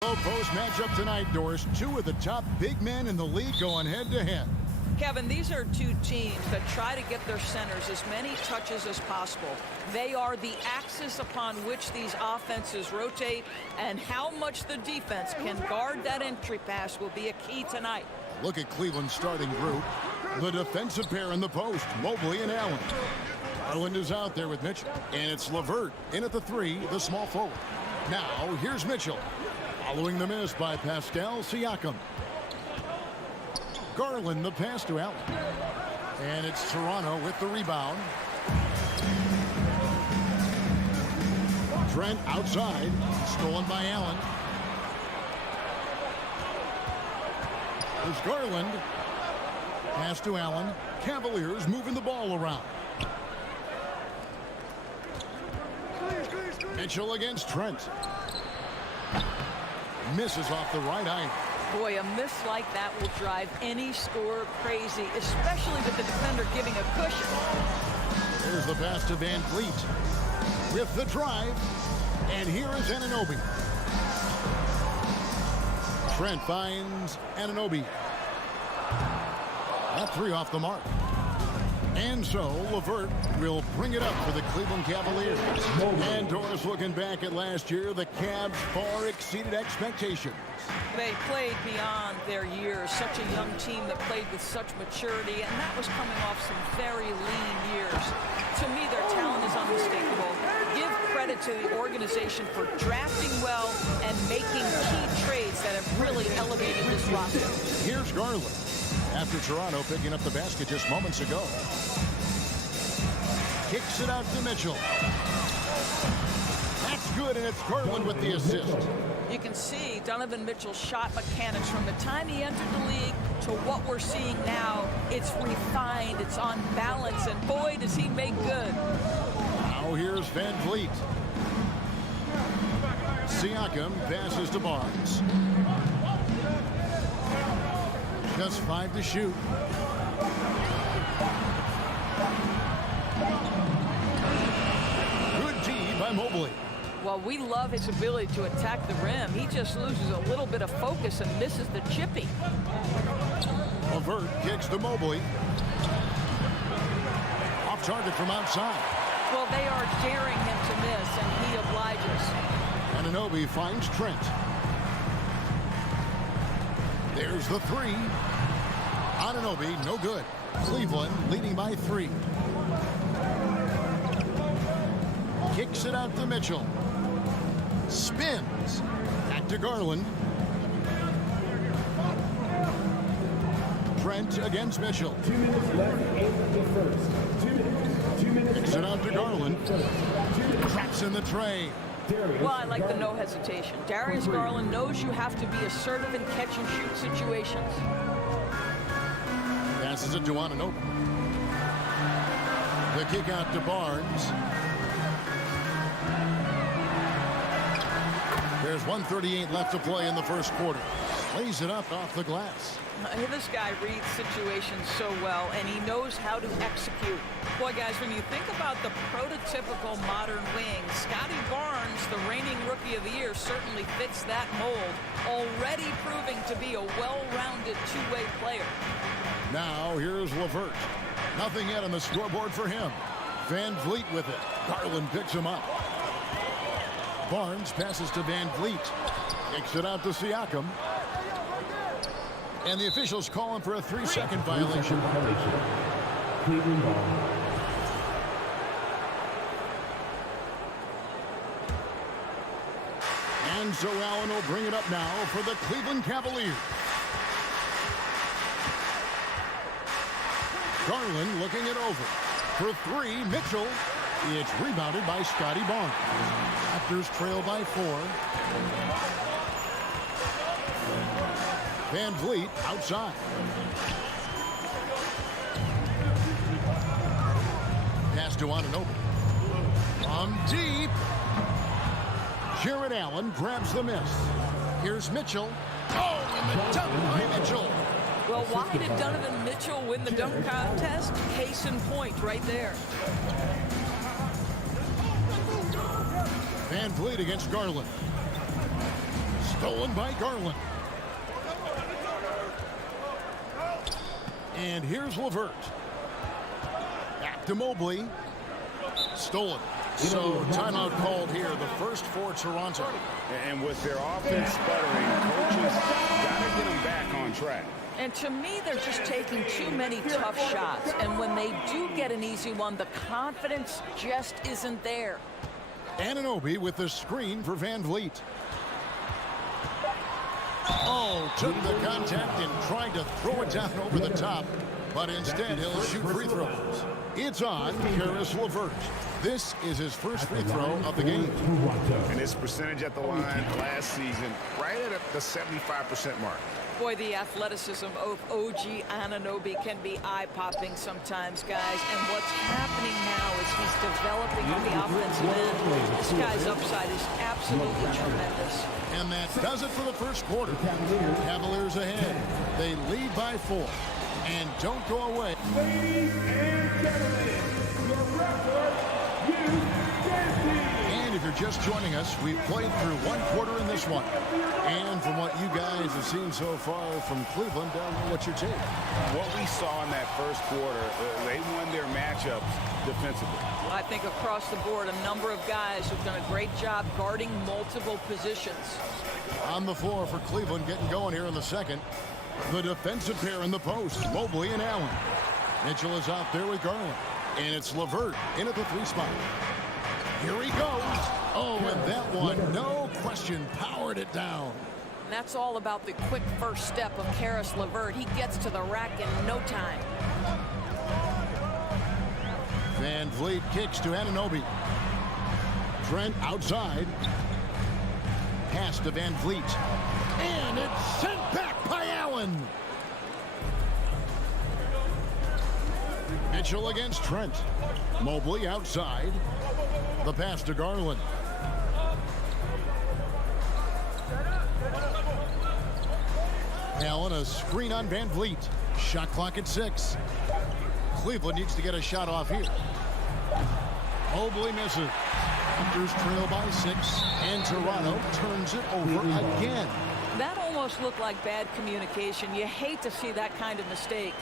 Post matchup tonight, Doris. Two of the top big men in the league going head-to-head. Kevin, these are two teams that try to get their centers as many touches as possible. They are the axis upon which these offenses rotate, and how much the defense can guard that entry pass will be a key tonight. Look at Cleveland's starting group. The defensive pair in the post, Mobley and Allen. Garland is out there with Mitchell, and it's LeVert in at the three, the small forward. Now, here's Mitchell. Following the miss by Pascal Siakam. Garland the pass to Allen. And it's Toronto with the rebound. Trent outside. Stolen by Allen. There's Garland. Pass to Allen. Cavaliers moving the ball around. Mitchell against Trent. Misses off the right eye. Boy, a miss like that will drive any scorer crazy, especially with the defender giving a cushion. Here's the pass to Van Vliet with the drive, and here is Anunoby. Trent finds Anunoby. That three off the mark. And so LeVert will bring it up for the Cleveland Cavaliers. And Doris, looking back at last year, the Cavs far exceeded expectations. They played beyond their years. Such a young team that played with such maturity, and that was coming off some very lean years. To me, their talent is unmistakable. Give credit to the organization for drafting well and making key trades that have really elevated this roster. Here's Garland. After Toronto picking up the basket just moments ago. Kicks it out to Mitchell. That's good, and it's Garland with the assist. You can see Donovan Mitchell's shot mechanics from the time he entered the league to what we're seeing now. It's refined, it's on balance, and boy, does he make good. Now here's Van Vliet. Siakam passes to Barnes. Just 5 to shoot. Good D by Mobley. Well, we love his ability to attack the rim. He just loses a little bit of focus and misses the chippy. LeVert kicks to Mobley. Off target from outside. Well, they are daring him to miss, and he obliges. Anunoby finds Trent. There's the three. Anunoby, no good. Cleveland leading by 3. Kicks it out to Mitchell. Spins. Back to Garland. Trent against Mitchell. 2 minutes left in the first. 2 minutes. 2 minutes. Kicks it out to Garland. Traps in the tray. Well, I like the no hesitation. Darius Garland knows you have to be assertive in catch-and-shoot situations. Passes it to Anunoby. The kick out to Barnes. There's 1:38 left to play in the first quarter. Lays it up off the glass. This guy reads situations so well, and he knows how to execute. Boy, guys, when you think about the prototypical modern wing, Scotty Barnes, the reigning Rookie of the Year, certainly fits that mold, already proving to be a well-rounded two-way player. Now, here's LeVert. Nothing yet on the scoreboard for him. Van Vliet with it. Garland picks him up. Barnes passes to Van Vliet. Kicks it out to Siakam. And the officials call him for a 3-second violation. Cleveland ball. And so Allen will bring it up now for the Cleveland Cavaliers. Garland looking it over. For 3, Mitchell. It's rebounded by Scotty Barnes. Raptors trail by 4. Van Vliet outside. Pass to Anunoby. From deep. Jared Allen grabs the miss. Here's Mitchell. Oh, and the dunk by Mitchell. Well, why did Donovan Mitchell win the dunk contest? Case in point right there. Van Vliet against Garland. Stolen by Garland. And here's LeVert. Back to Mobley. Stolen. So timeout called here, the first for Toronto. And with their offense sputtering, coaches got to get them back on track. And to me, they're just taking too many tough shots. And when they do get an easy one, the confidence just isn't there. Anunoby with the screen for Van Vliet. Oh, took the contact and tried to throw it down over the top. But instead, he'll shoot free throws. It's on Caris LeVert. This is his first free throw of the game. And his percentage at the line last season, right at the 75% mark. Boy, the athleticism of OG Anunoby can be eye-popping sometimes, guys. And what's happening now is he's developing on the offensive end. This guy's upside is absolutely tremendous. And that does it for the first quarter. Cavaliers ahead. They lead by 4. And don't go away. Ladies and gentlemen, the Raptors And if you're just joining us, we've played through one quarter in this one. And from what you guys have seen so far from Cleveland, what's your take? What we saw in that first quarter, they won their matchups defensively. I think across the board, a number of guys who've done a great job guarding multiple positions. On the floor for Cleveland, getting going here in the second. The defensive pair in the post, Mobley and Allen. Mitchell is out there with Garland. And it's LeVert in at the 3 spot. Here he goes. Oh, and that one, no question, powered it down. And that's all about the quick first step of Caris LeVert. He gets to the rack in no time. Van Vliet kicks to Anunoby. Trent outside. Pass to Van Vliet. And it's sent back by Allen. Mitchell against Trent. Mobley outside. The pass to Garland. Allen, a screen on Van Vliet. Shot clock at 6. Cleveland needs to get a shot off here. Mobley misses. Raptors trail by 6. And Toronto turns it over again. That almost looked like bad communication. You hate to see that kind of mistake.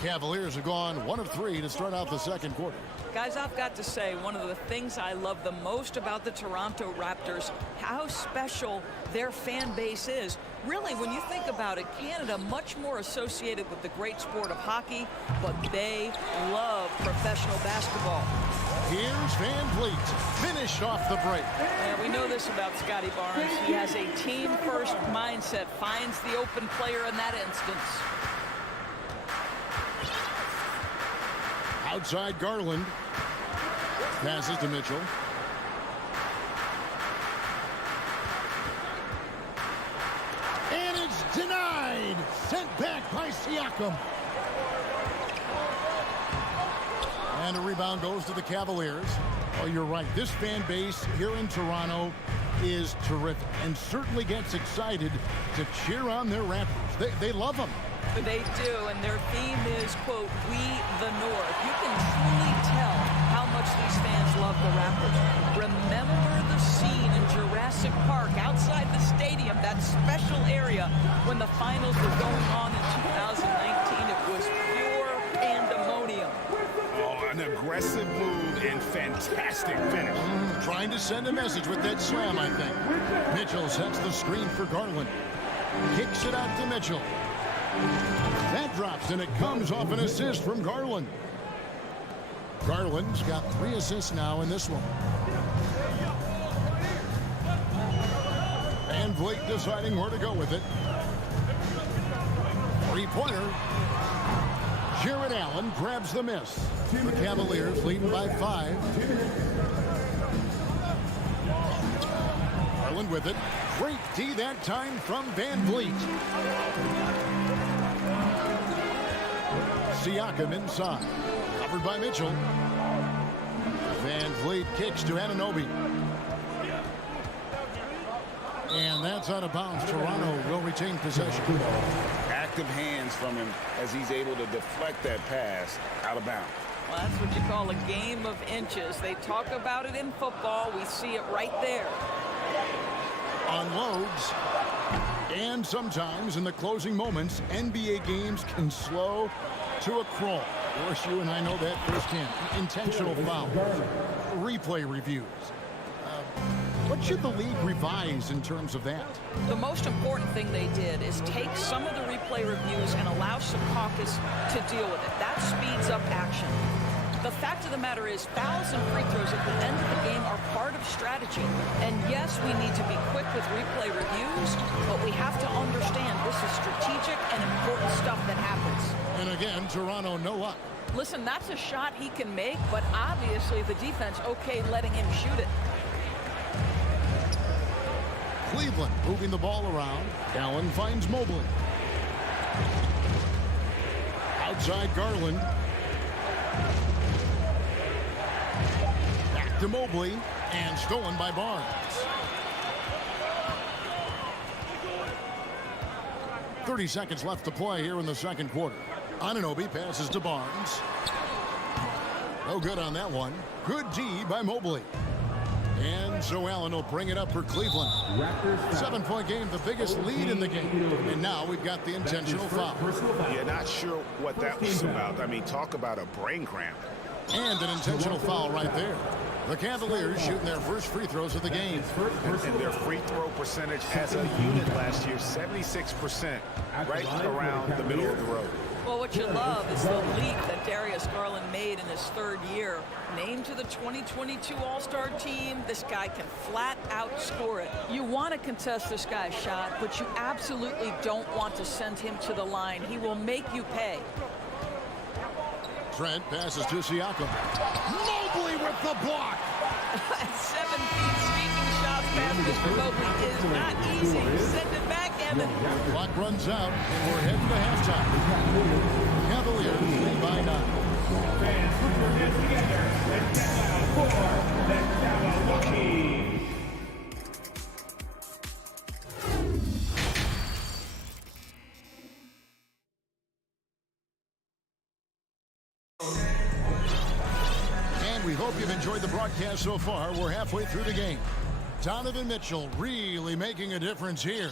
Cavaliers have gone 1 of 3 to start out the second quarter. Guys, I've got to say, one of the things I love the most about the Toronto Raptors, how special their fan base is. Really, when you think about it, Canada much more associated with the great sport of hockey, but they love professional basketball. Here's Van Vliet, finished off the break. Yeah, we know this about Scotty Barnes. He has a team-first mindset, finds the open player in that instance. Outside Garland. Passes to Mitchell. And it's denied. Sent back by Siakam. And a rebound goes to the Cavaliers. Oh, you're right. This fan base here in Toronto is terrific and certainly gets excited to cheer on their Raptors. They love them. They do, and their theme is, quote, "We the North." You can truly tell how much these fans love the Raptors. Remember the scene in Jurassic Park outside the stadium, that special area when the finals were going on in 2019. It was pure pandemonium. Oh, an aggressive move and fantastic finish. Trying to send a message with that slam, I think. Mitchell sets the screen for Garland. Kicks it out to Mitchell. That drops, and it comes off an assist from Garland. Garland's got 3 assists now in this one. Van Vliet deciding where to go with it. 3-pointer. Jared Allen grabs the miss. The Cavaliers leading by 5. Garland with it. Great D that time from Van Vliet. Siakam inside. Covered by Mitchell. Van Vliet kicks to Anunoby. And that's out of bounds. Toronto will retain possession. Active hands from him as he's able to deflect that pass out of bounds. Well, that's what you call a game of inches. They talk about it in football. We see it right there. Unloads. And sometimes in the closing moments, NBA games can slow to a crawl. Of course, you and I know that firsthand. Intentional foul. Replay reviews. What should the league revise in terms of that? The most important thing they did is take some of the replay reviews and allow Secaucus to deal with it. That speeds up action. The fact of the matter is fouls and free throws at the end of the game are part of strategy. And yes, we need to be quick with replay reviews, but we have to understand this is strategic and important stuff that happens. And again, Toronto, no luck. Listen, that's a shot he can make, but obviously the defense okay letting him shoot it. Cleveland moving the ball around. Allen finds Mobley. Outside Garland. Back to Mobley. And stolen by Barnes. .30 seconds left to play here in the second quarter. Anunoby passes to Barnes. No good on that one. Good D by Mobley. And so Allen will bring it up for Cleveland. 7-point game, the biggest lead in the game. And now we've got the intentional foul. You're not sure what that was about. I mean, talk about a brain cramp. And an intentional foul right there. The Cavaliers shooting their first free throws of the game. And their free throw percentage as a unit last year, 76%, right around the middle of the road. Well, what you love is the leap that Darius Garland made in his third year. Named to the 2022 All-Star team, this guy can flat out score it. You want to contest this guy's shot, but you absolutely don't want to send him to the line. He will make you pay. Trent passes to Siakam. Mobley with the block. 7 feet sneaking shots past Mr. Mobley is not easy. Send it back, Evan. Clock runs out, and we're heading to halftime. Cavaliers lead by 9. Fans, put your hands together and check out for the Cavaliers. And we hope you've enjoyed the broadcast so far. We're halfway through the game. Donovan Mitchell really making a difference here.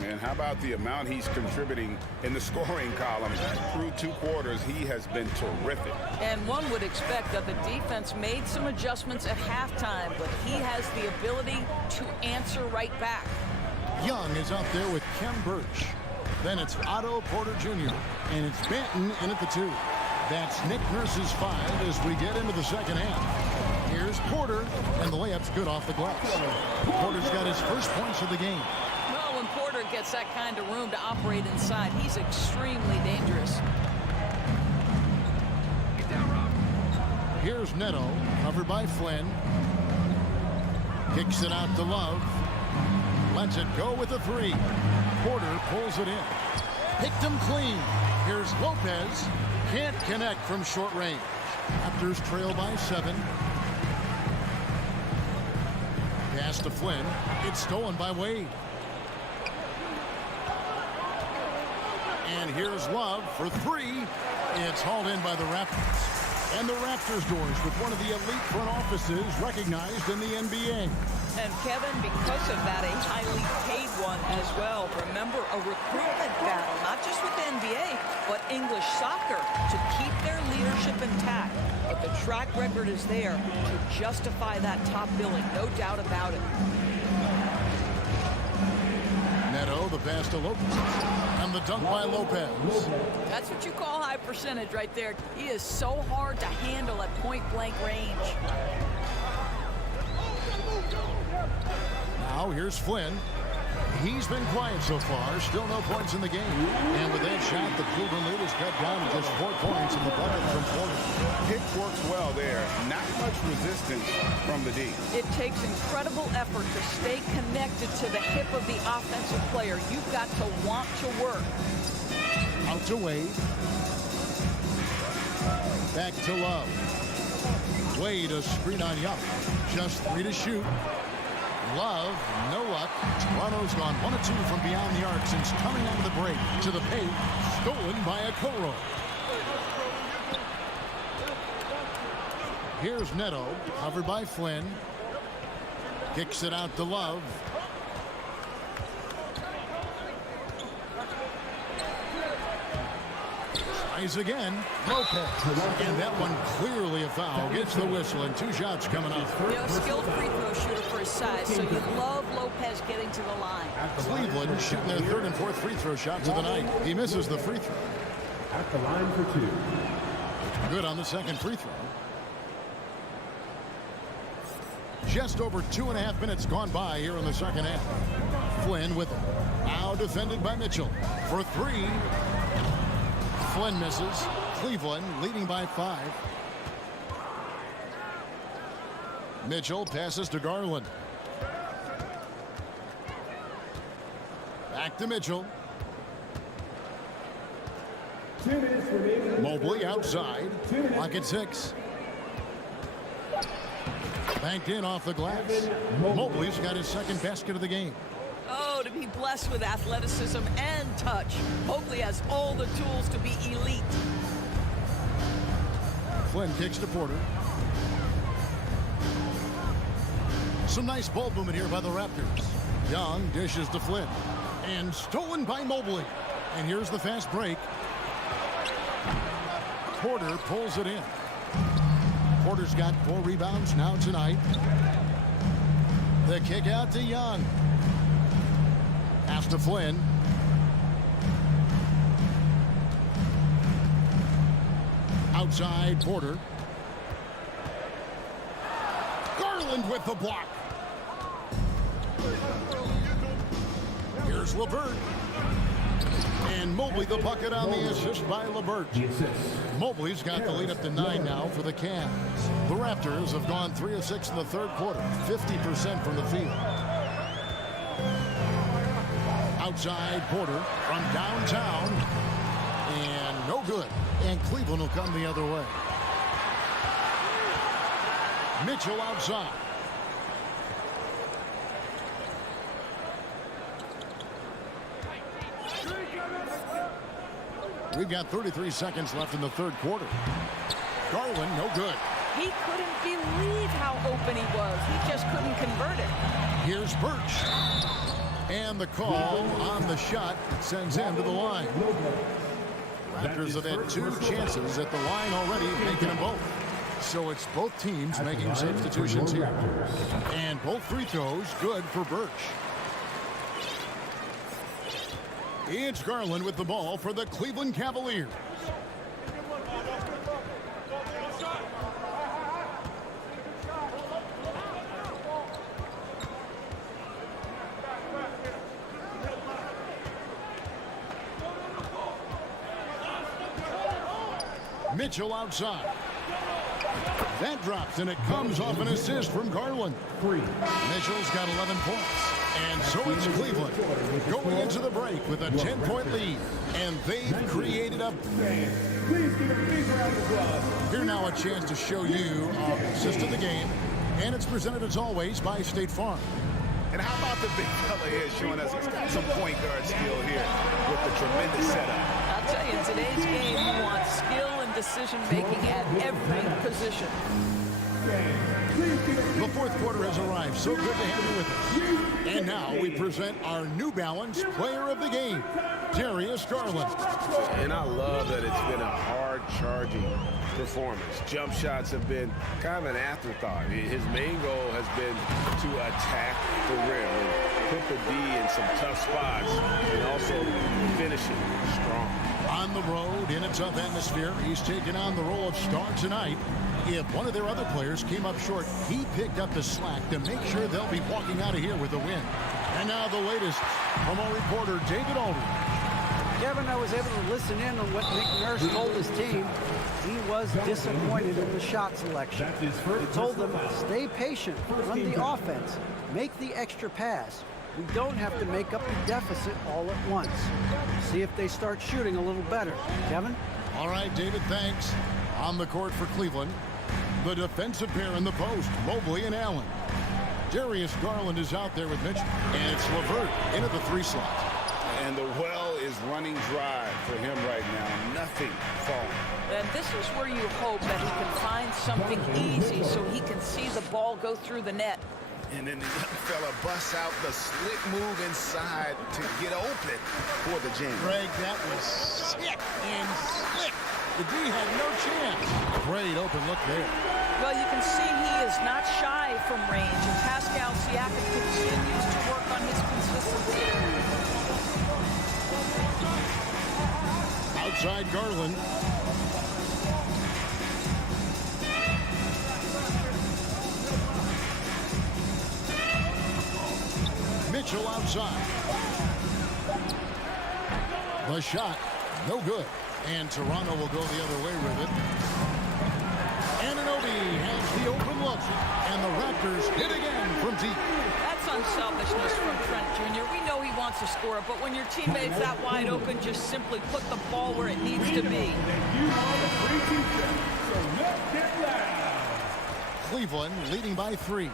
And how about the amount he's contributing in the scoring column? Through 2 quarters, he has been terrific. And one would expect that the defense made some adjustments at halftime, but he has the ability to answer right back. Young is out there with Kem Birch. Then it's Otto Porter Jr. And it's Benton in at the 2. That's Nick Nurse's 5 as we get into the second half. Here's Porter, and the layup's good off the glass. Porter's got his first points of the game. Well, when Porter gets that kind of room to operate inside, he's extremely dangerous. Here's Neto, covered by Flynn. Kicks it out to Love. Lets it go with a 3. Porter pulls it in. Picked him clean. Here's Lopez. Can't connect from short range. Raptors trail by 7. Pass to Flynn. It's stolen by Wade. And here's Love for 3. It's hauled in by the Raptors. And the Raptors doors with one of the elite front offices recognized in the NBA. And Kevin, because of that, a highly paid one as well. Remember, a recruitment battle, not just with the NBA, but English soccer to keep their leadership intact. But the track record is there to justify that top billing, no doubt about it. Neto, the pass to Lopez. And the dunk by Lopez. That's what you call high percentage right there. He is so hard to handle at point-blank range. Now here's Flynn. He's been quiet so far. Still no points in the game. And with that shot, the Cleveland lead is cut down to just 4 points in the bucket from Porter. Pick works well there. Not much resistance from the D. It takes incredible effort to stay connected to the hip of the offensive player. You've got to want to work. Out to Wade. Back to Love. Wade, a screen on Young. Just 3 to shoot. Love, no luck. Toronto's gone 1 of 2 from beyond the arc since coming out of the break. To the paint, stolen by Okoro. Here's Neto, covered by Flynn. Kicks it out to Love. Tries again. Lopez. And that one clearly a foul. Gets the whistle and 2 shots coming up. Skilled free throw shooter for his size, so you love Lopez getting to the line. Cleveland shooting their 3rd and 4th free throw shots of the night. He misses the free throw. At the line for 2. Good on the 2nd free throw. Just over 2.5 minutes gone by here in the 2nd half. Flynn with it. Now defended by Mitchell for 3. Flynn misses. Cleveland leading by 5. Mitchell passes to Garland. Back to Mitchell. 2 minutes remaining. Mobley outside. Clock at 6. Banked in off the glass. Mobley's got his 2nd basket of the game. Oh, to be blessed with athleticism and touch. Mobley has all the tools to be elite. Flynn kicks to Porter. Some nice ball movement here by the Raptors. Young dishes to Flynn. And stolen by Mobley. And here's the fast break. Porter pulls it in. Porter's got 4 rebounds now tonight. The kick out to Young. Pass to Flynn. Outside Porter. Garland with the block. Here's LeVert. And Mobley the bucket on the assist by LeVert. Mobley's got the lead up to 9 now for the Cavs. The Raptors have gone 3 of 6 in the 3rd quarter, 50% from the field. Outside Porter from downtown. And no good. And Cleveland will come the other way. Mitchell outside. We've got 33 seconds left in the 3rd quarter. Garland, no good. He couldn't believe how open he was. He just couldn't convert it. Here's Birch. And the call on the shot sends him to the line. Raptors have had 2 chances at the line already, making them both. So it's both teams making substitutions here. And both free throws good for Birch. It's Garland with the ball for the Cleveland Cavaliers. Mitchell outside. That drops, and it comes off an assist from Garland. Mitchell's got 11 points. And so it's Cleveland going into the break with a 10-point lead. And they've created a... Here now a chance to show you assist of the game. And it's presented as always by State Farm. And how about the big fella here showing us he's got some point guard skill here with the tremendous setup. I'll tell you, in today's game, you want skill and decision-making at every position. The 4th quarter has arrived. So good to have you with us. And now we present our New Balance player of the game, Darius Garland. And I love that it's been a hard-charging performance. Jump shots have been kind of an afterthought. His main goal has been to attack the rim and put the D in some tough spots and also finish it strong. On the road in a tough atmosphere, he's taken on the role of star tonight. If one of their other players came up short, he picked up the slack to make sure they'll be walking out of here with a win. And now the latest from our reporter, David Aldridge. Kevin, I was able to listen in on what Nick Nurse told his team. He was disappointed in the shot selection. He told them, stay patient, run the offense, make the extra pass. We don't have to make up the deficit all at once. See if they start shooting a little better. Kevin? All right, David, thanks. On the court for Cleveland, the defensive pair in the post, Mobley and Allen. Darius Garland is out there with Mitchell, and it's LeVert into the 3 slot. And the well is running dry for him right now. Nothing falling. And this is where you hope that he can find something easy so he can see the ball go through the net. And then the young fella busts out the slick move inside to get open for the jam. Greg, that was sick and slick. The D had no chance. Great open look there. Well, you can see he is not shy from range, and Pascal Siakam continues to work on his consistency. Outside Garland. Mitchell outside. The shot, no good. And Toronto will go the other way with it. Anunoby has the open look. And the Raptors hit again from deep. That's unselfishness from Trent Jr. We know he wants to score, but when your teammate's that wide open, just simply put the ball where it needs to be. You are the free teacher, so let's get loud. Cleveland leading by 3.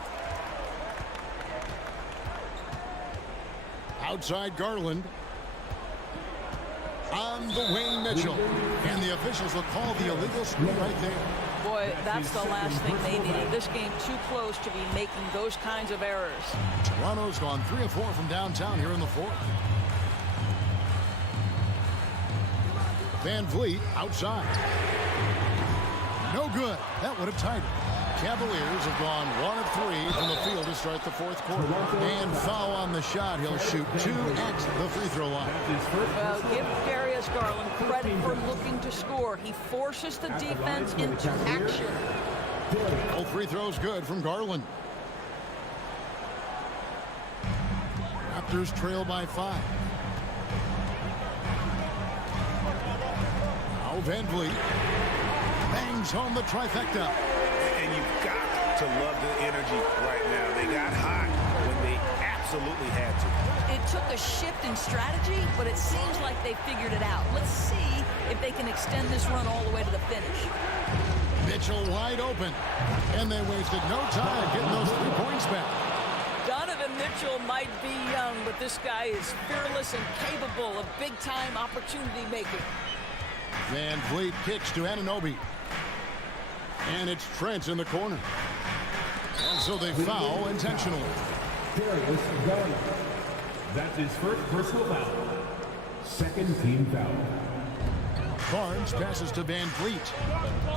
Outside Garland. On the wing, Mitchell. And the officials will call the illegal screen right there. Boy, that's the last thing they needed. This game too close to be making those kinds of errors. Toronto's gone 3 of 4 from downtown here in the 4th. Van Vliet outside. No good. That would have tied it. Cavaliers have gone 1 of 3 from the field to start the 4th quarter. And foul on the shot. He'll shoot 2 at the free throw line. Well, give Darius Garland credit for looking to score. He forces the defense into action. Both free throws good from Garland. Raptors trail by 5. Now Van Vliet bangs home the trifecta. And you've got to love the energy right now. They got hot when they absolutely had to. It took a shift in strategy, but it seems like they figured it out. Let's see if they can extend this run all the way to the finish. Mitchell wide open. And they wasted no time getting those 3 points back. Donovan Mitchell might be young, but this guy is fearless and capable of big-time opportunity making. Van Vliet kicks to Anunoby. And it's Trent in the corner. And so they foul intentionally. Darius Garland. That's his first personal foul. Second team foul. Barnes passes to Van Vliet.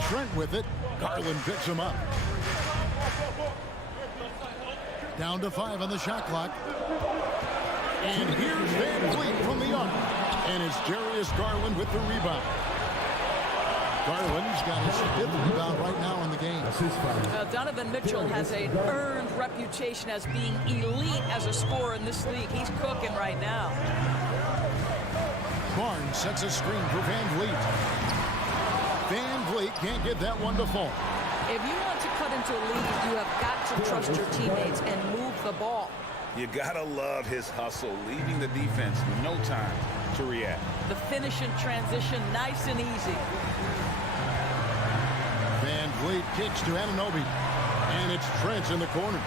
Trent with it. Garland picks him up. Down to 5 on the shot clock. And here's Van Vliet from the arc. And it's Darius Garland with the rebound. Garland's got his 5th rebound right now in the game. Donovan Mitchell has an earned reputation as being elite as a scorer in this league. He's cooking right now. Barnes sets a screen for Van Vliet. Van Vliet can't get that one to fall. If you want to cut into a lead, you have got to trust your teammates and move the ball. You gotta love his hustle, leaving the defense no time to react. The finish in transition, nice and easy. Van Vliet kicks to Anunoby. And it's Trent in the corner.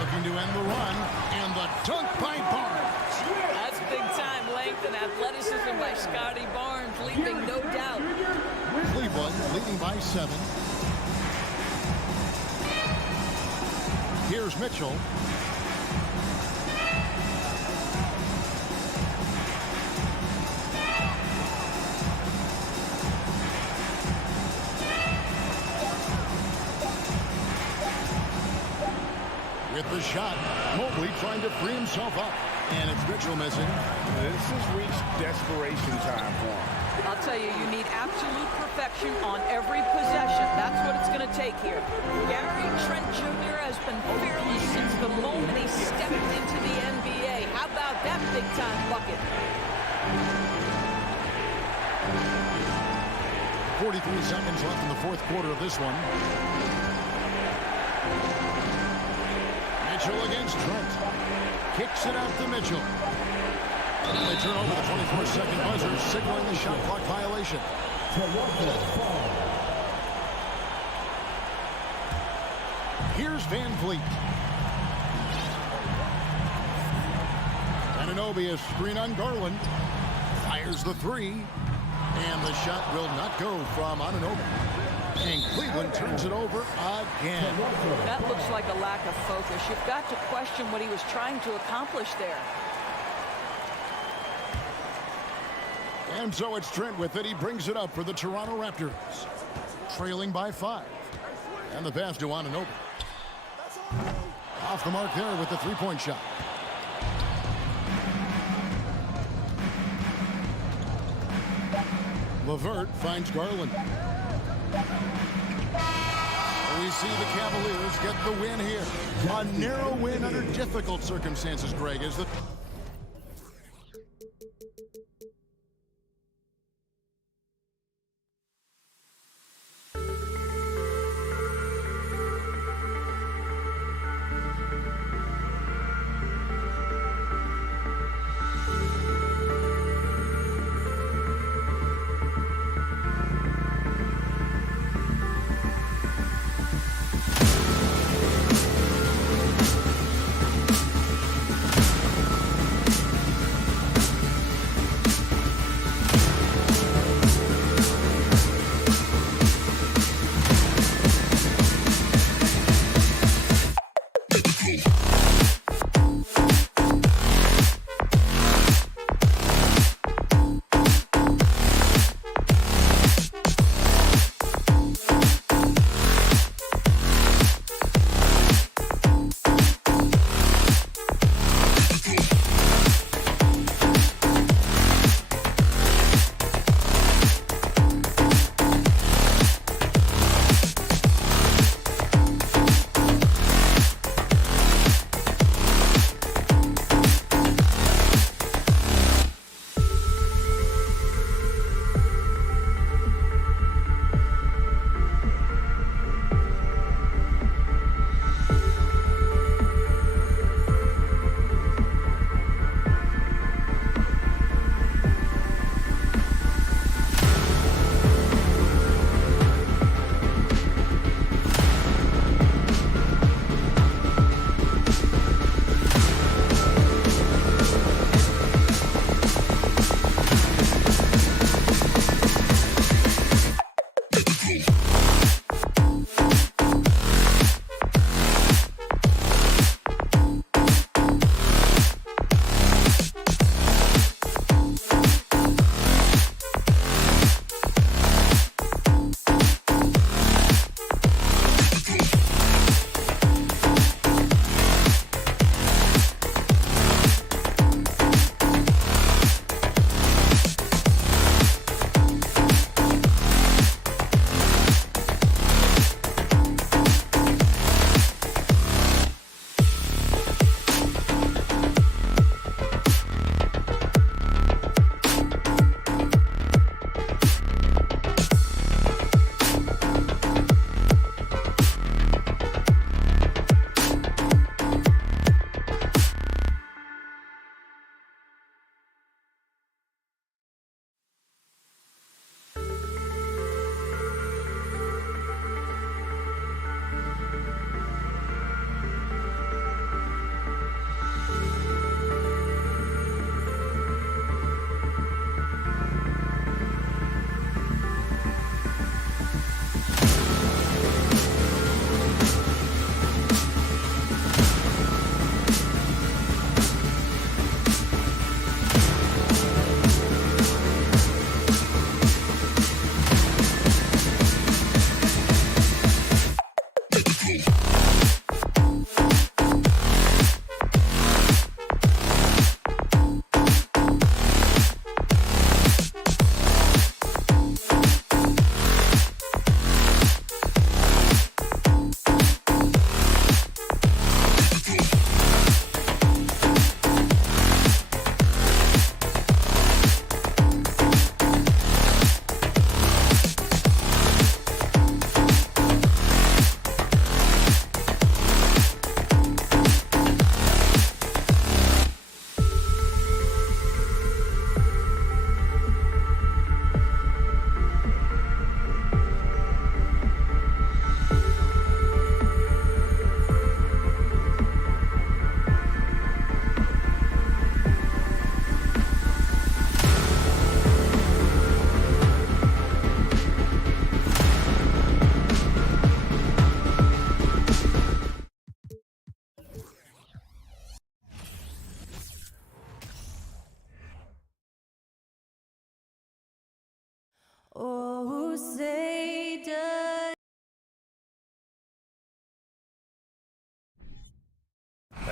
Looking to end the run. And the dunk by Barnes. That's big-time length and athleticism by Scotty Barnes, leaving no doubt. Cleveland leading by 7. Here's Mitchell. With the shot, Mobley trying to free himself up. And it's Mitchell missing. This has reached desperation time for him. I'll tell you, you need absolute perfection on every possession. That's what it's going to take here. Gary Trent Jr. has been fearless since the moment he stepped into the NBA. How about that big-time bucket? 43 seconds left in the 4th quarter of this one. Mitchell against Trent. Kicks it out to Mitchell. And they turn over the 24-second buzzer, signaling the shot clock violation. Here's Van Vliet. Anunoby, a screen on Garland. Fires the three. And the shot will not go from Anunoby. And Cleveland turns it over again. That looks like a lack of focus. You've got to question what he was trying to accomplish there. And so it's Trent with it. He brings it up for the Toronto Raptors. Trailing by 5. And the pass to Anunoby. Off the mark there with the three-point shot. LeVert finds Garland. We see the Cavaliers get the win here. A narrow win under difficult circumstances, Greg, is the...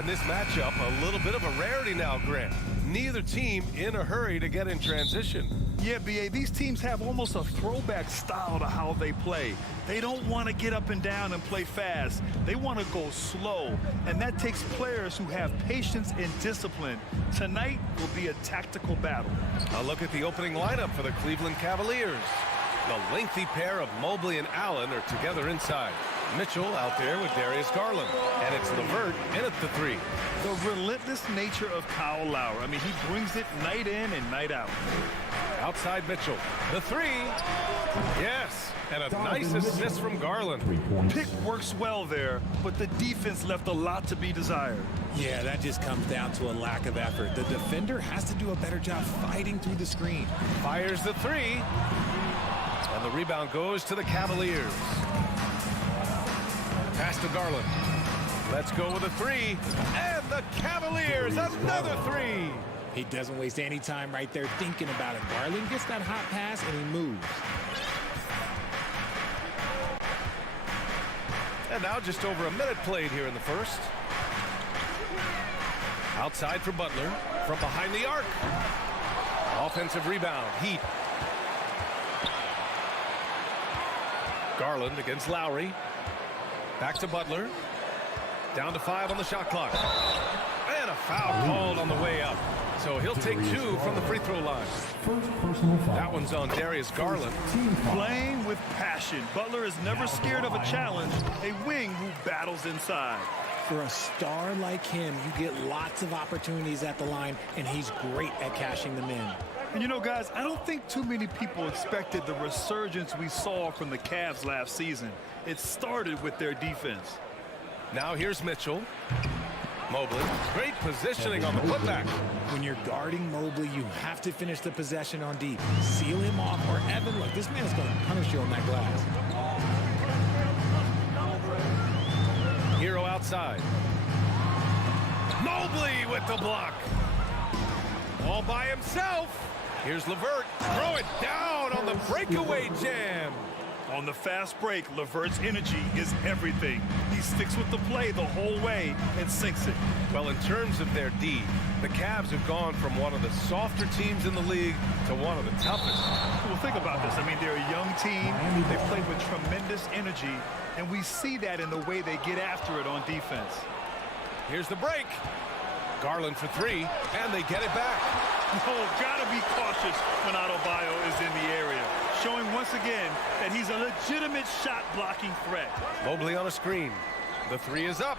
And this matchup, a little bit of a rarity now, Grant. Neither team in a hurry to get in transition. Yeah, B.A., these teams have almost a throwback style to how they play. They don't want to get up and down and play fast. They want to go slow, and that takes players who have patience and discipline. Tonight will be a tactical battle. A look at the opening lineup for the Cleveland Cavaliers. The lengthy pair of Mobley and Allen are together inside. Mitchell out there with Darius Garland. And it's LeVert in at the 3. The relentless nature of Kyle Lowry. I mean, he brings it night in and night out. Outside Mitchell. The 3. Yes. And a nice assist from Garland. Pick works well there, but the defense left a lot to be desired. Yeah, that just comes down to a lack of effort. The defender has to do a better job fighting through the screen. Fires the 3. And the rebound goes to the Cavaliers. Pass to Garland. Let's go with a 3. And the Cavaliers, another 3. He doesn't waste any time right there thinking about it. Garland gets that hot pass and he moves. And now just over a minute played here in the first. Outside for Butler from behind the arc. Offensive rebound, Heat. Garland against Lowry. Back to Butler. Down to 5 on the shot clock. And a foul called on the way up. So he'll take 2 from the free throw line. That one's on Darius Garland. Playing with passion. Butler is never scared of a challenge. A wing who battles inside. For a star like him, you get lots of opportunities at the line, and he's great at cashing them in. And you know, guys, I don't think too many people expected the resurgence we saw from the Cavs last season. It started with their defense. Now here's Mitchell. Mobley, great positioning on the putback. When you're guarding Mobley, you have to finish the possession on deep. Seal him off, or Evan, look, this man's going to punish you on that glass. Hero outside. Mobley with the block. All by himself. Here's LeVert. Throw it down on the breakaway jam. On the fast break, LeVert's energy is everything. He sticks with the play the whole way and sinks it. Well, in terms of their D, the Cavs have gone from one of the softer teams in the league to one of the toughest. Well, think about this. I mean, they're a young team. They play with tremendous energy, and we see that in the way they get after it on defense. Here's the break. Garland for 3, and they get it back. Oh, gotta be cautious when Adebayo is in the area, showing once again that he's a legitimate shot-blocking threat. Mobley on a screen. The 3 is up.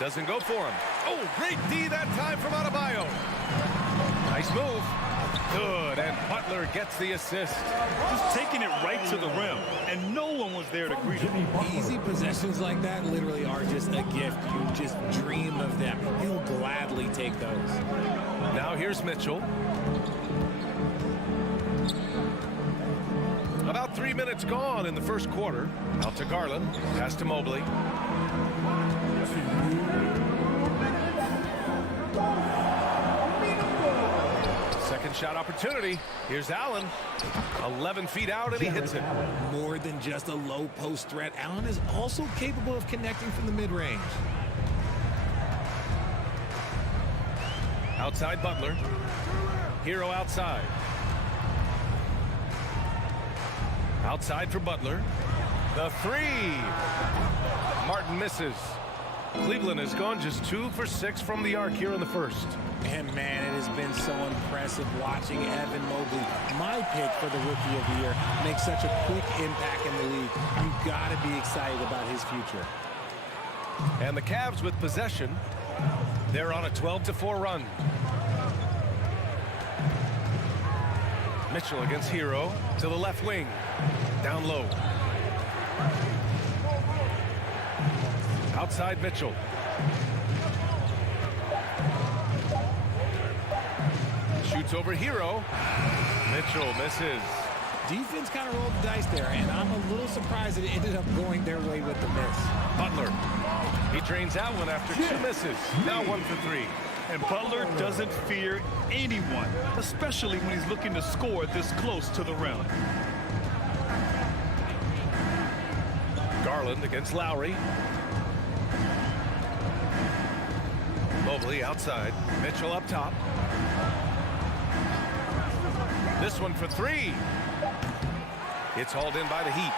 Doesn't go for him. Oh, great D that time from Adebayo. Nice move. Good, and Butler gets the assist. Just taking it right to the rim, and no one was there to greet him. Easy possessions like that literally are just a gift. You just dream of them. He'll gladly take those. Now here's Mitchell. About 3 minutes gone in the first quarter. Out to Garland. Pass to Mobley. Second shot opportunity. Here's Allen. 11 feet out, and he hits it. More than just a low post threat, Allen is also capable of connecting from the mid-range. Outside Butler. Hero outside. Outside for Butler. The 3. Martin misses. Cleveland has gone just 2 for 6 from the arc here in the first. And man, it has been so impressive watching Evan Mobley, my pick for the Rookie of the Year, make such a quick impact in the league. You've got to be excited about his future. And the Cavs with possession. They're on a 12-4 run. Mitchell against Hero to the left wing. Down low. Outside Mitchell. Shoots over Hero. Mitchell misses. Defense kind of rolled the dice there, and I'm a little surprised that it ended up going their way with the miss. Butler. He drains out one after 2 misses. Now 1 for 3. And Butler doesn't fear anyone, especially when he's looking to score this close to the rim. Garland against Lowry. Mobley outside. Mitchell up top. This one for three. It's hauled in by the Heat.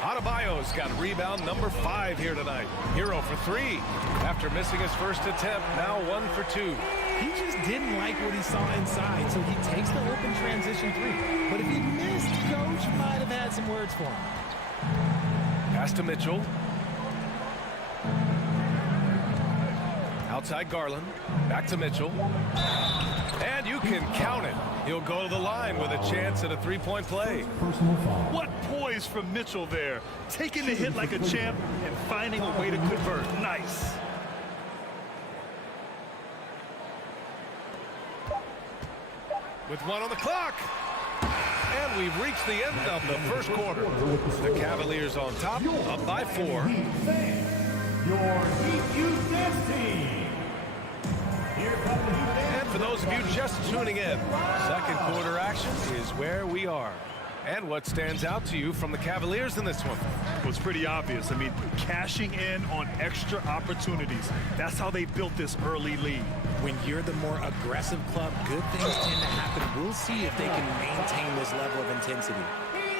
Adebayo's got rebound number 5 here tonight. Hero for 3. After missing his first attempt, now 1 for 2. He just didn't like what he saw inside, so he takes the open transition 3. But if he missed, Coach might have had some words for him. Pass to Mitchell. Outside Garland. Back to Mitchell. And you can count it. He'll go to the line with a chance at a three-point play. What poise from Mitchell there. Taking the hit like a champ and finding a way to convert. Nice. With 1 on the clock. And we've reached the end of the first quarter. The Cavaliers on top, up by 4. Your Heat Youth Dance Team. Here comes the Heat Dance. And for those of you just tuning in, second quarter action is where we are. And what stands out to you from the Cavaliers in this one? Well, it's pretty obvious. I mean, cashing in on extra opportunities. That's how they built this early lead. When you're the more aggressive club, good things tend to happen. We'll see if they can maintain this level of intensity.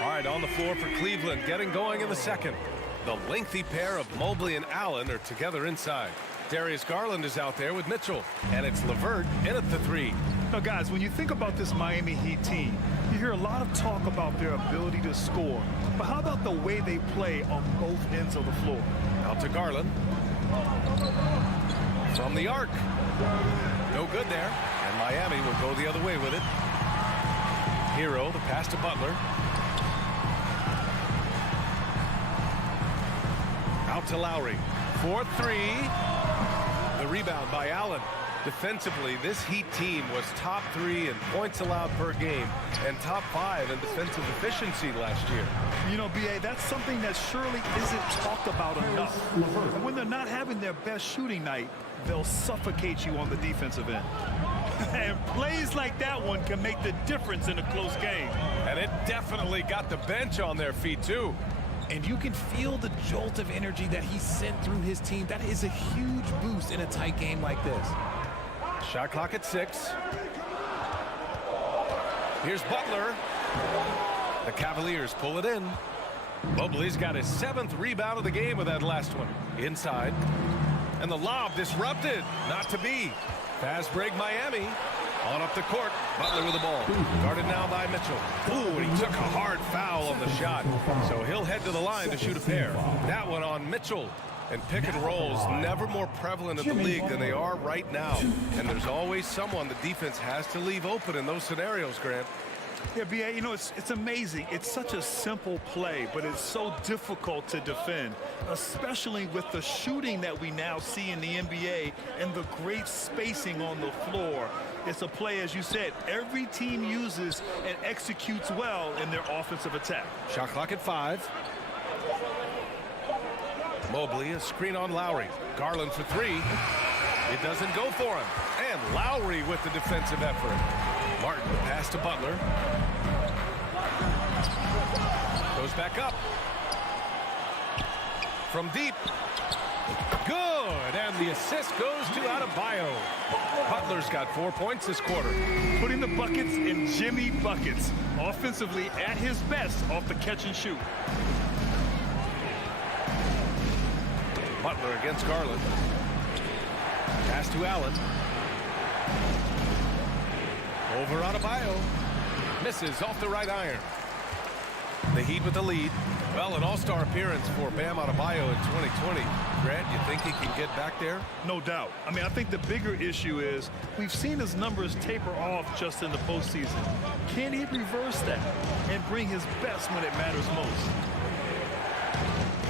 All right, on the floor for Cleveland, getting going in the second. The lengthy pair of Mobley and Allen are together inside. Darius Garland is out there with Mitchell, and it's LeVert in at the 3. Now, guys, when you think about this Miami Heat team, you hear a lot of talk about their ability to score. But how about the way they play on both ends of the floor? Out to Garland. From the arc. No good there. And Miami will go the other way with it. Hero, the pass to Butler. Out to Lowry. 4-3. The rebound by Allen. Defensively, this Heat team was top 3 in points allowed per game and top 5 in defensive efficiency last year. You know, B.A., that's something that surely isn't talked about enough. And when they're not having their best shooting night, they'll suffocate you on the defensive end. And plays like that one can make the difference in a close game. And it definitely got the bench on their feet, too. And you can feel the jolt of energy that he sent through his team. That is a huge boost in a tight game like this. Shot clock at 6. Here's Butler. The Cavaliers pull it in. Mobley's got his 7th rebound of the game with that last one. Inside. And the lob disrupted. Not to be. Fast break Miami. On up the court. Butler with the ball. Guarded now by Mitchell. Ooh, and he took a hard foul on the shot. So he'll head to the line to shoot a pair. That one on Mitchell. And pick and rolls never more prevalent in the league than they are right now. And there's always someone the defense has to leave open in those scenarios, Grant. Yeah, B.A., you know, it's amazing. It's such a simple play, but it's so difficult to defend, especially with the shooting that we now see in the NBA and the great spacing on the floor. It's a play, as you said, every team uses and executes well in their offensive attack. Shot clock at 5. Mobley, a screen on Lowry. Garland for 3. It doesn't go for him. And Lowry with the defensive effort. Martin, pass to Butler. Goes back up. From deep. Good. And the assist goes to Adebayo. Butler's got 4 points this quarter. Putting the buckets in Jimmy buckets. Offensively at his best off the catch and shoot. Butler against Garland. Pass to Allen. Over Adebayo. Misses off the right iron. The Heat with the lead. Well, an all-star appearance for Bam Adebayo in 2020. Grant, you think he can get back there? No doubt. I mean, I think the bigger issue is we've seen his numbers taper off just in the postseason. Can he reverse that and bring his best when it matters most?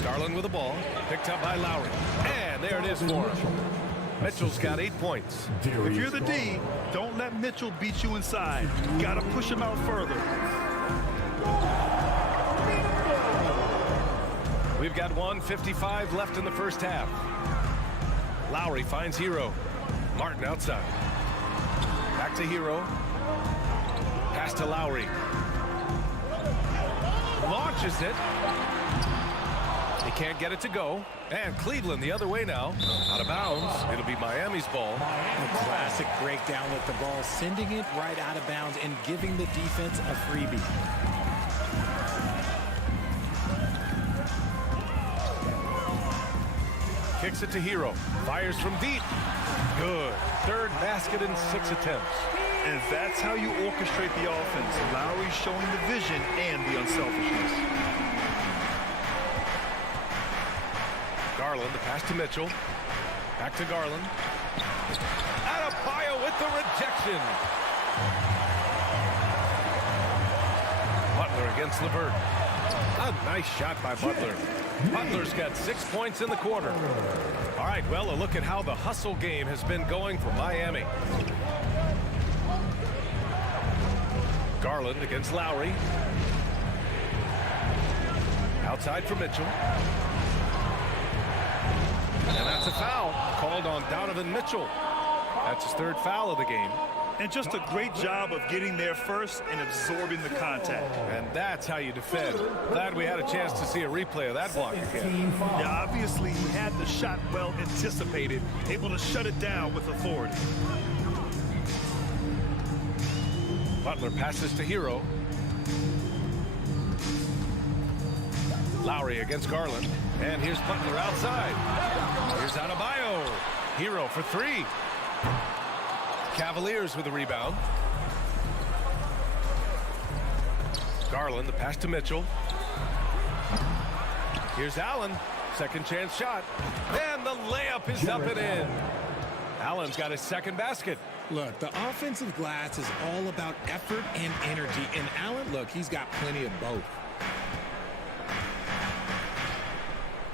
Garland with the ball. Picked up by Lowry. And there it is for him. Mitchell's got 8 points. If you're the D, don't let Mitchell beat you inside. Got to push him out further. We've got 1:55 left in the first half. Lowry finds Hero. Martin outside. Back to Hero. Pass to Lowry. Launches it. He can't get it to go. And Cleveland the other way now. Out of bounds. It'll be Miami's ball. A classic breakdown with the ball, sending it right out of bounds and giving the defense a freebie. Kicks it to Hero. Fires from deep. Good. Third basket in 6 attempts. And that's how you orchestrate the offense. Lowry showing the vision and the unselfishness. Garland, the pass to Mitchell. Back to Garland. Adebayo with the rejection. Butler against LeVert. A nice shot by Butler. Butler's got 6 points in the quarter. All right, well, a look at how the hustle game has been going for Miami. Garland against Lowry. Outside for Mitchell. And that's a foul called on Donovan Mitchell. That's his 3rd foul of the game. And just a great job of getting there first and absorbing the contact. And that's how you defend. Glad we had a chance to see a replay of that block again. Yeah, obviously he had the shot well anticipated, able to shut it down with authority. Butler passes to Hero. Lowry against Garland. And here's Butler outside. Here's Adebayo. Hero for 3. Cavaliers with a rebound. Garland, the pass to Mitchell. Here's Allen. Second chance shot. And the layup is up and in. Allen's got his 2nd basket. Look, the offensive glass is all about effort and energy. And Allen, look, he's got plenty of both.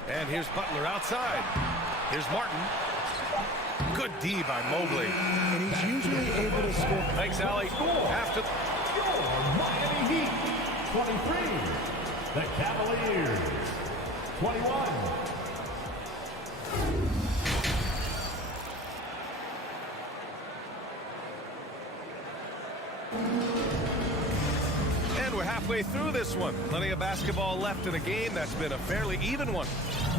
And here's Butler outside. Here's Martin. Good D by Mobley. And he's usually able to score. Thanks, Allie. After Miami Heat, 23. The Cavaliers, 21. And we're halfway through this one. Plenty of basketball left in a game that's been a fairly even one.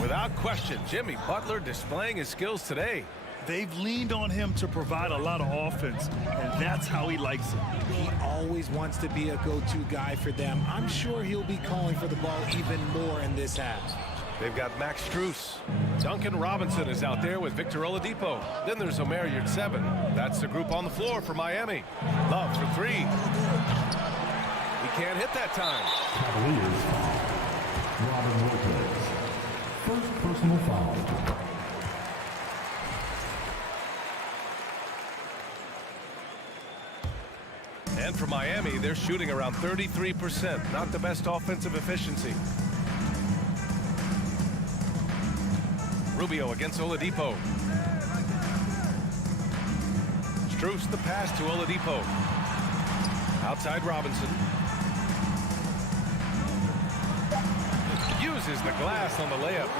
Without question, Jimmy Butler displaying his skills today. They've leaned on him to provide a lot of offense, and that's how he likes it. He always wants to be a go-to guy for them. I'm sure he'll be calling for the ball even more in this half. They've got Max Strus. Duncan Robinson is out there with Victor Oladipo. Then there's Omer Yurtseven. That's the group on the floor for Miami. Love for 3. He can't hit that time. Cavaliers foul. Robin Lopez. First personal foul. And for Miami, they're shooting around 33%. Not the best offensive efficiency. Rubio against Oladipo. Strus the pass to Oladipo. Outside Robinson. Uses the glass on the layup.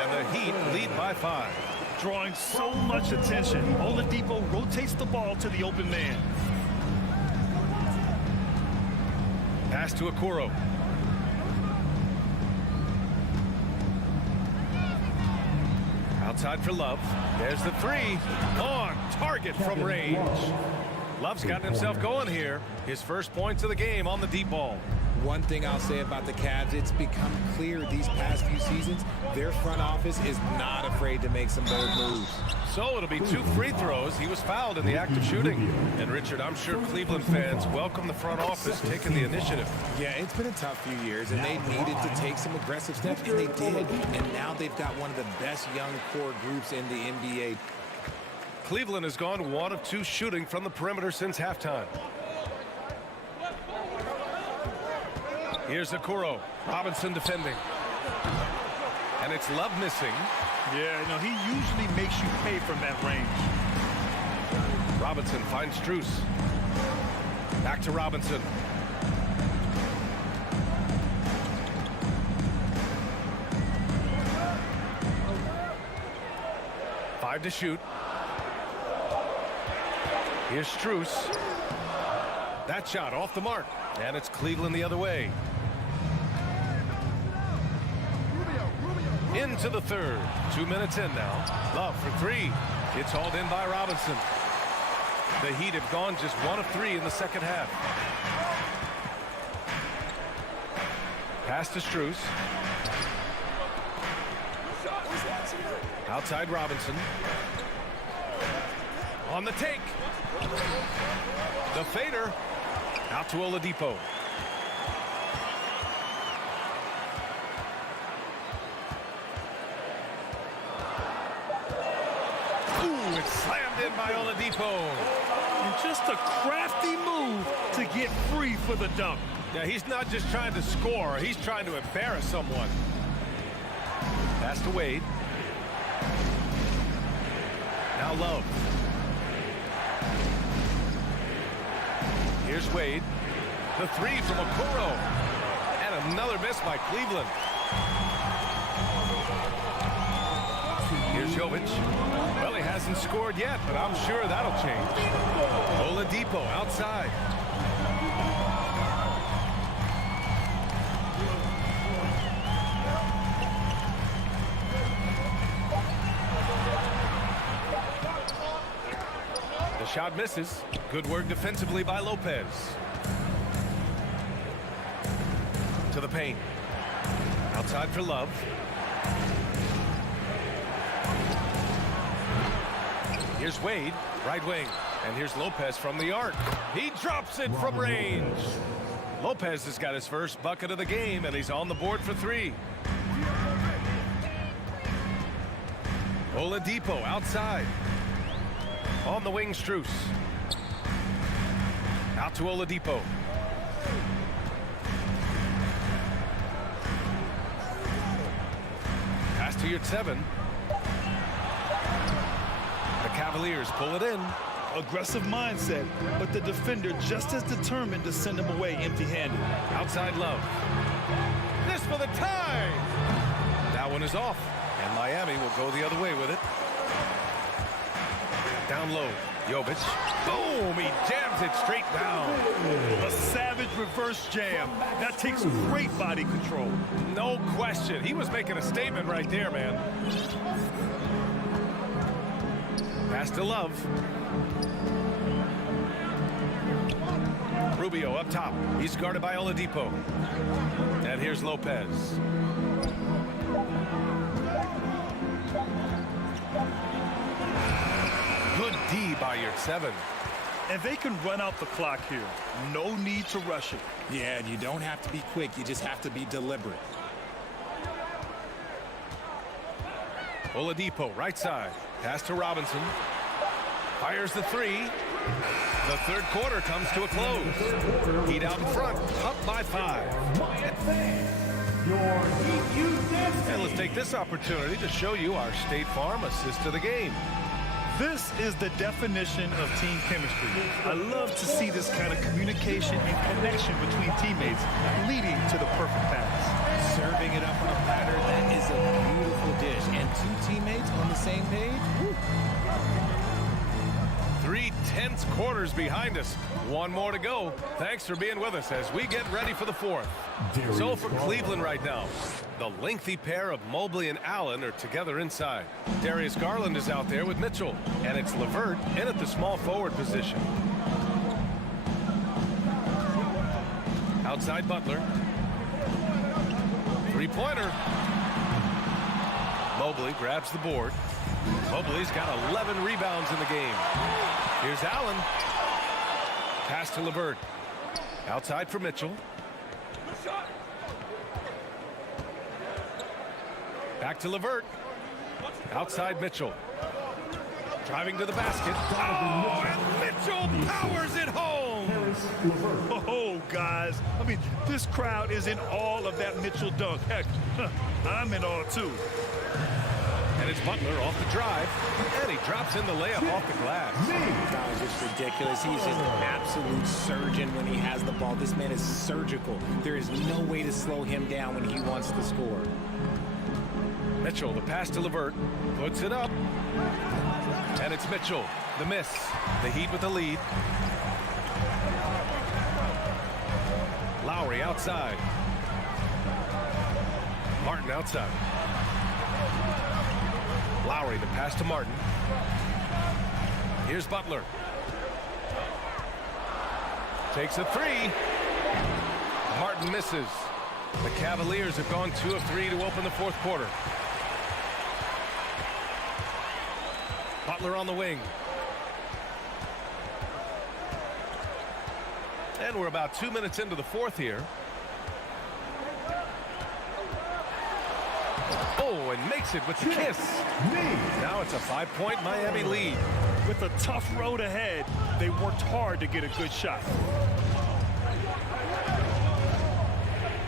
And the Heat lead by 5. Drawing so much attention, Oladipo rotates the ball to the open man. Pass to Okoro. Outside for Love. There's the 3. On target from range. Love's gotten himself going here. His first points of the game on the deep ball. One thing I'll say about the Cavs, it's become clear these past few seasons, their front office is not afraid to make some bold moves. So it'll be 2 free throws. He was fouled in the act of shooting. And Richard, I'm sure Cleveland fans welcome the front office taking the initiative. Yeah, it's been a tough few years, and they needed to take some aggressive steps, and they did. And now they've got one of the best young core groups in the NBA. Cleveland has gone 1 of 2 shooting from the perimeter since halftime. Here's Okoro. Robinson defending. And it's Love missing. Yeah, no, he usually makes you pay from that range. Robinson finds Strus. Back to Robinson. Five to shoot. Here's Strus. That shot off the mark. And it's Cleveland the other way. Into the third. 2 minutes in now. Love for three. It's hauled in by Robinson. The Heat have gone just 1 of 3 in the second half. Pass to Strus. Outside Robinson. On the take. The fader. Out to Oladipo. Ooh, it's slammed in by Oladipo. And just a crafty move to get free for the dunk. Yeah, he's not just trying to score. He's trying to embarrass someone. Pass to Wade. Now Love. Here's Wade. The three from Okoro. And another miss by Cleveland. Here's Jovic. Well, he hasn't scored yet, but I'm sure that'll change. Oladipo outside. The shot misses. Good work defensively by Lopez. To the paint. Outside for Love. Here's Wade, right wing. And here's Lopez from the arc. He drops it from range. Lopez has got his first bucket of the game, and he's on the board for three. Oladipo outside. On the wing, Strus. Out to Oladipo. Pass to Yurtseven. The Cavaliers pull it in. Aggressive mindset, but the defender just as determined to send him away empty-handed. Outside Love. This for the tie. That one is off, and Miami will go the other way with it. Down low, Jovic. Boom, he jams it straight down. A savage reverse jam. That takes great body control. No question. He was making a statement right there, man. Pass to Love. Rubio up top. He's guarded by Oladipo. And here's Lopez. Good D by Yurtseven. And they can run out the clock here. No need to rush it. Yeah, and you don't have to be quick. You just have to be deliberate. Oladipo, right side. Pass to Robinson. Fires the three. The third quarter comes to a close. Heat out in front, up by 5. And let's take this opportunity to show you our State Farm assist to the game. This is the definition of team chemistry. I love to see this kind of communication and connection between teammates leading to the perfect pass. Serving it up on a platter, that is a beautiful dish. And two teammates on the same page. Woo. 3 tense quarters behind us. One more to go. Thanks for being with us as we get ready for the fourth. So for Cleveland right now, the lengthy pair of Mobley and Allen are together inside. Darius Garland is out there with Mitchell, and it's LeVert in at the small forward position. Outside Butler. Three-pointer. Mobley grabs the board. Mobley's got 11 rebounds in the game. Here's Allen. Pass to LeVert. Outside for Mitchell. Back to LeVert. Outside Mitchell. Driving to the basket. Oh, and Mitchell powers it home. Oh, guys. I mean, this crowd is in all of that Mitchell dunk. Heck, I'm in all too. And it's Butler off the drive. And he drops in the layup off the glass. That was just ridiculous. He's just an absolute surgeon when he has the ball. This man is surgical. There is no way to slow him down when he wants to score. Mitchell, the pass to LeVert. Puts it up. And it's Mitchell. The miss. The Heat with the lead. Lowry outside. Martin outside. Lowry, the pass to Martin. Here's Butler. Takes a three. Martin misses. The Cavaliers have gone 2 of 3 to open the fourth quarter. Butler on the wing. And we're about 2 minutes into the fourth here. Oh, and makes it with the kiss. Now it's a 5-point Miami lead. With a tough road ahead, they worked hard to get a good shot.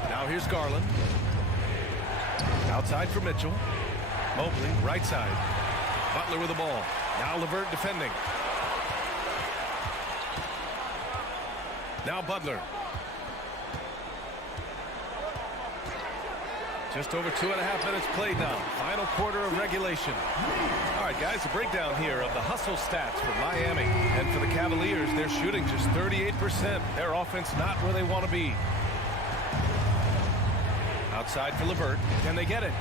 Now here's Garland. Outside for Mitchell. Mobley, right side. Butler with the ball. Now LeVert defending. Now Butler. Just over 2.5 minutes played now. Final quarter of regulation. All right, guys, a breakdown here of the hustle stats for Miami. And for the Cavaliers, they're shooting just 38%. Their offense not where they want to be. Outside for LeVert. Can they get it?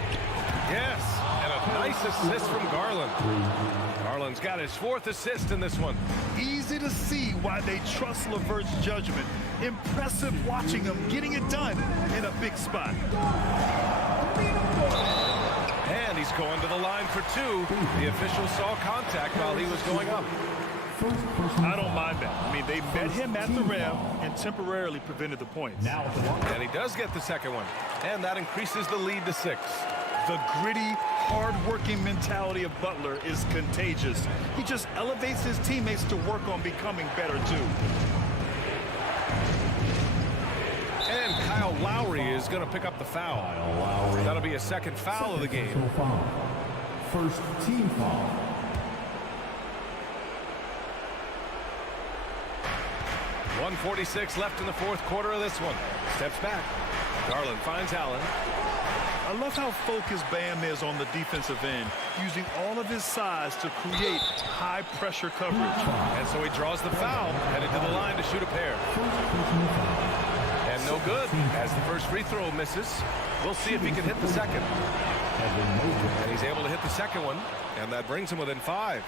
Yes. And a nice assist from Garland. Garland's got his 4th assist in this one. Easy to see why they trust LeVert's judgment. Impressive watching him getting it done in a big spot. And he's going to the line for 2. The official saw contact while he was going up. I don't mind that. I mean, they met him at the rim and temporarily prevented the points. And he does get the second one. And that increases the lead to 6. The gritty, hard-working mentality of Butler is contagious. He just elevates his teammates to work on becoming better, too. And Kyle Lowry is going to pick up the foul. That'll be a second foul of the game. First team foul. .146 left in the fourth quarter of this one. Steps back. Garland finds Allen. I love how focused Bam is on the defensive end, using all of his size to create high-pressure coverage. And so he draws the foul, headed to the line to shoot a pair. And no good, as the first free throw misses. We'll see if he can hit the second. And he's able to hit the second one, and that brings him within 5.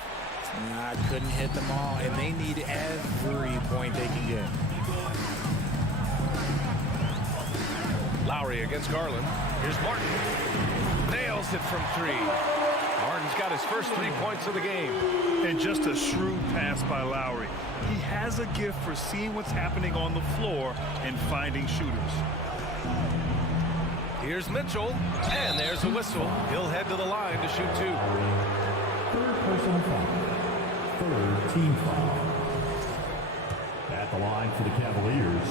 I couldn't hit them all, and they need every point they can get. Lowry against Garland. Here's Martin. Nails it from 3. Martin's got his first 3 points of the game. And just a shrewd pass by Lowry. He has a gift for seeing what's happening on the floor and finding shooters. Here's Mitchell, and there's a whistle. He'll head to the line to shoot 2. Third personal foul. Third team foul. At the line for the Cavaliers,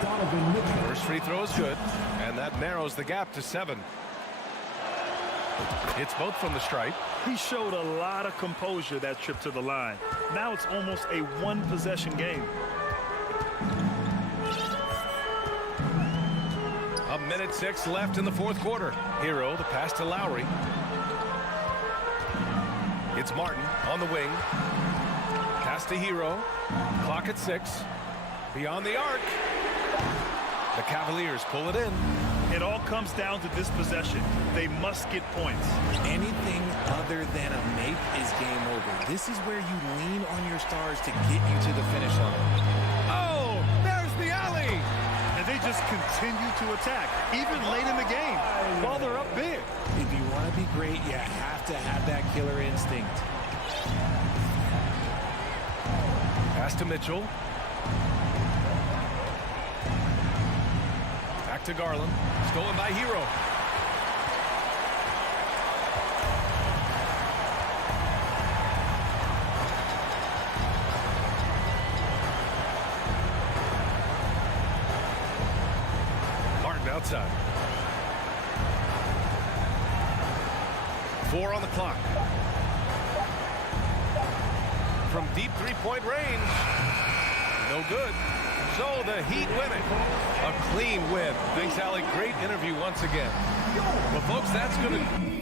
Donovan Mitchell. First free throw is good, and that narrows the gap to 7. It's both from the stripe. He showed a lot of composure that trip to the line. Now it's almost a one-possession game. A minute 6 left in the fourth quarter. Hero, the pass to Lowry. It's Martin on the wing. Pass to Hero. Clock at 6. Beyond the arc. The Cavaliers pull it in. It all comes down to this possession. They must get points. Anything other than a make is game over. This is where you lean on your stars to get you to the finish line. Oh, there's the alley. And they just continue to attack, even late in the game, while they're up big. If you want to be great, you have to have that killer instinct. Pass to Mitchell. Back to Garland. Stolen by Hero. Martin outside. 4 on the clock. From deep three-point range. No good. So the Heat win it. A clean win. Thanks, Allie. Great interview once again. Well, folks, that's going to...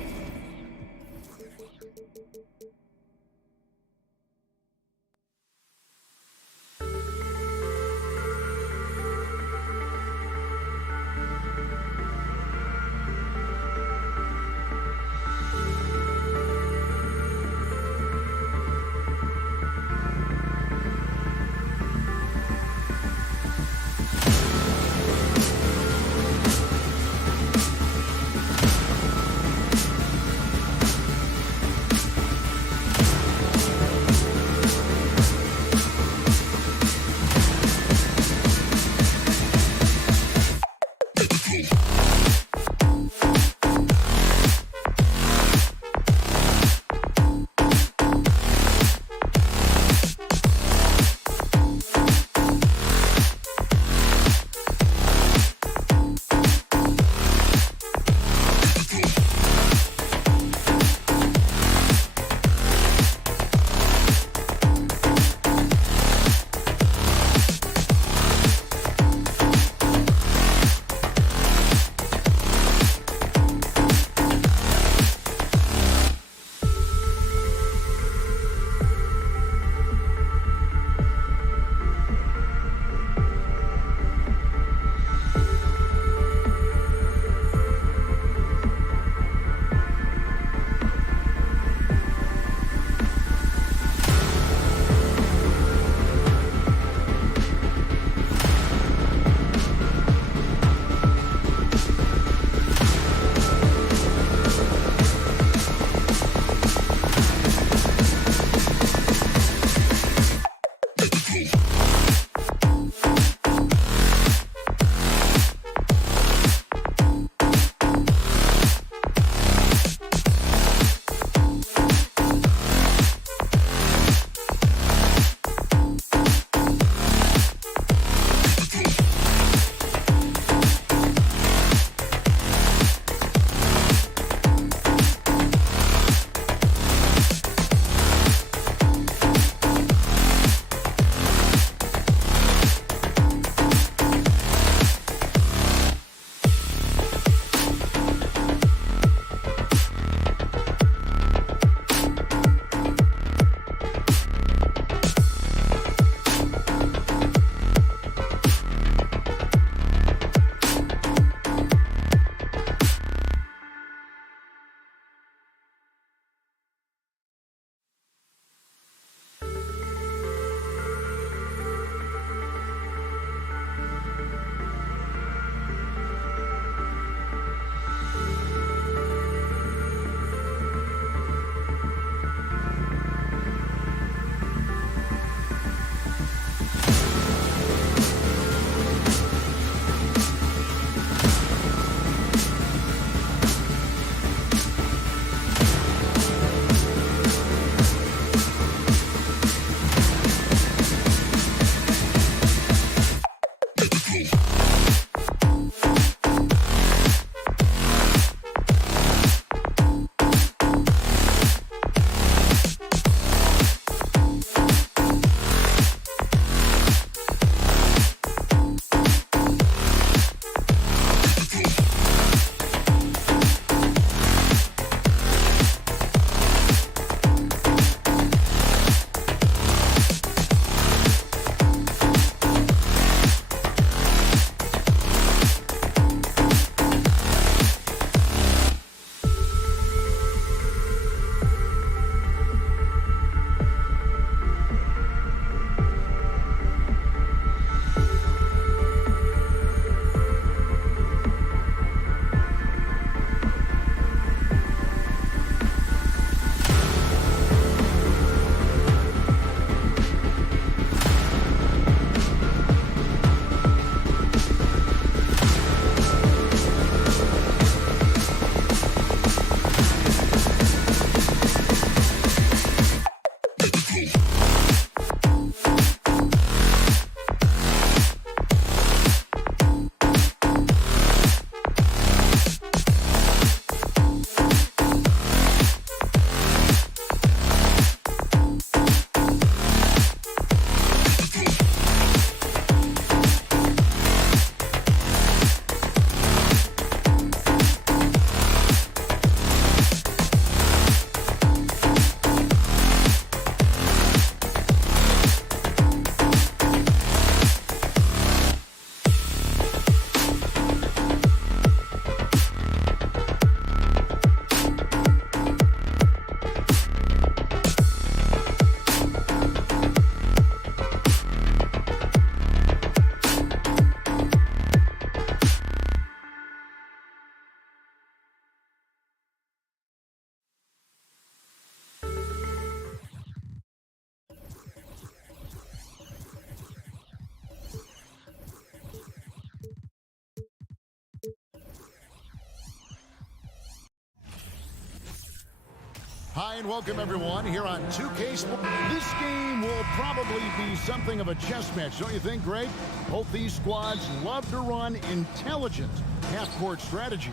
Hi and welcome everyone here on 2K Sports. This game will probably be something of a chess match, don't you think, Greg? Both these squads love to run intelligent half-court strategies.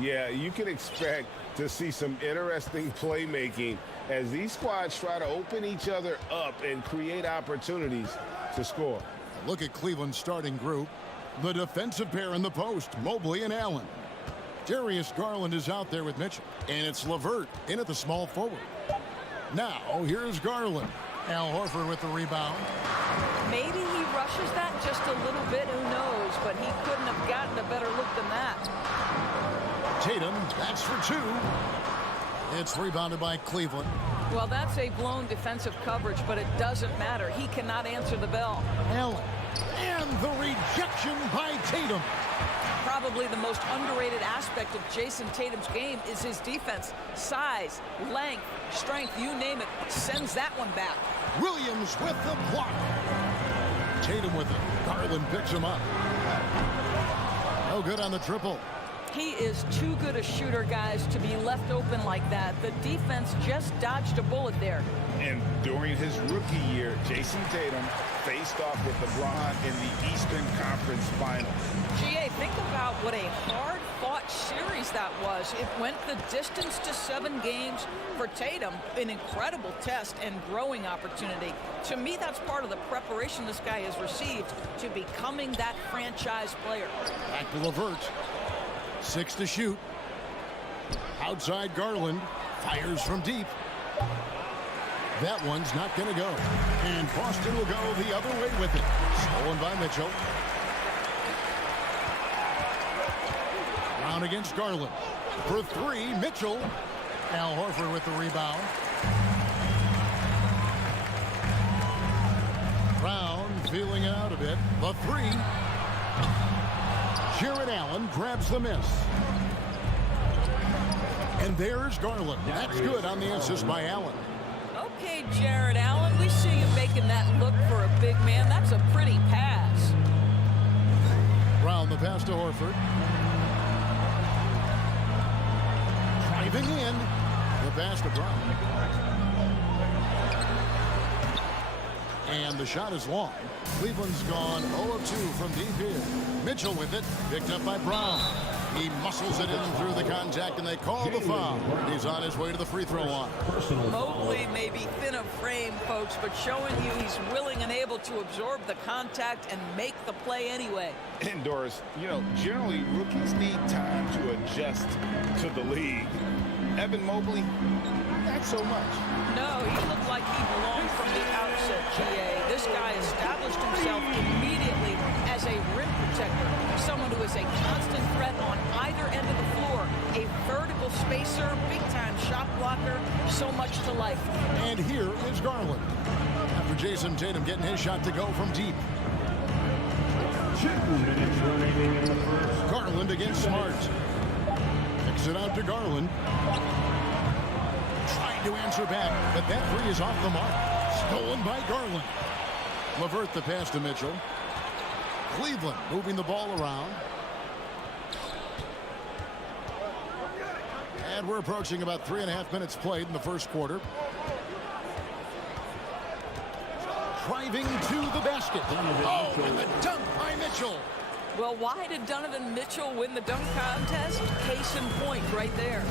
Yeah, you can expect to see some interesting playmaking as these squads try to open each other up and create opportunities to score. Look at Cleveland's starting group. The defensive pair in the post, Mobley and Allen. Darius Garland is out there with Mitchell, and it's LeVert in at the small forward. Now, here's Garland. Al Horford with the rebound. Maybe he rushes that just a little bit, who knows, but he couldn't have gotten a better look than that. Tatum, that's for two. It's rebounded by Cleveland. Well, that's a blown defensive coverage, but it doesn't matter. He cannot answer the bell. Allen, and the rejection by Tatum. Probably the most underrated aspect of Jason Tatum's game is his defense. Size, length, strength, you name it, sends that one back. Williams with the block. Tatum with it. Garland picks him up. No good on the triple. He is too good a shooter, guys, to be left open like that. The defense just dodged a bullet there. And during his rookie year, Jason Tatum faced off with LeBron in the Eastern Conference Finals. GA, think about what a hard-fought series that was. It went the distance to 7 games for Tatum, an incredible test and growing opportunity. To me, that's part of the preparation this guy has received to becoming that franchise player. Back to LeVert. 6 to shoot. Outside Garland. Fires from deep. That one's not going to go. And Boston will go the other way with it. Stolen by Mitchell. Brown against Garland. For 3, Mitchell. Al Horford with the rebound. Brown feeling it out a bit. The 3. Jared Allen grabs the miss. And there's Garland. That's good on the assist by Allen. Okay, Jared Allen, we see you making that look for a big man. That's a pretty pass. Brown the pass to Horford. Driving in. The pass to Brown. And the shot is long. Cleveland's gone 0 of 2 from deep here. Mitchell with it. Picked up by Brown. He muscles it in through the contact, and they call the foul. He's on his way to the free throw line. Mobley may be thin of frame, folks, but showing you he's willing and able to absorb the contact and make the play anyway. And Doris, you know, generally rookies need time to adjust to the league. Evan Mobley, not so much. No, he looked like he belonged from the outset, GA. This guy established himself immediately as a rim protector, someone who is a constant threat on either end of the floor, a vertical spacer, big-time shot blocker, so much to like. And here is Garland. After Jason Tatum getting his shot to go from deep. Garland against Smart. Kicks it out to Garland. Trying to answer back, but that 3 is off the mark. Stolen by Garland. LeVert the pass to Mitchell. Cleveland moving the ball around. And we're approaching about 3.5 minutes played in the first quarter. Driving to the basket. Oh, and the dunk by Mitchell. Well, why did Donovan Mitchell win the dunk contest? Case in point right there.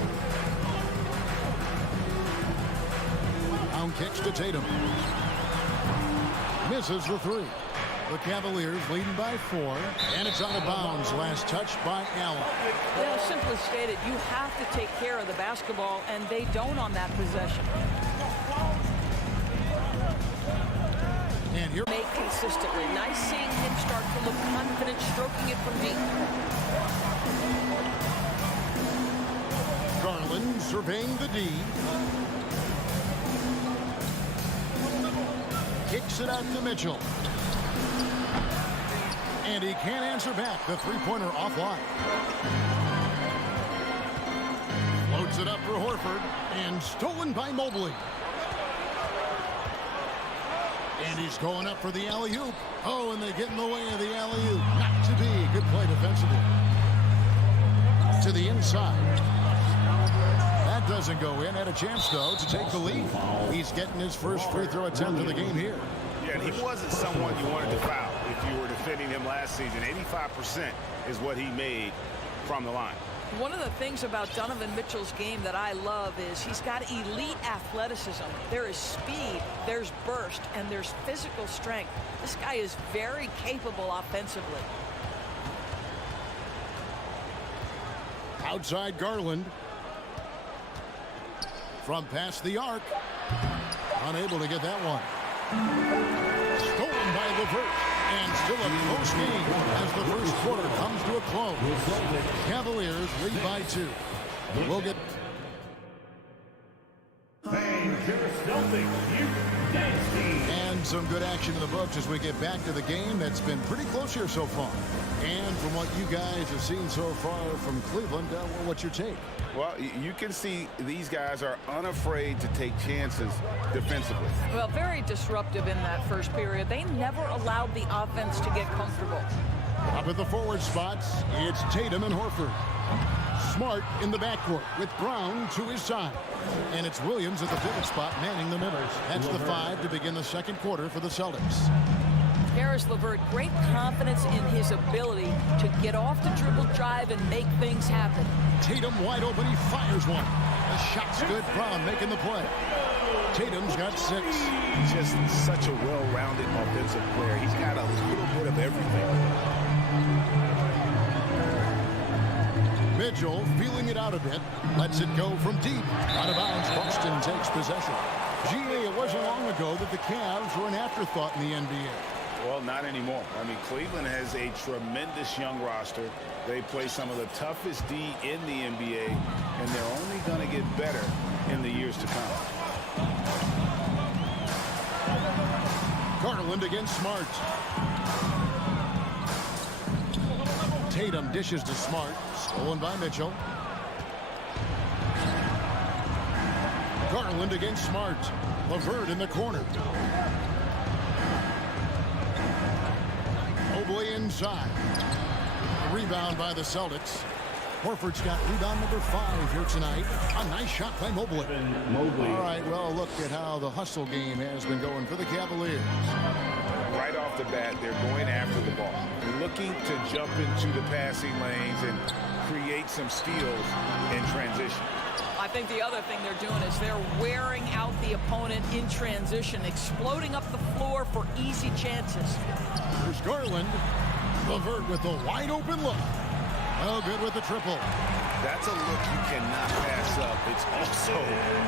Down kicks to Tatum. Misses the 3. The Cavaliers leading by 4, and it's out of bounds. Last touch by Allen. You know, simply stated, you have to take care of the basketball, and they don't on that possession. And here, Make consistently. Nice seeing him start to look confident, stroking it from deep. Garland surveying the D. Kicks it out to Mitchell. And he can't answer back. The three-pointer offline. Floats it up for Horford. And stolen by Mobley. And he's going up for the alley-oop. Oh, and they get in the way of the alley-oop. Not to be. Good play defensively. To the inside. That That doesn't go in. Had a chance, though, to take the lead. He's getting his first free throw attempt of the game here. Yeah, and he wasn't someone you wanted to foul if you were defending him last season. 85% is what he made from the line. One of the things about Donovan Mitchell's game that I love is he's got elite athleticism. There is speed, there's burst, and there's physical strength. This guy is very capable offensively. Outside Garland. From past the arc. Unable to get that one. Stolen by LeVert. And still a close game as the first quarter comes to a close. Cavaliers lead by 2. We'll get... And some good action in the books as we get back to the game that's been pretty close here so far. And from what you guys have seen so far from Cleveland, what's your take? Well, you can see these guys are unafraid to take chances defensively. Well, very disruptive in that first period. They never allowed the offense to get comfortable. Up at the forward spots, it's Tatum and Horford. Smart in the backcourt with Brown to his side. And it's Williams at the pivot spot manning the middle. That's the 5 to begin the second quarter for the Celtics. Karis LeVert, great confidence in his ability to get off the dribble drive and make things happen. Tatum wide open, he fires one. The shot's good, Brown making the play. Tatum's got 6. Just such a well-rounded offensive player. He's got a little bit of everything. Mitchell feeling it out a bit. Lets it go from deep. Out of bounds, Boston takes possession. It wasn't long ago that the Cavs were an afterthought in the NBA. Well, not anymore. I mean, Cleveland has a tremendous young roster. They play some of the toughest D in the NBA, and they're only going to get better in the years to come. Garland against Smart. Tatum dishes to Smart. Stolen by Mitchell. Garland against Smart. LeVert in the corner. Mobley inside. A rebound by the Celtics. Horford's got rebound number 5 here tonight. A nice shot by Mobley. All right, well, look at how the hustle game has been going for the Cavaliers. Right off the bat, they're going after the ball. They're looking to jump into the passing lanes and create some steals in transition. I think the other thing they're doing is they're wearing out the opponent in transition, exploding up the floor for easy chances. There's Garland. LeVert with the wide open look. Oh, good with the triple. That's a look you cannot pass up. It's also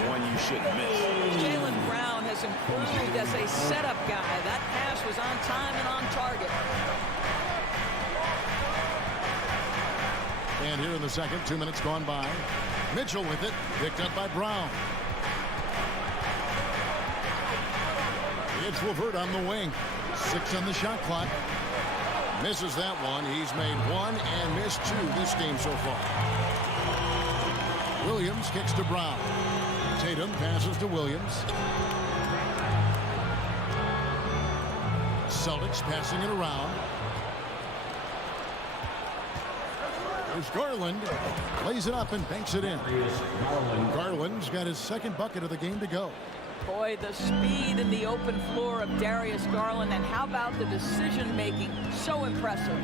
one you shouldn't miss. Jaylen Brown has improved as a setup guy. That pass was on time and on target. And here in the second, 2 minutes gone by. Mitchell with it, picked up by Brown. It's LeVert on the wing. 6 on the shot clock. Misses that one. He's made 1 and missed 2 this game so far. Williams kicks to Brown. Tatum passes to Williams. Celtics passing it around. There's Garland. Lays it up and banks it in. Garland's got his second bucket of the game to go. Boy, the speed in the open floor of Darius Garland, and how about the decision-making? So impressive.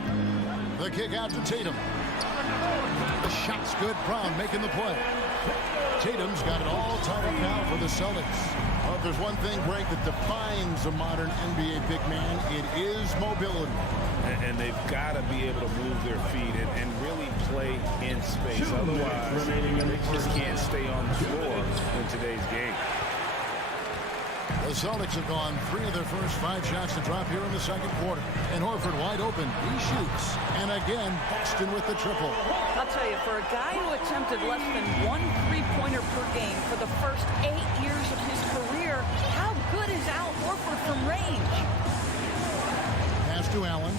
The kick out to Tatum. The shot's good. Brown making the play. Tatum's got it all tied up now for the Celtics. Well, if there's one thing, Greg, that defines a modern NBA big man, it is mobility. And they've got to be able to move their feet and really play in space. Otherwise, they just can't stay on the floor in today's game. The Celtics have gone 3 of their first 5 shots to drop here in the second quarter. And Horford wide open. He shoots. And again, Boston with the triple. I'll tell you, for a guy who attempted less than 1 3-pointer per game for the first 8 years of his career, how good is Al Horford from range? Pass to Allen.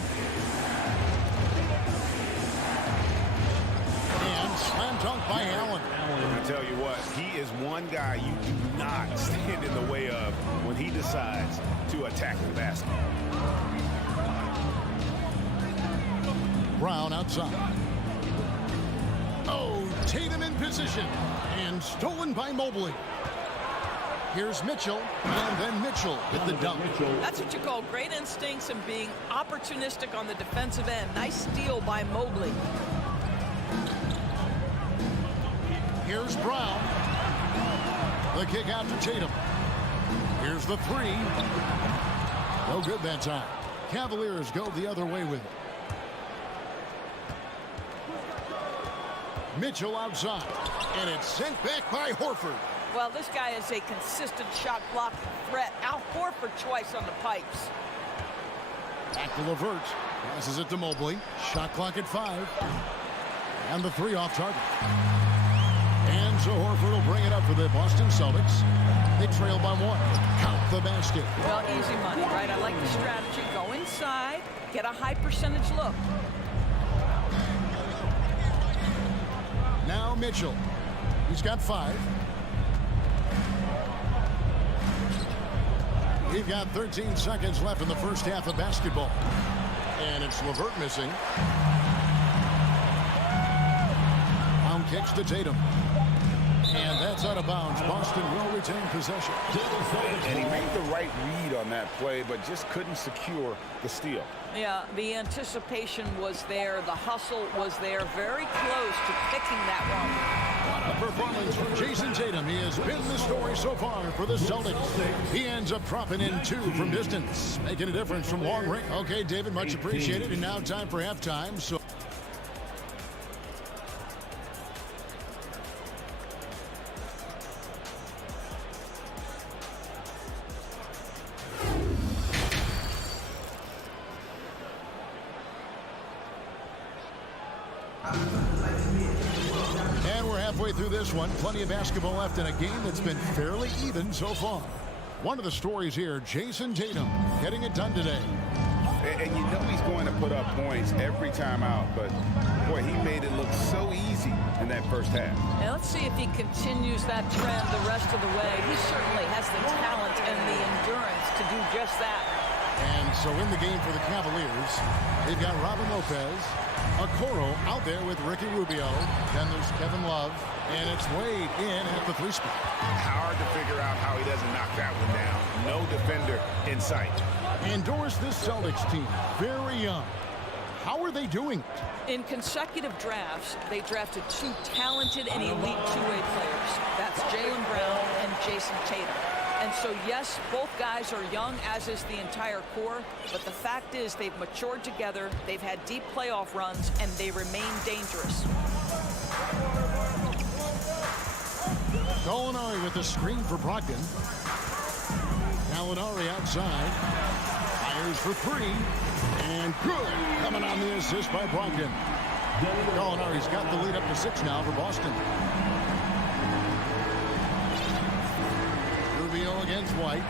And slam dunk by Allen. I tell you what, he is one guy you do not stand in the way of when he decides to attack the basket. Brown outside. Oh, Tatum in position. And stolen by Mobley. Here's Mitchell, and then Mitchell with the dunk. That's what you call great instincts and being opportunistic on the defensive end. Nice steal by Mobley. Here's Brown. The kick out to Tatum. Here's the three. No good that time. Cavaliers go the other way with it. Mitchell outside. And it's sent back by Horford. Well, this guy is a consistent shot blocking threat. Al Horford twice on the pipes. Back to LeVert. Passes it to Mobley. Shot clock at 5. And the three off target. And so Horford will bring it up for the Boston Celtics. They trail by 1. Count the basket. Well, easy money, right? I like the strategy. Go inside, get a high percentage look. Now Mitchell. He's got 5. We've got 13 seconds left in the first half of basketball. And it's LeVert missing. Brown kicks to Tatum. And that's out of bounds. Boston will retain possession. And he made the right read on that play, but just couldn't secure the steal. Yeah, the anticipation was there. The hustle was there. Very close to picking that one. A performance from Jason Tatum. He has been the story so far for the Celtics. He ends up dropping in 2 from distance, making a difference from long range. Okay, David, much appreciated. And now time for halftime. So. And we're halfway through this one. Plenty of basketball left in a game that's been fairly even so far. One of the stories here, Jason Tatum getting it done today. And you know he's going to put up points every time out, but boy, he made it look so easy in that first half. And let's see if he continues that trend the rest of the way. He certainly has the talent and the endurance to do just that. And so in the game for the Cavaliers, they've got Robin Lopez, Okoro out there with Ricky Rubio. Then there's Kevin Love, and it's Wade in at the 3 spot. Hard to figure out how he doesn't knock that one down. No defender in sight. Endorse this Celtics team, very young. How are they doing it? In consecutive drafts, they drafted 2 talented and elite two-way players. That's Jaylen Brown and Jason Tatum. And so, yes, both guys are young, as is the entire core. But the fact is they've matured together, they've had deep playoff runs, and they remain dangerous. Gallinari with the screen for Brogdon. Gallinari outside. Fires for 3. And good. Coming on the assist by Brogdon. Gallinari's got the lead up to 6 now for Boston. Rubio against White.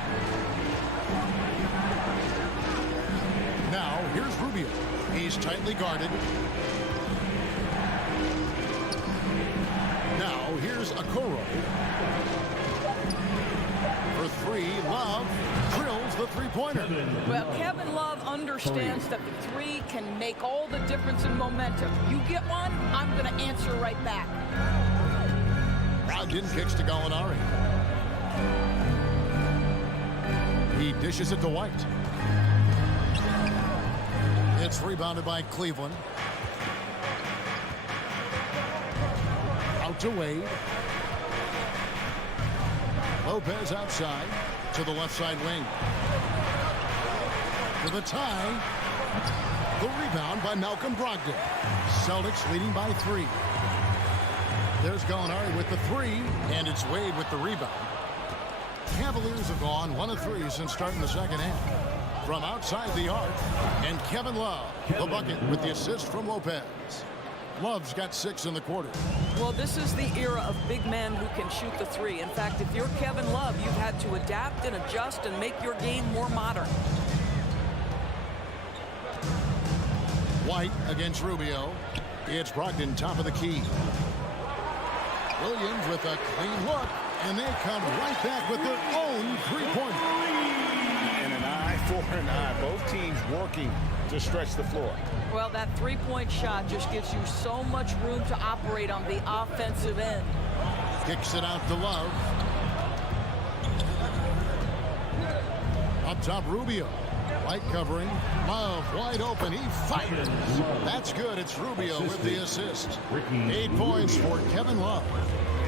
Now, here's Rubio. He's tightly guarded. Now, here's Okoro. For 3, Love drills the three-pointer. Well, Kevin Love understands that the 3 can make all the difference in momentum. You get one, I'm going to answer right back. Brogdon kicks to Gallinari. He dishes it to White. It's rebounded by Cleveland. Out to Wade. Lopez outside to the left side wing. For the tie. The rebound by Malcolm Brogdon. Celtics leading by 3. There's Gallinari with the 3, and it's Wade with the rebound. Cavaliers have gone 1 of 3 since starting the second half. From outside the arc, and Kevin Love, the bucket with the assist from Lopez. Love's got 6 in the quarter. Well, this is the era of big men who can shoot the 3. In fact, if you're Kevin Love, you've had to adapt and adjust and make your game more modern. White against Rubio. It's Brogdon top of the key. Williams with a clean look, and they come right back with their own 3-pointer. And an eye for an eye. Both teams working to stretch the floor. Well, that 3-point shot just gives you so much room to operate on the offensive end. Kicks it out to Love. Up top, Rubio. Right covering. Love wide open. He fires. That's good. It's Rubio with the assist. 8 points for Kevin Love.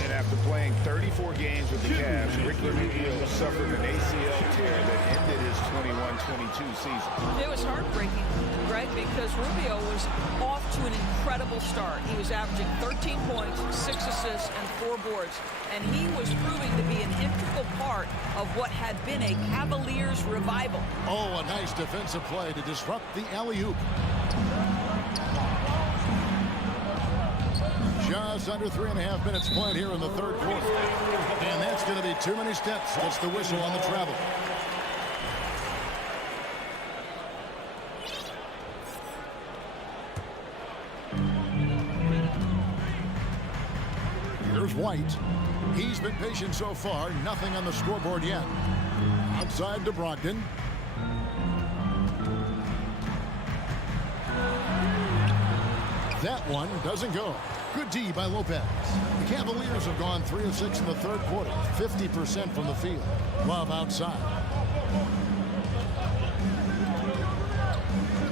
And after playing 34 games with the Cavs, Ricky Rubio suffered an ACL tear that ended his 21-22 season. It was heartbreaking, Greg, because Rubio was off to an incredible start. He was averaging 13 points, 6 assists, and 4 boards. And he was proving to be an integral part of what had been a Cavaliers revival. Oh, a nice defensive play to disrupt the alley-oop. Just under 3.5 minutes played here in the third quarter. And that's going to be too many steps. That's the whistle on the travel. Here's White. He's been patient so far. Nothing on the scoreboard yet. Outside to Brogdon. That one doesn't go. Good D by Lopez. The Cavaliers have gone 3 of 6 in the third quarter. 50% from the field. Love outside.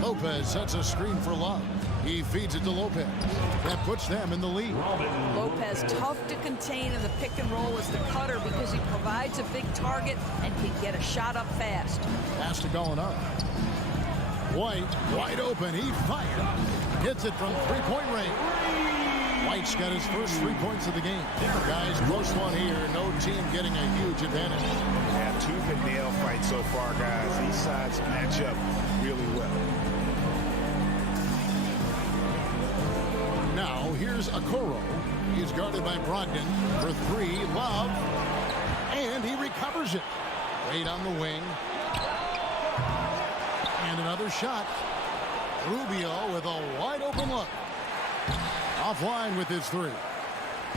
Lopez sets a screen for Love. He feeds it to Lopez. That puts them in the lead. Lopez tough to contain in the pick and roll as the cutter because he provides a big target and can get a shot up fast. Pass to going up. White wide open. He fired. Hits it from three-point range. White's got his first 3 points of the game. Guys, close one here. No team getting a huge advantage. Yeah, tooth and nail fight so far, guys. These sides match up really well. Now, here's Okoro. He's guarded by Brogdon for 3. Love. And he recovers it. Right on the wing. And another shot. Rubio with a wide open look. Offline with his 3.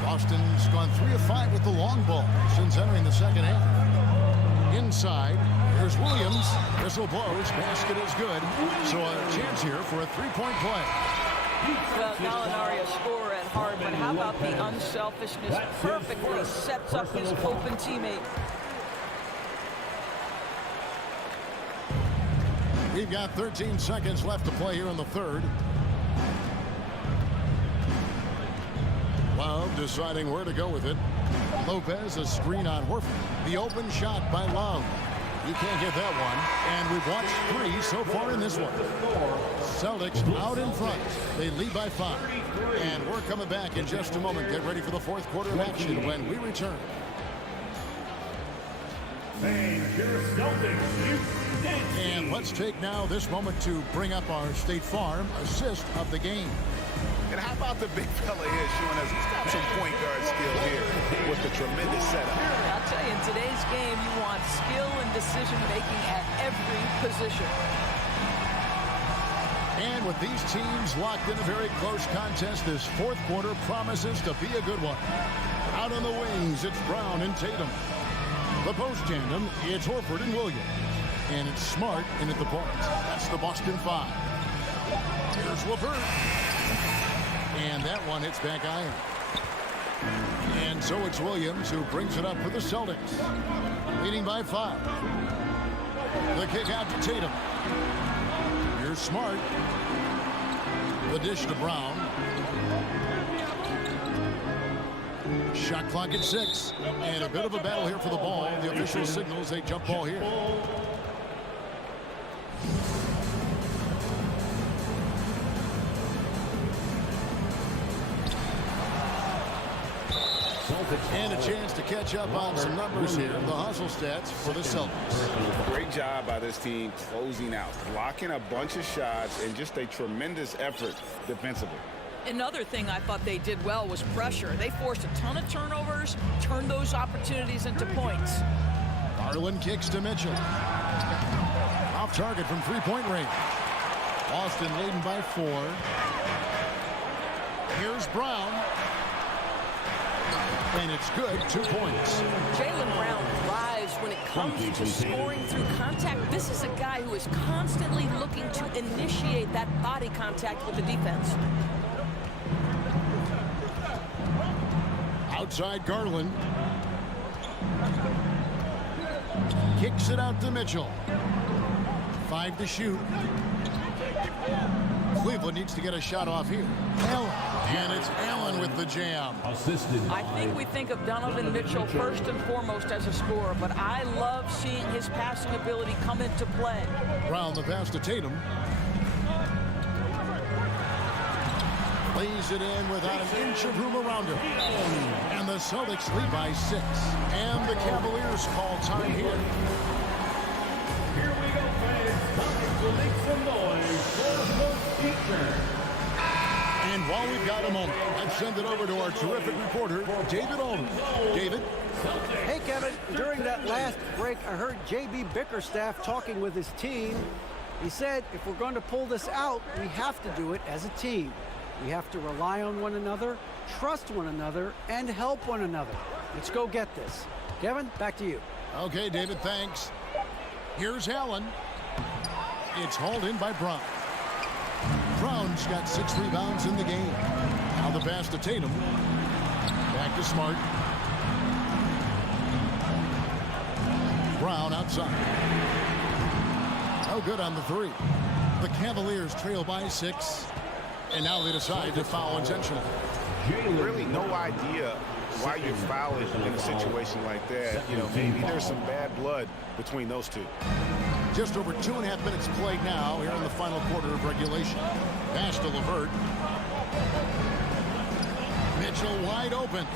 Boston's gone 3 of 5 with the long ball since entering the second half. Inside, here's Williams. Whistle blows. Basket is good. So a chance here for a 3-point play. Well, Gallinari a scorer at heart, but how about the unselfishness? Perfectly sets up his open teammate. We've got 13 seconds left to play here in the third. Love deciding where to go with it. Lopez, a screen on Horford. The open shot by Love. He can't get that one. And we've watched 3 so far in this one. Celtics out in front. They lead by 5. And we're coming back in just a moment. Get ready for the fourth quarter of action when we return. And let's take now this moment to bring up our State Farm assist of the game. And how about the big fella here showing us he's got some point guard skill here with the tremendous setup. I'll tell you, in today's game, you want skill and decision-making at every position. And with these teams locked in a very close contest, this fourth quarter promises to be a good one. Out on the wings, it's Brown and Tatum. The post tandem, it's Horford and Williams. And it's Smart in at the point. That's the Boston 5. Here's LeVert. And that one hits back iron. And so it's Williams who brings it up for the Celtics. Leading by 5. The kick out to Tatum. Here's Smart. The dish to Brown. Shot clock at 6. And a bit of a battle here for the ball. The official signals a jump ball here. And a chance to catch up on some numbers here. The hustle stats for the Celtics. Great job by this team closing out, blocking a bunch of shots, and just a tremendous effort defensively. Another thing I thought they did well was pressure. They forced a ton of turnovers, turned those opportunities into points. Garland kicks to Mitchell. Off target from three-point range. Boston leading by 4. Here's Brown. And it's good, 2 points. Jaylen Brown thrives when it comes to scoring through contact. This is a guy who is constantly looking to initiate that body contact with the defense. Outside Garland. Kicks it out to Mitchell. 5 to shoot. Cleveland needs to get a shot off here. Allen. And it's Allen with the jam. I think we think of Donovan Mitchell first and foremost as a scorer, but I love seeing his passing ability come into play. Brown the pass to Tatum. Lays it in without an inch of room around him. And the Celtics lead by 6. And the Cavaliers call time here. Here we go, fans. Time to make some noise for the teacher. And while we've got a moment, let's send it over to our terrific reporter, David Alden. David? Hey, Kevin. During that last break, I heard J.B. Bickerstaff talking with his team. He said, if we're going to pull this out, we have to do it as a team. We have to rely on one another, trust one another, and help one another. Let's go get this. Kevin, back to you. Okay, David, thanks. Here's Allen. It's hauled in by Brown. Brown's got 6 rebounds in the game. Now the pass to Tatum. Back to Smart. Brown outside. No good on the 3. The Cavaliers trail by 6. And now they decide to foul intentionally. Really no idea why you're fouling in a situation like that. You know, maybe there's some bad blood between those two. Just over 2.5 minutes played now here in the final quarter of regulation. Pass to LeVert. Mitchell wide open.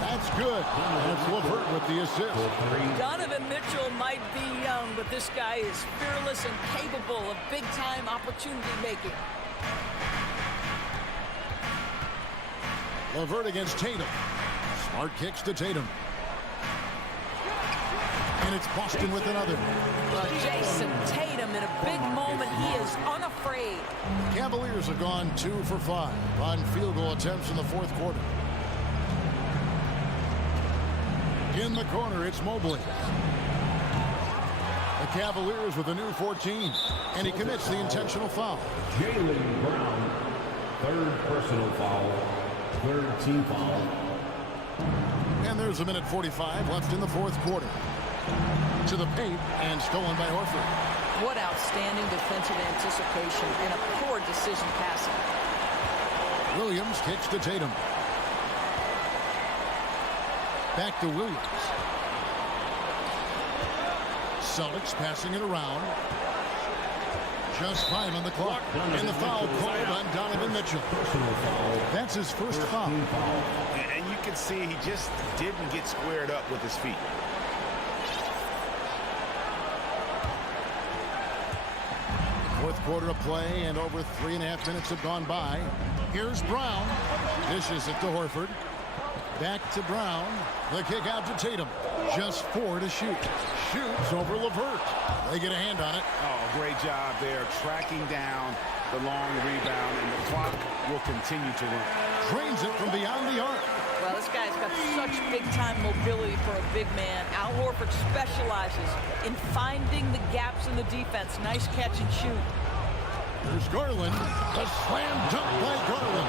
That's good. That's LeVert with the assist. Donovan Mitchell might be young, but this guy is fearless and capable of big-time opportunity making. LeVert against Tatum. Smart kicks to Tatum. And it's Boston with another. Well, Jason Tatum in a big moment. He is unafraid. Cavaliers have gone 2 for 5 on field goal attempts in the 4th quarter. In the corner, it's Mobley. The Cavaliers with a new 14. And he commits the intentional foul. Jaylen Brown, 3rd personal foul, 3rd team foul. And there's a minute 45 left in the 4th quarter. To the paint and stolen by Horford. What outstanding defensive anticipation and a poor decision passing. Williams kicks to Tatum. Back to Williams. Celtics passing it around. Just 5 on the clock. And the foul called on Donovan Mitchell. That's his first foul. And you can see he just didn't get squared up with his feet. Fourth quarter of play, and over 3.5 minutes have gone by. Here's Brown. Dishes it to Horford. Back to Brown. The kick out to Tatum. Just 4 to shoot. Shoots over LeVert. They get a hand on it. Oh, great job there, tracking down the long rebound, and the clock will continue to run. Drains it from beyond the arc. Well, this guy's got such big-time mobility for a big man. Al Horford specializes in finding the gaps in the defense. Nice catch and shoot. There's Garland. A slam dunk by Garland.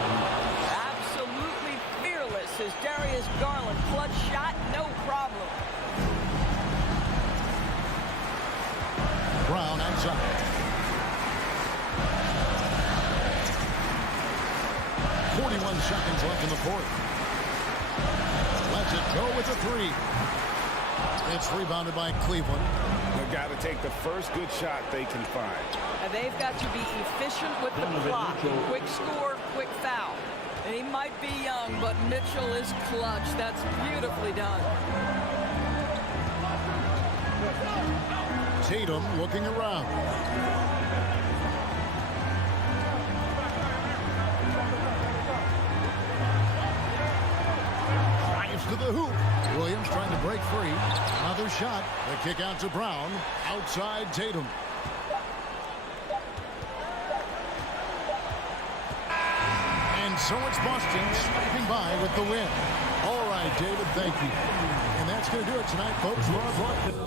Absolutely fearless is Darius Garland. Clutch shot, no problem. Brown outside. 41 seconds left in the 4th. Lets it go with a 3. It's rebounded by Cleveland. They've got to take the first good shot they can find. And they've got to be efficient with the clock. Quick score, quick foul. And he might be young, but Mitchell is clutch. That's beautifully done. Tatum looking around. Drives to the hoop. Williams trying to break free. Another shot. The kick out to Brown. Outside Tatum. And so it's Boston scraping by with the win. All right, David, thank you. And that's going to do it tonight, folks. We're on broadcast.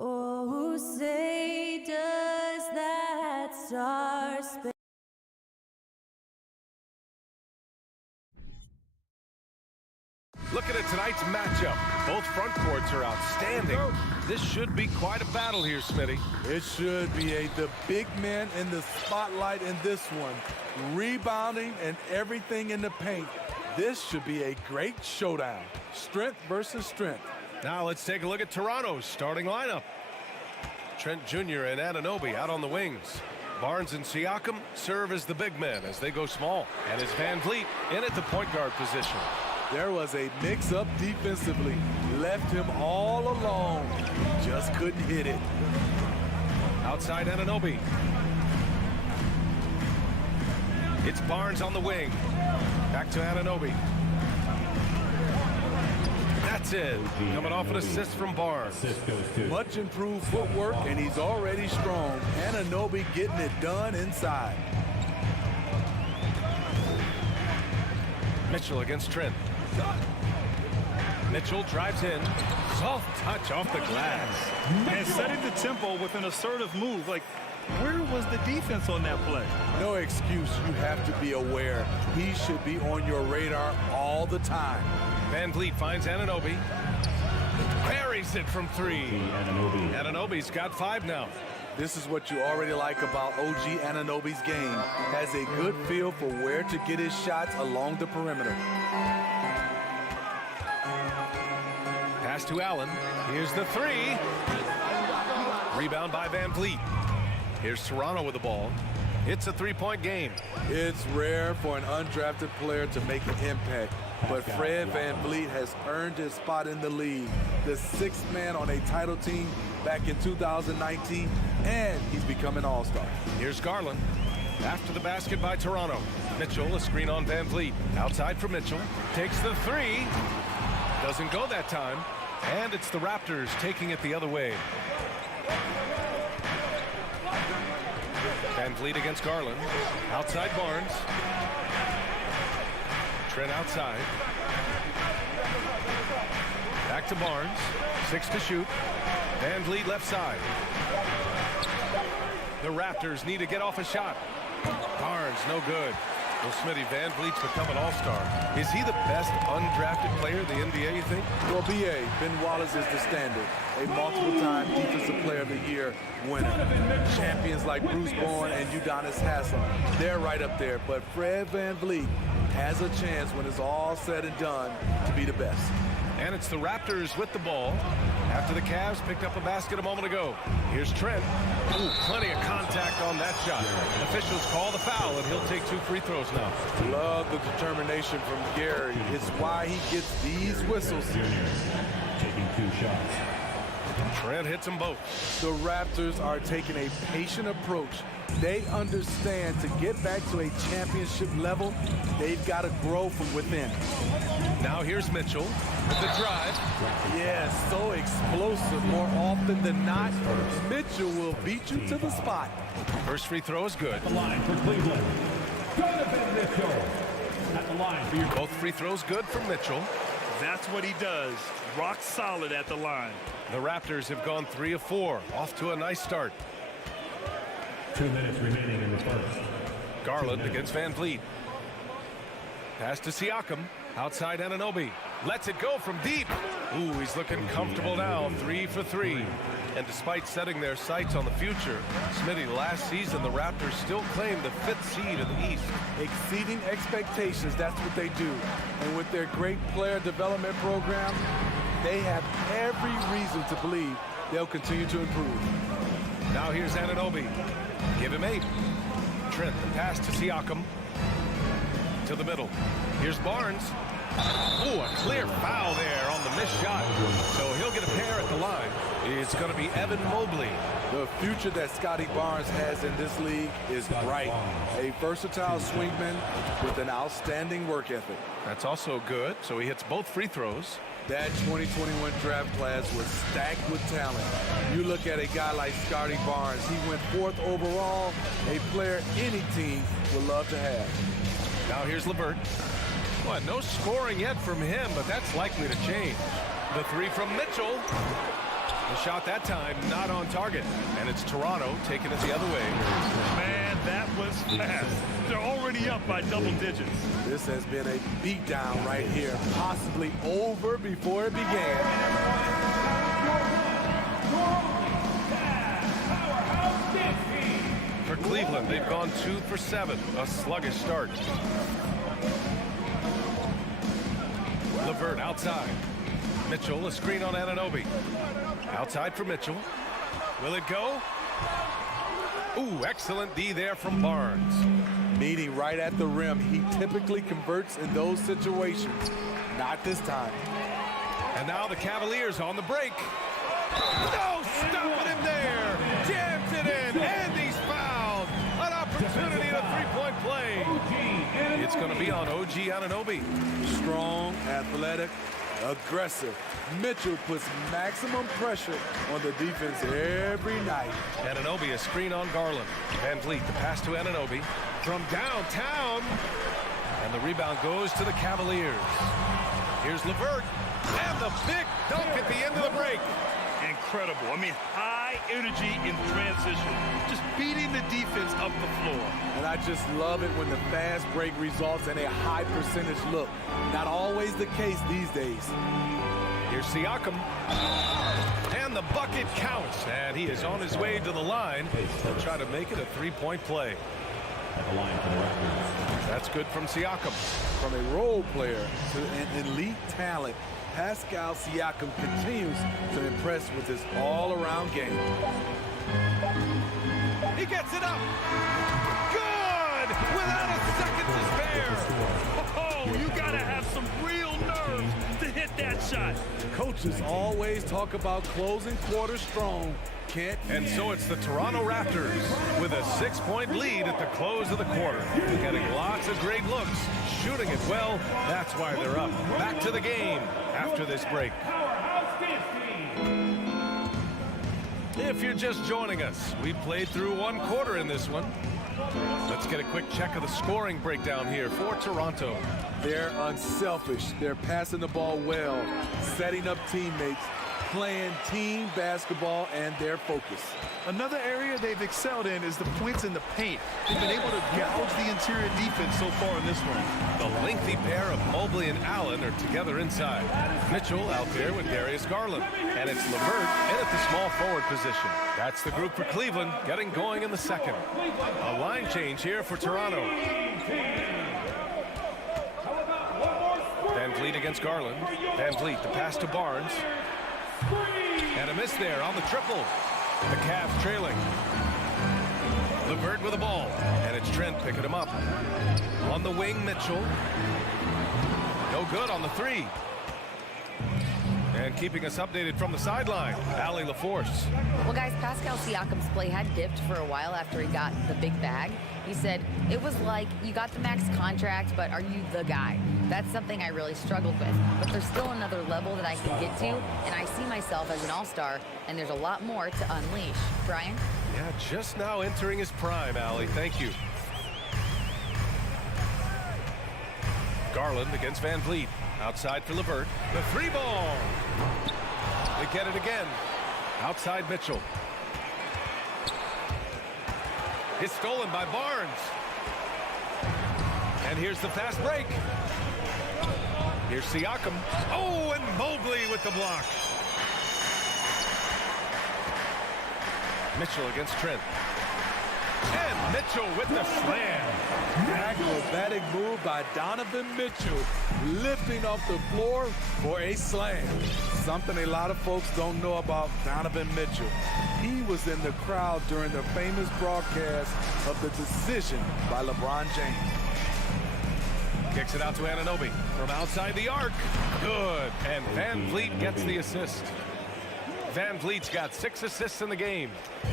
Oh, say does that star-spangled Looking at tonight's matchup, both front courts are outstanding. This should be quite a battle here, Smitty. It should be the big men in the spotlight in this one. Rebounding and everything in the paint. This should be a great showdown. Strength versus strength. Now let's take a look at Toronto's starting lineup. Trent Jr. and Anunoby out on the wings. Barnes and Siakam serve as the big men as they go small. And it's Van Vliet in at the point guard position. There was a mix-up defensively. Left him all alone. Just couldn't hit it. Outside Anunoby. It's Barnes on the wing. Back to Anunoby. That's it. Coming off an assist from Barnes. Much improved footwork, and he's already strong. Anunoby getting it done inside. Mitchell against Trent. Mitchell drives in. Soft touch off the glass. And setting the tempo with an assertive move. Like, where was the defense on that play? No excuse. You have to be aware. He should be on your radar all the time. Van Vliet finds Anunoby. Buries it from three. Anunoby's got 5 now. This is what you already like about OG Anunoby's game. Has a good feel for where to get his shots along the perimeter. Pass to Allen. Here's the 3. Rebound by Van Vliet. Here's Toronto with the ball. It's a 3-point game. It's rare for an undrafted player to make an impact, but Fred Van Vliet has earned his spot in the league. The 6th man on a title team back in 2019, and he's become an all-star. Here's Garland. After the basket by Toronto. Mitchell, a screen on Van Vliet. Outside for Mitchell. Takes the 3. Doesn't go that time. And it's the Raptors taking it the other way. Van Vliet against Garland. Outside Barnes. Trent outside. Back to Barnes. 6 to shoot. Van Vliet left side. The Raptors need to get off a shot. Barnes, no good. Well, Smitty, Van Vliet's become an all-star. Is he the best undrafted player in the NBA, you think? Well, B.A., Ben Wallace is the standard. A multiple-time Defensive Player of the Year winner. Champions like Bruce Bowen and Udonis Haslem, they're right up there. But Fred Van Vliet has a chance when it's all said and done to be the best. And it's the Raptors with the ball after the Cavs picked up a basket a moment ago. Here's Trent. Ooh, plenty of contact on that shot. Officials call the foul, and he'll take 2 free throws now. Love the determination from Gary. It's why he gets these whistles. Taking 2 shots. Trent hits them both. The Raptors are taking a patient approach. They understand to get back to a championship level, they've got to grow from within. Now here's Mitchell with the drive. Yeah, so explosive more often than not. Mitchell will beat you to the spot. First free throw is good. At the line for Cleveland. Donovan Mitchell. At the line for your... Both free throws good from Mitchell. That's what he does. Rock solid at the line. The Raptors have gone 3 of 4. Off to a nice start. 2 minutes remaining in the first. Garland against Van Vliet. Pass to Siakam. Outside Anunoby. Lets it go from deep. Ooh, he's looking comfortable now. 3 for 3. And despite setting their sights on the future, Smitty, last season the Raptors still claimed the 5th seed in the East. Exceeding expectations, that's what they do. And with their great player development program, they have every reason to believe they'll continue to improve. Now here's Anunoby. Give him 8. Trent, the pass to Siakam. To the middle. Here's Barnes. Ooh, a clear foul there on the missed shot. So he'll get a pair at the line. It's going to be Evan Mobley. The future that Scotty Barnes has in this league is bright. A versatile swingman with an outstanding work ethic. That's also good. So he hits both free throws. That 2021 draft class was stacked with talent. You look at a guy like Scotty Barnes, he went 4th overall, a player any team would love to have. Now here's LeVert. Well, no scoring yet from him, but that's likely to change. The 3 from Mitchell. The shot that time not on target. And it's Toronto taking it the other way. Man, that was fast. They're already up by double digits. This has been a beatdown right here, possibly over before it began. For Cleveland, they've gone 2 for 7. A sluggish start. LeVert outside. Mitchell, a screen on Anunoby. Outside for Mitchell. Will it go? Ooh, excellent D there from Barnes. Meeting right at the rim. He typically converts in those situations. Not this time. And now the Cavaliers on the break. No, stopping him there. Jams it in, and he's fouled. An opportunity to three-point play. It's going to be on OG Anunoby. Strong, athletic, aggressive. Mitchell puts maximum pressure on the defense every night. Anunoby, a screen on Garland. Van Vliet, the pass to Anunoby from downtown. And the rebound goes to the Cavaliers. Here's LeVert. And the big dunk at the end of the break. Incredible. I mean, high energy in transition. Just beating the defense up the floor. And I just love it when the fast break results in a high percentage look. Not always the case these days. Here's Siakam. And the bucket counts. And he is on his way to the line. He'll try to make it a three-point play. At the line for the Raptors. That's good from Siakam. From a role player to an elite talent, Pascal Siakam continues to impress with his all-around game. He gets it up. Good! Without a second to spare. Oh, you gotta have some real nerve to hit that shot. Coaches always talk about closing quarters strong. And so it's the Toronto Raptors with a 6-point lead at the close of the quarter. Getting lots of great looks, shooting it well. That's why they're up. Back to the game after this break. If you're just joining us, we played through one quarter in this one. Let's get a quick check of the scoring breakdown here for Toronto. They're unselfish. They're passing the ball well, setting up teammates, playing team basketball, and their focus. Another area they've excelled in is the points in the paint. They've been able to gouge the interior defense so far in this one. The lengthy pair of Mobley and Allen are together inside. Mitchell out there with Darius Garland. And it's LeVert in at the small forward position. That's the group for Cleveland getting going in the second. A line change here for Toronto. Van Vliet against Garland. Van Vliet, the pass to Barnes. And a miss there on the triple. The Cavs trailing. LeVert with the ball. And it's Trent picking him up. On the wing, Mitchell. No good on the three. And keeping us updated from the sideline, Allie LaForce. Well, guys, Pascal Siakam's play had dipped for a while after he got the big bag. He said, it was like, you got the max contract, but are you the guy? That's something I really struggled with. But there's still another level that I can get to, and I see myself as an all-star, and there's a lot more to unleash. Brian? Yeah, just now entering his prime, Allie. Thank you. Garland against Van Vliet. Outside for LeVert. The three ball. They get it again. Outside Mitchell. It's stolen by Barnes. And here's the fast break. Here's Siakam. Oh, and Mobley with the block. Mitchell against Trent. And Mitchell with the slam. Acrobatic move by Donovan Mitchell, lifting off the floor for a slam. Something a lot of folks don't know about Donovan Mitchell. He was in the crowd during the famous broadcast of the decision by LeBron James. Kicks it out to Anunoby from outside the arc. Good. And Van Vliet gets the assist. Van Vliet's got 6 assists in the game.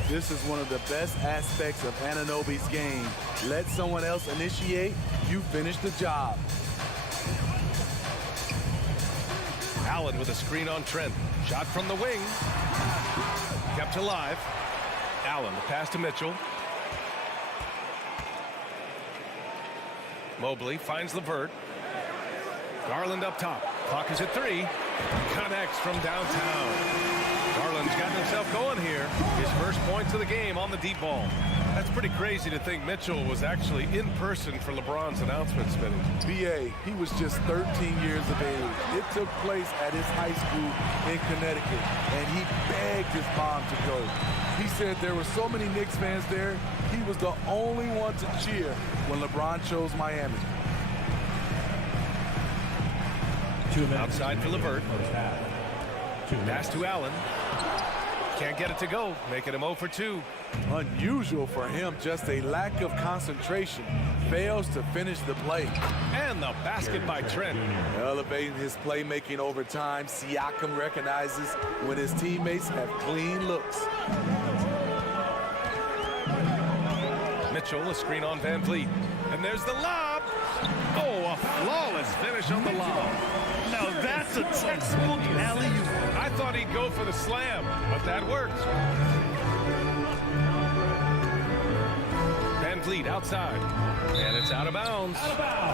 This is one of the best aspects of Anunoby's game. Let someone else initiate, you finish the job. Allen with a screen on Trent. Shot from the wing. Kept alive. Allen, the pass to Mitchell. Mobley finds LeVert. Garland up top. Clock is at 3. Connects from downtown. Garland's got himself going here. His first points of the game on the deep ball. That's pretty crazy to think Mitchell was actually in person for LeBron's announcement, Spinning. B.A., he was just 13 years of age. It took place at his high school in Connecticut, and he begged his mom to go. He said there were so many Knicks fans there, he was the only one to cheer when LeBron chose Miami. Outside for LeVert. Pass to Allen. Can't get it to go, making him 0 for 2. Unusual for him, just a lack of concentration. Fails to finish the play. And the basket by Trent. Elevating his playmaking over time, Siakam recognizes when his teammates have clean looks. Mitchell, a screen on Van Vliet. And there's the lob. Oh, a flawless finish on the lob. Now that's a textbook alley-oop. I thought he'd go for the slam, but that worked. Van Vliet outside. And it's out of bounds.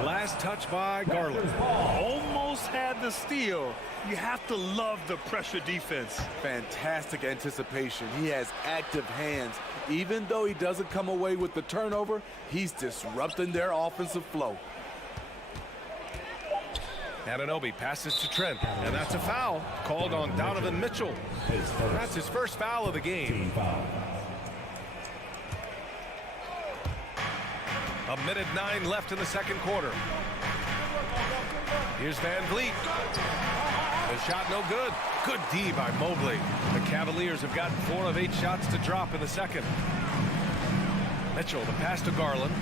Last touch by Garland. Almost had the steal. You have to love the pressure defense. Fantastic anticipation. He has active hands. Even though he doesn't come away with the turnover, he's disrupting their offensive flow. Anunoby passes to Trent, and that's a foul called on Donovan Mitchell. That's his first foul of the game. A minute 9 left in the second quarter. Here's Van Vliet. The shot no good. Good D by Mobley. The Cavaliers have gotten 4 of 8 shots to drop in the second. Mitchell, the pass to Garland.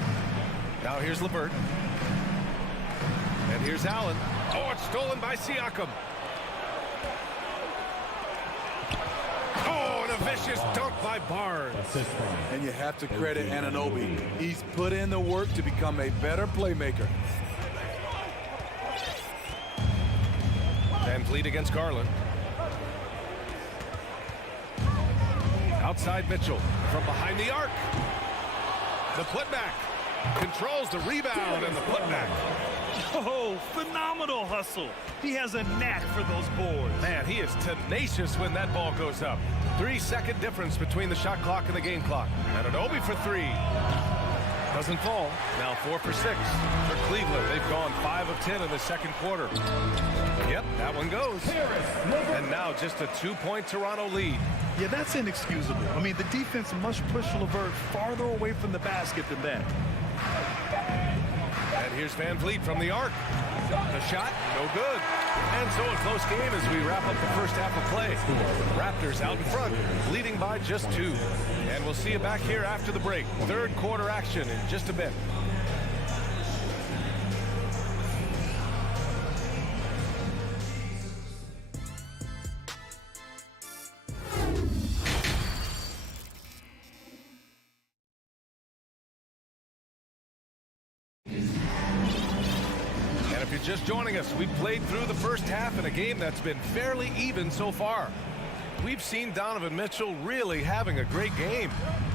Now here's LeVert. And here's Allen. Oh, it's stolen by Siakam. Oh, and a vicious dunk by Barnes. And you have to credit Anunoby. He's put in the work to become a better playmaker. Van Vliet against Garland. Outside Mitchell from behind the arc. The putback. Controls the rebound and the putback. Oh, phenomenal hustle. He has a knack for those boards. Man, he is tenacious when that ball goes up. 3-second difference between the shot clock and the game clock. Anunoby for 3. Doesn't fall. Now 4 for 6 for Cleveland. They've gone 5 of 10 in the second quarter. Yep, that one goes. And now just a 2-point Toronto lead. Yeah, that's inexcusable. I mean, the defense must push LeVert farther away from the basket than that. And here's Van Vliet from the arc. The shot, no good. And so a close game as we wrap up the first half of play. Raptors out in front, leading by just 2. And we'll see you back here after the break. Third quarter action in just a bit. If you're just joining us, we've played through the first half in a game that's been fairly even so far. We've seen Donovan Mitchell really having a great game.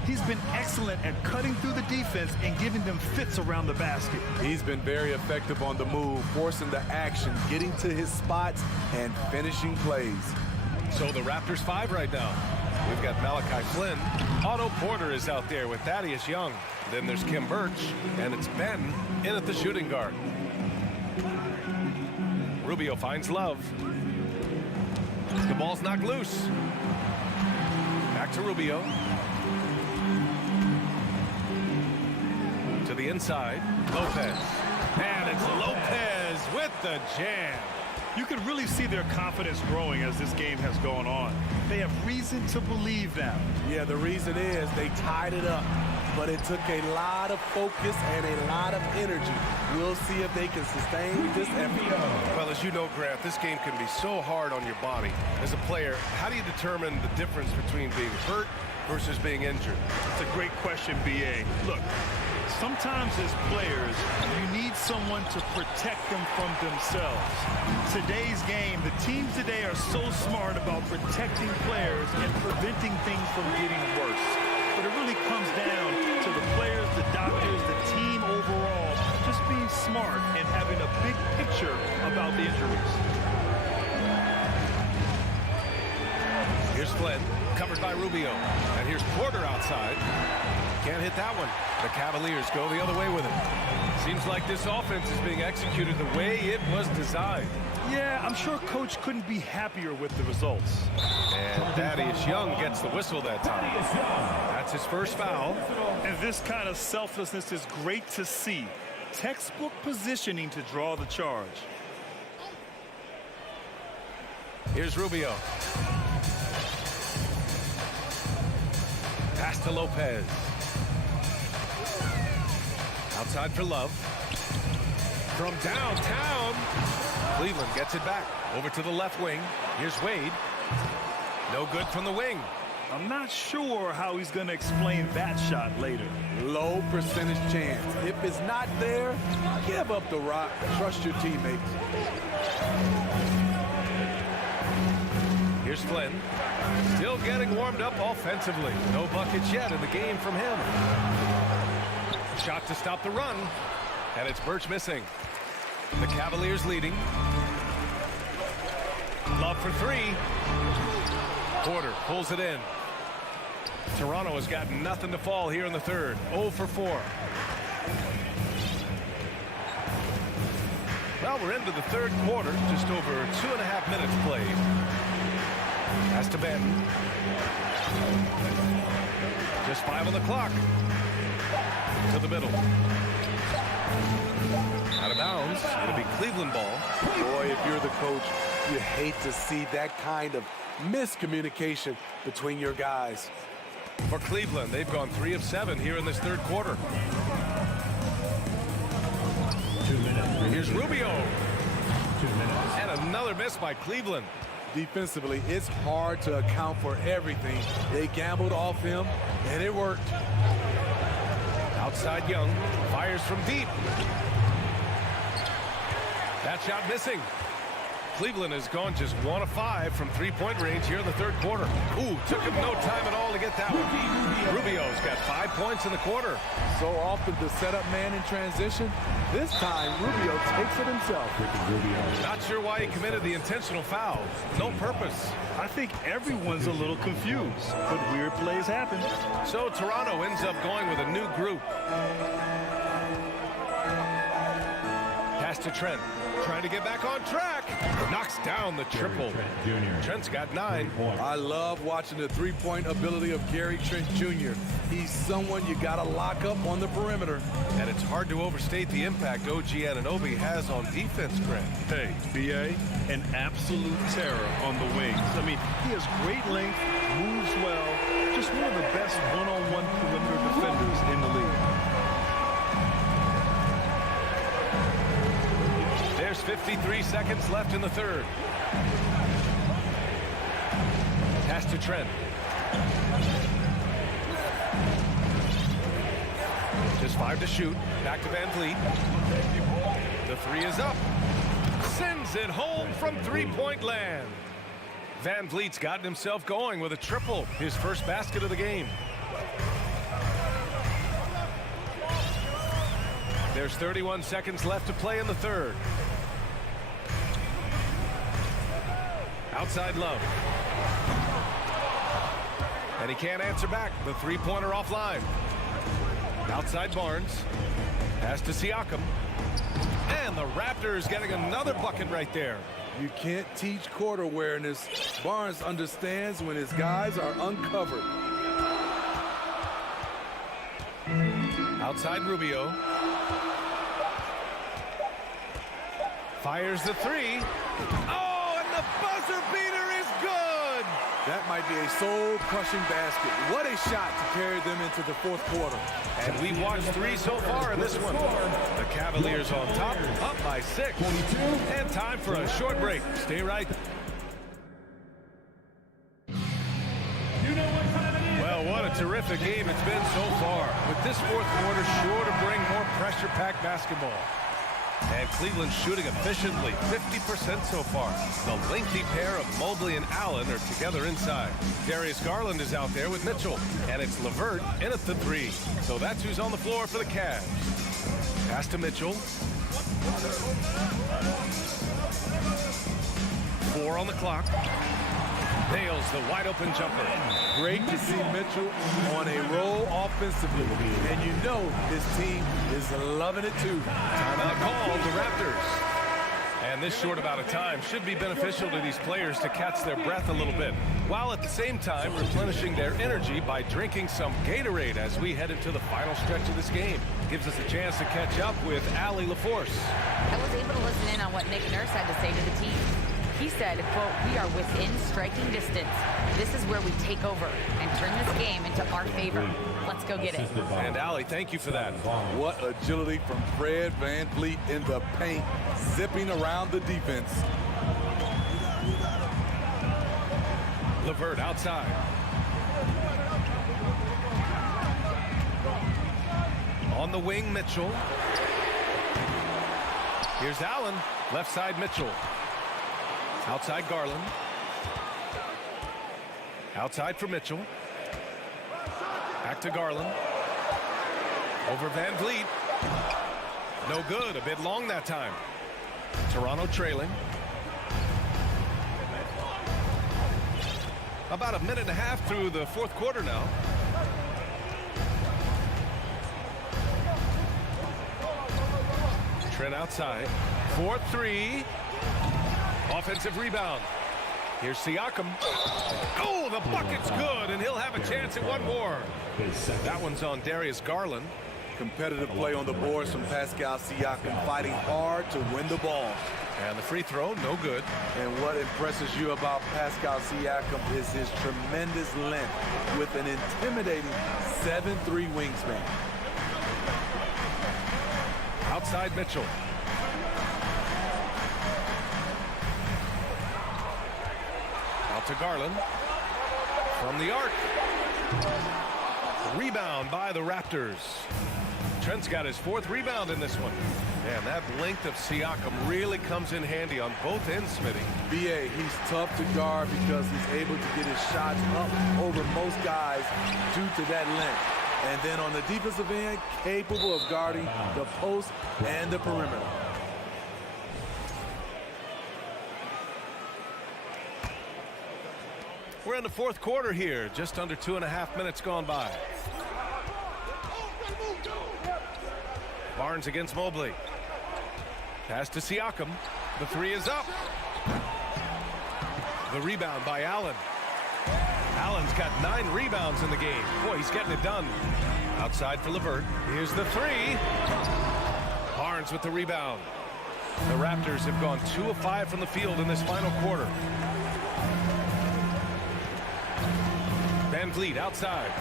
He's been excellent at cutting through the defense and giving them fits around the basket. He's been very effective on the move, forcing the action, getting to his spots, and finishing plays. So the Raptors 5 right now. We've got Malachi Flynn. Otto Porter is out there with Thaddeus Young. Then there's Kim Birch, and it's Ben in at the shooting guard. Rubio finds Love. The ball's knocked loose. Back to Rubio. To the inside. Lopez. And it's Lopez with the jam. You can really see their confidence growing as this game has gone on. They have reason to believe now. Yeah, the reason is they tied it up. But it took a lot of focus and a lot of energy. We'll see if they can sustain this effort. Well, as you know, Grant, this game can be so hard on your body. As a player, how do you determine the difference between being hurt versus being injured? It's a great question, B.A. Look, sometimes as players, you need someone to protect them from themselves. Today's game, the teams today are so smart about protecting players and preventing things from getting worse. But it really comes down to the players, the doctors, the team overall, just being smart and having a big picture about the injuries. Here's Flynn, covered by Rubio. And here's Porter outside. Can't hit that one. The Cavaliers go the other way with it. Seems like this offense is being executed the way it was designed. Yeah, I'm sure Coach couldn't be happier with the results. And Thaddeus Young gets the whistle that time. That's his first foul. And this kind of selflessness is great to see. Textbook positioning to draw the charge. Here's Rubio. Pass to Lopez. Outside for Love. From downtown. Cleveland gets it back. Over to the left wing. Here's Wade. No good from the wing. I'm not sure how he's going to explain that shot later. Low percentage chance. If it's not there, give up the rock. Trust your teammates. Here's Flynn. Still getting warmed up offensively. No buckets yet in the game from him. Shot to stop the run. And it's Birch missing. The Cavaliers leading. Love for three. Porter pulls it in. Toronto has got nothing to fall here in the third. 0 for 4. Well, we're into the third quarter. Just over 2.5 minutes played. Pass to Benton. Just 5 on the clock. To the middle. Out of bounds. It'll be Cleveland ball. Boy, if you're the coach, you hate to see that kind of miscommunication between your guys. For Cleveland, they've gone 3 of 7 here in this third quarter. 2 minutes. Here's Rubio. 2 minutes. And another miss by Cleveland. Defensively, it's hard to account for everything. They gambled off him, and it worked. Outside Young. Fires from deep. That shot missing. Cleveland has gone just 1 of 5 from three-point range here in the third quarter. Ooh, took him no time at all to get that one. Rubio's got 5 points in the quarter. So often the setup man in transition. This time, Rubio takes it himself. Not sure why he committed the intentional foul. No purpose. I think everyone's a little confused, but weird plays happen. So Toronto ends up going with a new group. Pass to Trent. Trying to get back on track. Knocks down the triple. Trent's got 9. I love watching the three-point ability of Gary Trent Jr. He's someone you got to lock up on the perimeter. And it's hard to overstate the impact OG Anunoby has on defense, Grant. Hey, B.A., an absolute terror on the wings. I mean, he has great length, moves well, just one of the best one-on-one perimeter defenders in the league. There's 53 seconds left in the third. Pass to Trent. Just 5 to shoot. Back to Van Vliet. The 3 is up. Sends it home from three-point land. Van Vliet's gotten himself going with a triple. His first basket of the game. There's 31 seconds left to play in the third. Outside Love. And he can't answer back. The three-pointer offline. Outside Barnes. Pass to Siakam. And the Raptors getting another bucket right there. You can't teach court awareness. Barnes understands when his guys are uncovered. Outside Rubio. Fires the 3. Oh, and the buzzer beater is good! That might be a soul-crushing basket. What a shot to carry them into the fourth quarter. And we watched 3 so far in this one. The Cavaliers on top, up by 6. And time for a short break. Stay right. Well, what a terrific game it's been so far. With this fourth quarter sure to bring more pressure-packed basketball. And Cleveland shooting efficiently, 50% so far. The lengthy pair of Mobley and Allen are together inside. Darius Garland is out there with Mitchell. And it's LeVert in at the 3. So that's who's on the floor for the Cavs. Pass to Mitchell. 4 on the clock. Nails the wide open jumper. Great to see Mitchell on a roll offensively. And you know his team is loving it too. Timeout called the Raptors. And this short amount of time should be beneficial to these players to catch their breath a little bit, while at the same time replenishing their energy by drinking some Gatorade as we head into the final stretch of this game. Gives us a chance to catch up with Allie LaForce. I was able to listen in on what Nick Nurse had to say to the team. He said, quote, "We are within striking distance. This is where we take over and turn this game into our favor. Let's go get it." And Allie, thank you for that. What agility from Fred VanVleet in the paint, zipping around the defense. LeVert outside. On the wing, Mitchell. Here's Allen. Left side, Mitchell. Outside, Garland. Outside for Mitchell. Back to Garland. Over VanVleet. No good. A bit long that time. Toronto trailing. About a minute and a half through the fourth quarter now. Trent outside. 4-3. Offensive rebound. Here's Siakam. Oh, the bucket's good, and he'll have a chance at one more. That one's on Darius Garland. Competitive play on the boards from Pascal Siakam, fighting hard to win the ball. And the free throw, no good. And what impresses you about Pascal Siakam is his tremendous length with an intimidating 7'3" wingspan. Outside Mitchell. Out to Garland. From the arc. Rebound by the Raptors. Trent's got his 4th rebound in this one. Man, that length of Siakam really comes in handy on both ends, Smitty. BA, he's tough to guard because he's able to get his shots up over most guys due to that length. And then on the defensive end, capable of guarding the post and the perimeter. We're in the fourth quarter here, just under 2.5 minutes gone by. Barnes against Mobley. Pass to Siakam. The 3 is up. The rebound by Allen. Allen's got 9 rebounds in the game. Boy, he's getting it done. Outside for LeVert. Here's the 3. Barnes with the rebound. The Raptors have gone 2 of 5 from the field in this final quarter. VanVleet outside.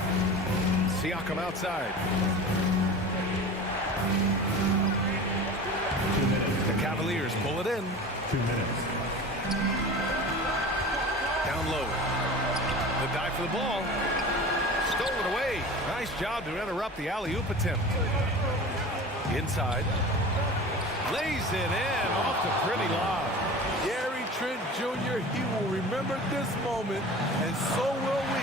Siakam outside. The Cavaliers pull it in. 2 minutes. Down low. The dive for the ball. Stolen away. Nice job to interrupt the alley-oop attempt. Inside. Lays it in off the pretty lob. Gary Trent Jr., he will remember this moment, and so will we.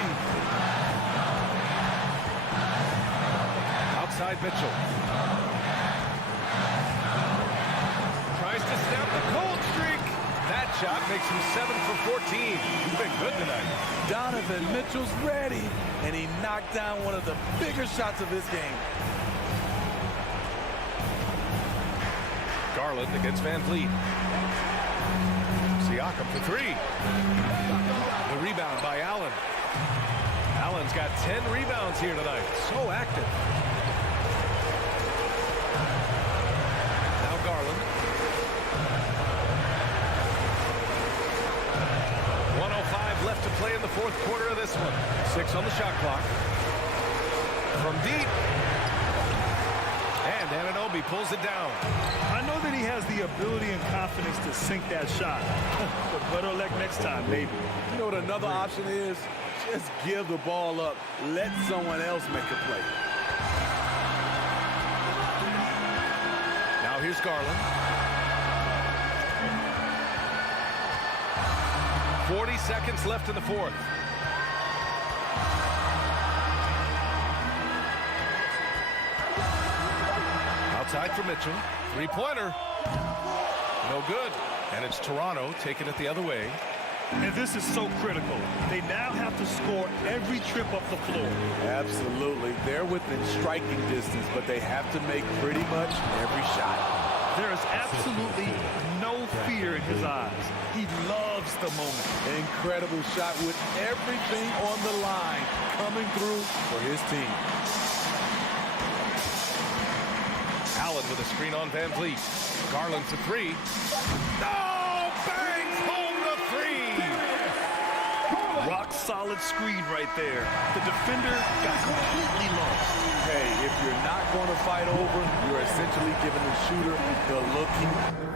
Outside Mitchell. Tries to snap the cold streak. That shot makes him 7 for 14. He's been good tonight. Donovan Mitchell's ready, and he knocked down one of the bigger shots of his game. Garland against VanVleet. Siakam for 3. The rebound by Allen. Allen's got 10 rebounds here tonight. So active. Now Garland. 1:05 left to play in the fourth quarter of this one. 6 on the shot clock. From deep. And Anunoby pulls it down. I know that he has the ability and confidence to sink that shot. But better luck next time, maybe. You know what another option is? Just give the ball up. Let someone else make a play. Now here's Garland. 40 seconds left in the fourth. Outside for Mitchell. Three-pointer. No good. And it's Toronto taking it the other way. And this is so critical. They now have to score every trip up the floor. Absolutely. They're within striking distance, but they have to make pretty much every shot. There is absolutely no fear in his eyes. He loves the moment. Incredible shot with everything on the line coming through for his team. Allen with a screen on Van Vliet. Garland for three. No! Bangs home the three! Rock solid screen right there. The defender got completely lost. Hey, if you're not going to fight over, you're essentially giving the shooter the look he...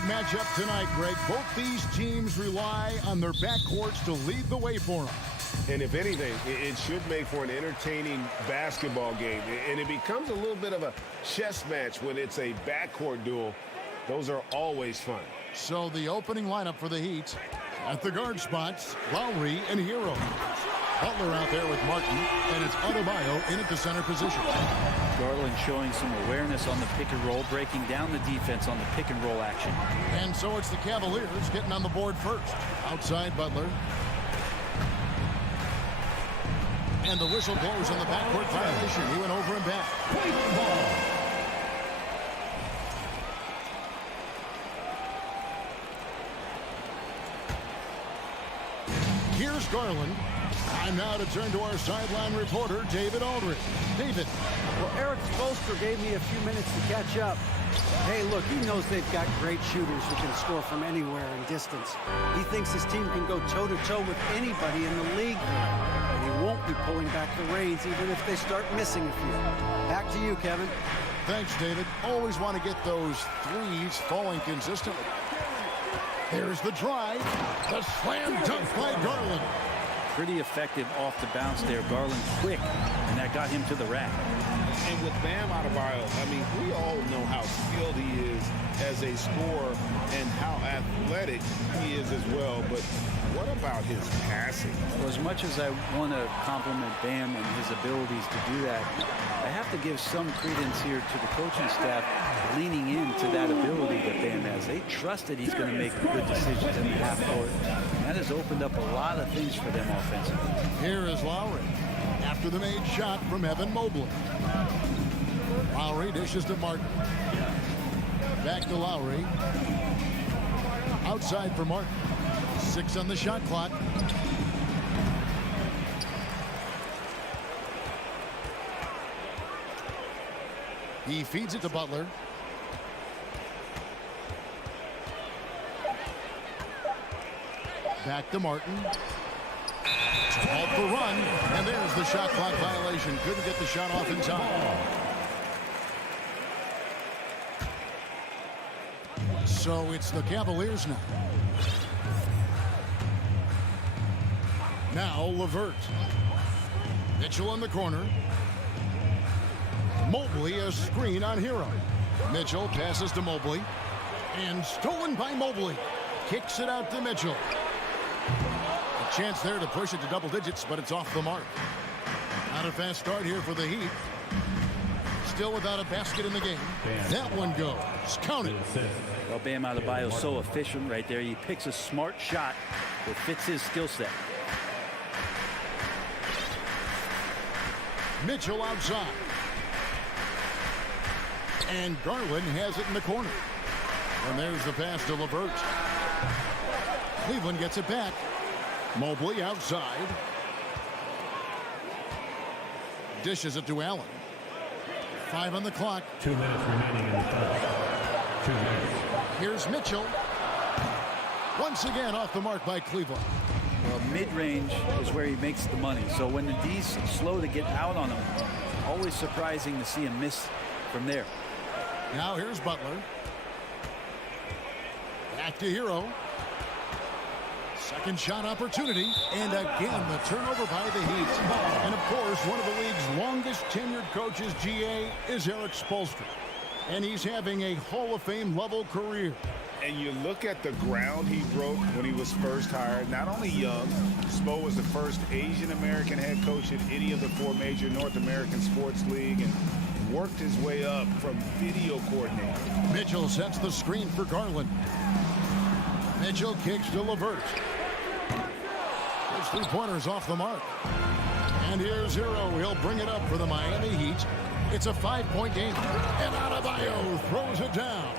hard matchup tonight, Greg. Both these teams rely on their backcourts to lead the way for them. And if anything, it should make for an entertaining basketball game. And it becomes a little bit of a chess match when it's a backcourt duel. Those are always fun. So the opening lineup for the Heat at the guard spots, Lowry and Hero. Butler out there with Martin, and it's Adebayo in at the center position. Garland showing some awareness on the pick and roll, breaking down the defense on the pick and roll action. And so it's the Cavaliers getting on the board first. Outside Butler. And the whistle blows on the backcourt violation. He went over and back. Here's Garland. Time now to turn to our sideline reporter, David Aldridge. David. Well, Eric Spoelstra gave me a few minutes to catch up. Hey, look, he knows they've got great shooters who can score from anywhere in distance. He thinks his team can go toe-to-toe with anybody in the league there. And he won't be pulling back the reins even if they start missing a few. Back to you, Kevin. Thanks, David. Always want to get those threes falling consistently. There's the drive. The slam dunk by Garland. Pretty effective off the bounce there. Garland quick, and that got him to the rack. And with Bam Adebayo, I mean, we all know how skilled he is as a scorer and how athletic he is as well. But what about his passing? Well, as much as I want to compliment Bam and his abilities to do that, I have to give some credence here to the coaching staff leaning into that ability that Bam has. They trust that he's going to make good decisions in the half court. That has opened up a lot of things for them offensively. Here is Lowry after the made shot from Evan Mobley. Lowry dishes to Martin. Back to Lowry. Outside for Martin. 6 on the shot clock. He feeds it to Butler. Back to Martin. Called for run, and there's the shot clock violation. Couldn't get the shot off in time. So it's the Cavaliers now. Now LeVert. Mitchell in the corner. Mobley a screen on Hero. Mitchell passes to Mobley. And stolen by Mobley. Kicks it out to Mitchell. A chance there to push it to double digits, but it's off the mark. Not a fast start here for the Heat. Still without a basket in the game. That one goes. Counted. Well, Bam Adebayo so efficient right there. He picks a smart shot that fits his skill set. Mitchell outside. And Garland has it in the corner. And there's the pass to LeVert. Cleveland gets it back. Mobley outside. Dishes it to Allen. 5 on the clock. 2 minutes remaining in the first. 2 minutes. Here's Mitchell. Once again off the mark by Cleveland. Well, mid-range is where he makes the money. So when the D's slow to get out on him, always surprising to see him miss from there. Now here's Butler. Back to Hero. Second shot opportunity. And again, the turnover by the Heat. And of course, one of the league's longest tenured coaches, GA, is Eric Spoelstra. And he's having a Hall of Fame level career. And you look at the ground he broke when he was first hired. Not only young, Spo was the first Asian-American head coach in any of the 4 major North American sports league and worked his way up from video coordinator. Mitchell sets the screen for Garland. Mitchell kicks to LeVert. His 3-pointers off the mark. And here's Hero. He'll bring it up for the Miami Heat. It's a 5-point game. And Adebayo throws it down.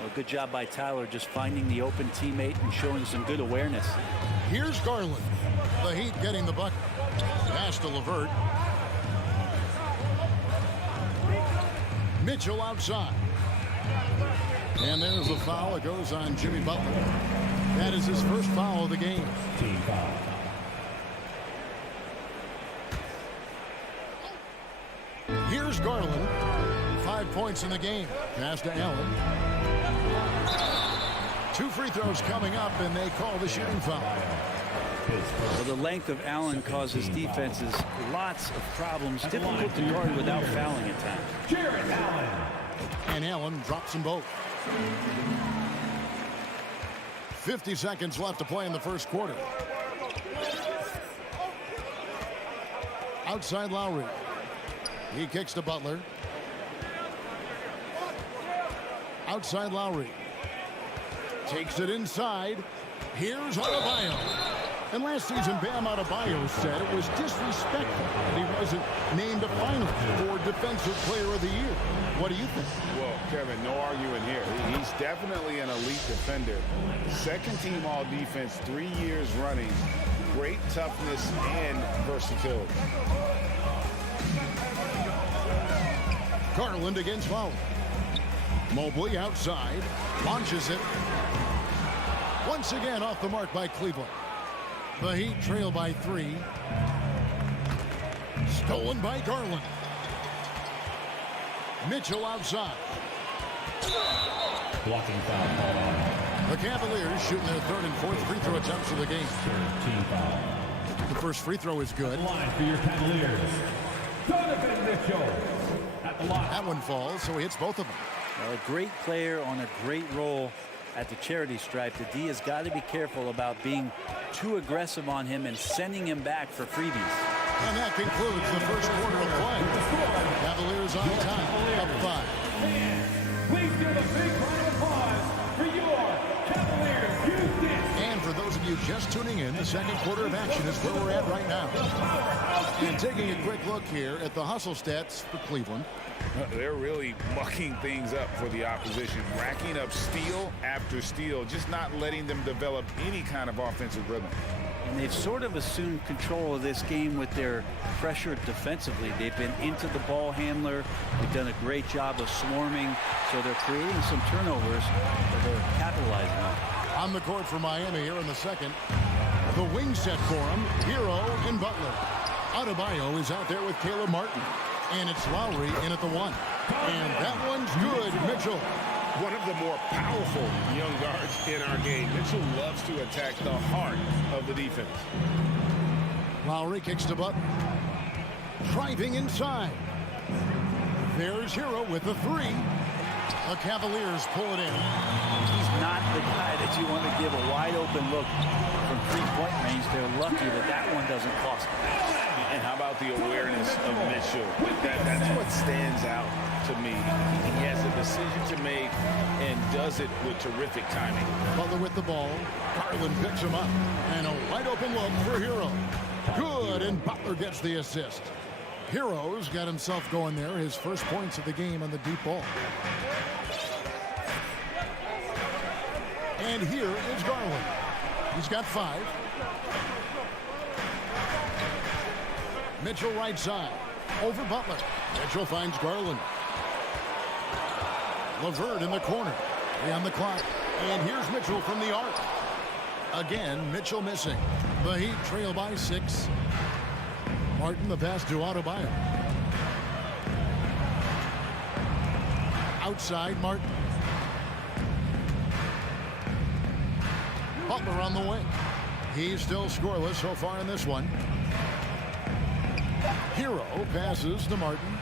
Well, good job by Tyler just finding the open teammate and showing some good awareness. Here's Garland. The Heat getting the bucket. Pass to LeVert. Mitchell outside. And there's the foul. It goes on Jimmy Butler. That is his first foul of the game. Team foul. Here's Garland. 5 points in the game. Pass to Allen. 2 free throws coming up, and they call the shooting foul. Well, the length of Allen causes defenses lots of problems. Difficult to guard without fouling at times. And Allen drops them both. 50 seconds left to play in the first quarter. Outside Lowry. He kicks to Butler. Outside Lowry. Takes it inside. Here's Adebayo. And last season, Bam Adebayo said it was disrespectful that he wasn't named a finalist for Defensive Player of the Year. What do you think? Well, Kevin, no arguing here. He's definitely an elite defender. Second team all defense 3 years running. Great toughness and versatility. Garland against Lowry. Mobley outside. Launches it. Once again off the mark by Cleveland. The Heat trail by 3. Stolen by Garland. Mitchell outside. Blocking foul called on. The Cavaliers shooting their 3rd and 4th free throw attempts of the game. Team foul. The first free throw is good. Line for your Cavaliers. Donovan Mitchell. At the line. That one falls, so he hits both of them. Well, a great player on a great roll at the charity stripe. The D has got to be careful about being too aggressive on him and sending him back for freebies. And that concludes the first quarter of play. Cavaliers on top, up 5. Please give a big round of applause for your Cavaliers. And for those of you just tuning in, the second quarter of action is where we're at right now. And taking a quick look here at the hustle stats for Cleveland. They're really mucking things up for the opposition, racking up steal after steal, just not letting them develop any kind of offensive rhythm. And they've sort of assumed control of this game with their pressure defensively. They've been into the ball handler. They've done a great job of swarming, so they're creating some turnovers that they're capitalizing on. On the court for Miami here in the second. The wing set for him, Hero and Butler. Adebayo is out there with Caleb Martin. And it's Lowry in at the 1. And that one's good, Mitchell. One of the more powerful young guards in our game. Mitchell loves to attack the heart of the defense. Lowry kicks to Butler. Driving inside. There's Hero with the 3. The Cavaliers pull it in. He's not the guy that you want to give a wide open look from 3-point range. They're lucky that that one doesn't cost them. And how about the awareness of Mitchell? That's what stands out to me. He has a decision to make and does it with terrific timing. Butler with the ball. Garland picks him up. And a wide open look for Hero. Good, and Butler gets the assist. Hero's got himself going there. His first points of the game on the deep ball. And here is Garland. He's got 5. Mitchell right side. Over Butler. Mitchell finds Garland. LeVert in the corner. 3 on the clock. And here's Mitchell from the arc. Again, Mitchell missing. The Heat trail by 6. Martin the pass to Adebayo. Outside Martin. Butler on the wing. He's still scoreless so far in this one. Hero passes to Martin.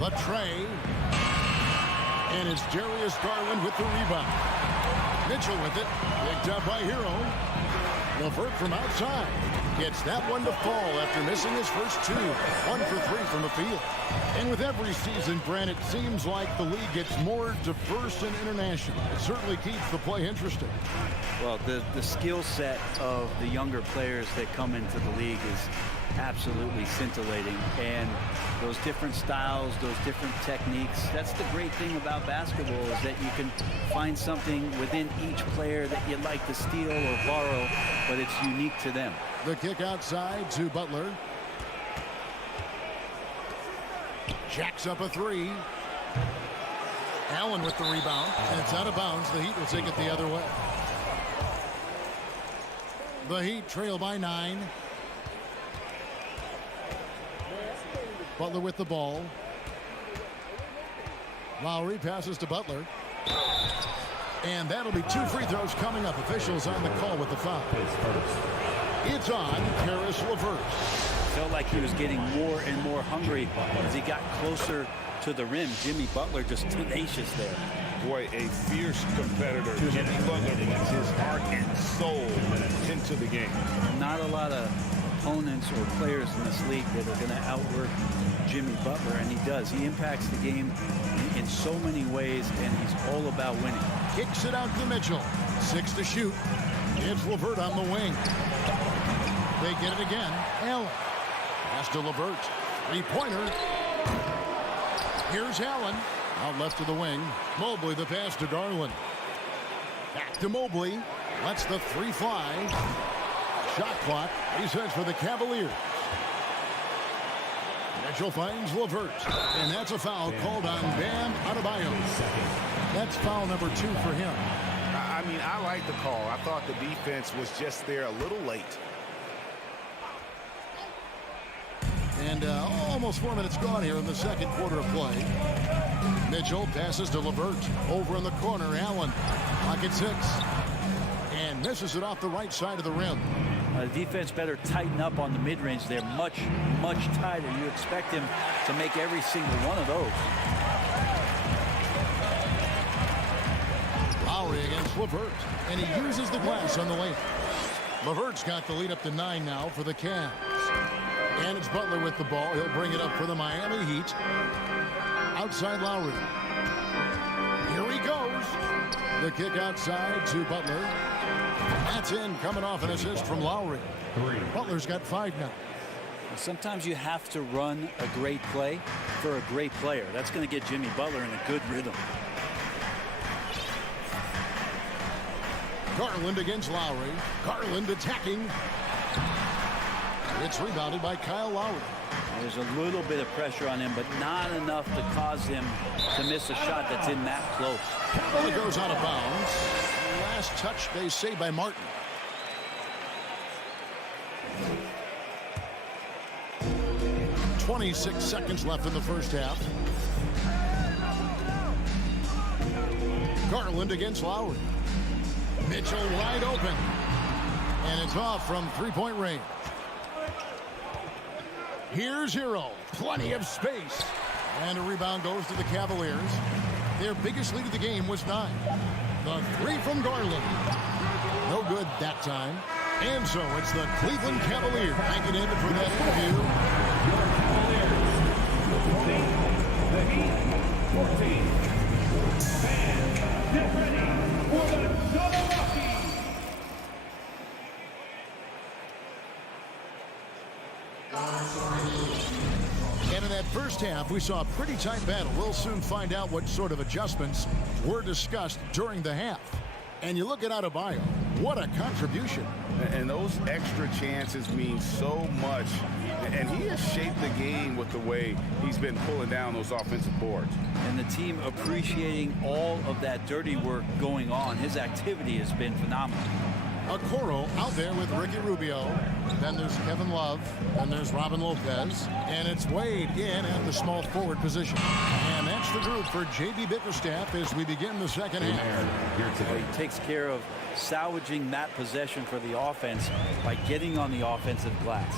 The tray. And it's Darius Garland with the rebound. Mitchell with it. Picked up by Hero. LeVert from outside. Gets that one to fall after missing his first 2. 1 for 3 from the field. And with every season, Grant, it seems like the league gets more diverse and international. It certainly keeps the play interesting. Well, the skill set of the younger players that come into the league is absolutely scintillating. And those different styles, those different techniques, that's the great thing about basketball, is that you can find something within each player that you'd like to steal or borrow, but it's unique to them. The kick outside to Butler. Jacks up a 3. Allen with the rebound, and it's out of bounds. The Heat will take it the other way. The Heat trail by 9. Butler with the ball. Lowry passes to Butler. And that'll be 2 free throws coming up. Officials on the call with the foul. It's on Caris LeVert. Felt like he was getting more and more hungry as he got closer to the rim. Jimmy Butler just tenacious there. Boy, a fierce competitor. Jimmy Butler puts his heart and soul into the game. Not a lot of opponents or players in this league that are going to outwork Jimmy Butler, and he does. He impacts the game in so many ways, and he's all about winning. Kicks it out to Mitchell. 6 to shoot. It's LeVert on the wing. They get it again. Allen. Pass to LeVert. 3-pointer. Here's Allen. Out left to the wing. Mobley the pass to Garland. Back to Mobley. Lets the 3 fly. Shot clock. Resets for the Cavaliers. Mitchell finds LeVert. And that's a foul called on Bam Adebayo. That's foul number 2 for him. I mean, I like the call. I thought the defense was just there a little late. And almost 4 minutes gone here in the second quarter of play. Mitchell passes to LeVert. Over in the corner, Allen. Pocket 6. And misses it off the right side of the rim. The defense better tighten up on the mid-range. They're much, much tighter. You expect him to make every single one of those. Lowry against LeVert. And he uses the glass on the layup. LeVert's got the lead up to 9 now for the Cavs. And it's Butler with the ball. He'll bring it up for the Miami Heat. Outside Lowry. Here he goes. The kick outside to Butler. That's in, coming off an assist from Lowry. Butler's got 5 now. Sometimes you have to run a great play for a great player. That's going to get Jimmy Butler in a good rhythm. Garland against Lowry. Garland attacking. It's rebounded by Kyle Lowry. There's a little bit of pressure on him, but not enough to cause him to miss a shot that's in that close. Well, it goes out of bounds. Last touch, they say, by Martin. .26 seconds left in the first half. Garland against Lowry. Mitchell wide open. And it's off from 3-point range. Here's Hero. Plenty of space. And a rebound goes to the Cavaliers. Their biggest lead of the game was 9. The 3 from Garland. No good that time. And so it's the Cleveland Cavaliers hanging in for that interview. The Heat 14. Fans, get ready for the double lucky. And in that first half, we saw a pretty tight battle. We'll soon find out what sort of adjustments were discussed during the half. And you look at Adebayo, what a contribution. And those extra chances mean so much. And he has shaped the game with the way he's been pulling down those offensive boards. And the team appreciating all of that dirty work going on. His activity has been phenomenal. Okoro out there with Ricky Rubio. Then there's Kevin Love. Then there's Robin Lopez. And it's Wade in at the small forward position. And that's the group for J.B. Bickerstaff as we begin the second half. He takes care of salvaging that possession for the offense by getting on the offensive glass.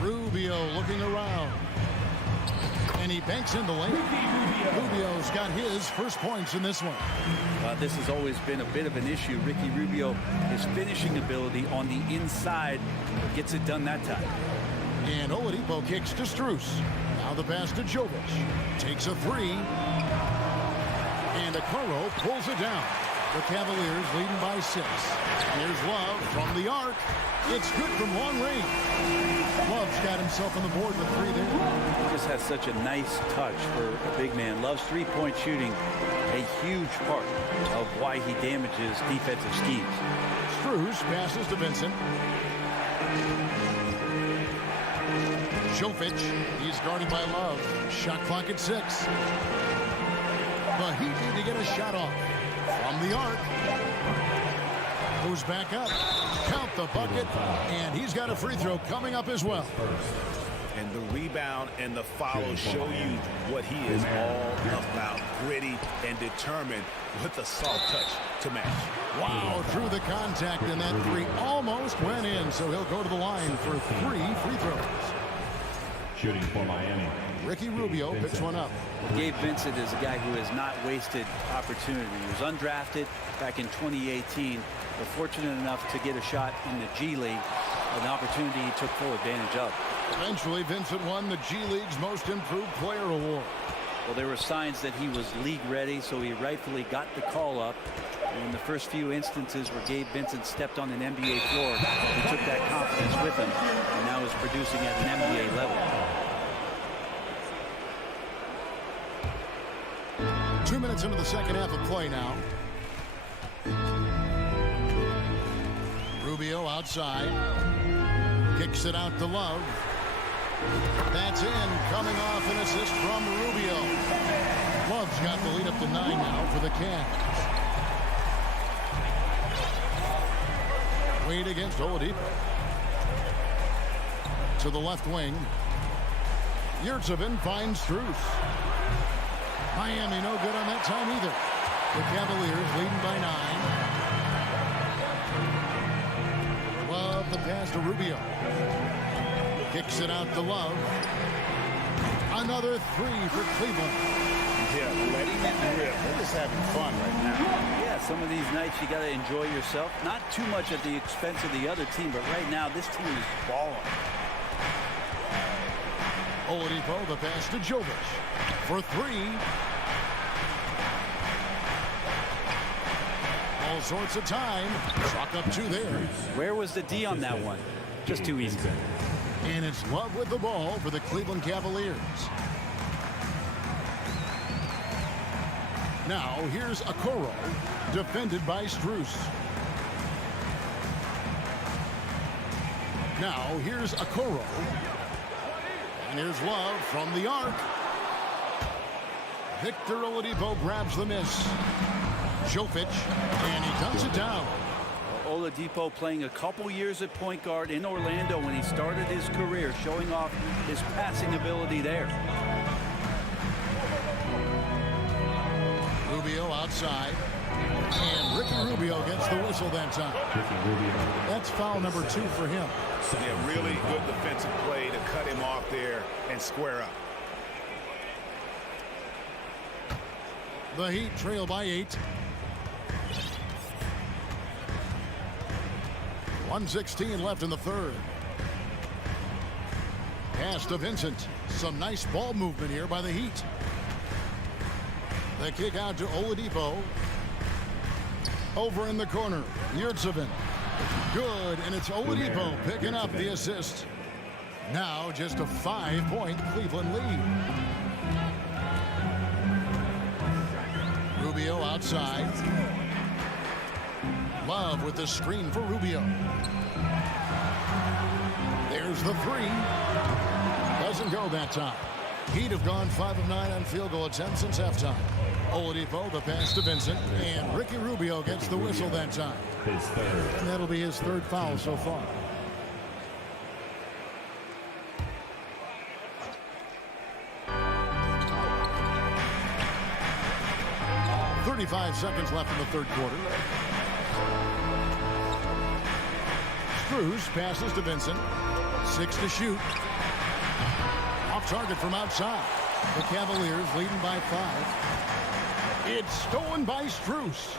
Rubio looking around. And he banks in the lane. Rubio's got his first points in this one. This has always been a bit of an issue. Ricky Rubio, his finishing ability on the inside gets it done that time. And Oladipo kicks to Strus. Now the pass to Jovic. Takes a 3. And Okoro pulls it down. The Cavaliers leading by 6. Here's Love from the arc. It's good from long range. Love's got himself on the board with 3 there. He just has such a nice touch for a big man. Love's three-point shooting, a huge part of why he damages defensive schemes. Strus passes to Vincent. Jovic, he's guarded by Love. Shot clock at 6. The Heat need to get a shot off. From the arc. Goes back up. Count the bucket. And he's got a free throw coming up as well. And the rebound and the follow show you what he is all about. Gritty and determined with a soft touch to match. Wow, through the contact, and that three almost went in, so he'll go to the line for 3 free throws. Shooting for Miami. Ricky Rubio picks one up. Gabe Vincent is a guy who has not wasted opportunity. He was undrafted back in 2018, but fortunate enough to get a shot in the G League, an opportunity he took full advantage of. Eventually, Vincent won the G League's Most Improved Player Award. Well, there were signs that he was league ready, so he rightfully got the call up. And in the first few instances where Gabe Vincent stepped on an NBA floor, he took that confidence with him, and now is producing at an NBA level. 2 minutes into the second half of play now. Rubio outside. Kicks it out to Love. That's in. Coming off an assist from Rubio. Love's got the lead up to 9 now for the Cavs. Wade against Oladipo. To the left wing. Yurtsevin finds Strus. Miami no good on that time either. The Cavaliers leading by 9. Love the pass to Rubio. Kicks it out to Love. Another 3 for Cleveland. Yeah, letting it rip. They're just having fun right now. Yeah, some of these nights you got to enjoy yourself. Not too much at the expense of the other team, but right now this team is balling. Oladipo, the pass to Jovic for 3. All sorts of time. Chalk up 2 there. Where was the D on that one? Just too easy. And it's Love with the ball for the Cleveland Cavaliers. Now here's Okoro, defended by Strus. Now here's Okoro. And here's Love from the arc. Victor Oladipo grabs the miss. Jovic, and he dunks it down. Oladipo playing a couple years at point guard in Orlando when he started his career, showing off his passing ability there. Rubio outside. And Ricky Rubio gets the whistle that time. That's foul number 2 for him. Yeah, really good defensive play to cut him off there and square up. The Heat trail by 8. 1:16 left in the third. Pass to Vincent. Some nice ball movement here by the Heat. The kick out to Oladipo. Over in the corner, Yurtsevin. Good, and it's Oladipo picking up the assist. Now just a 5-point Cleveland lead. Rubio outside. Love with the screen for Rubio. There's the 3. Doesn't go that time. Heat have gone 5 of 9 on field goal attempts since halftime. Oladipo, the pass to Vincent, and Ricky Rubio gets the whistle that time. His third. And that'll be his 3rd foul so far. .35 seconds left in the third quarter. Strus passes to Vincent. 6 to shoot. Off target from outside. The Cavaliers leading by 5. It's stolen by Strus.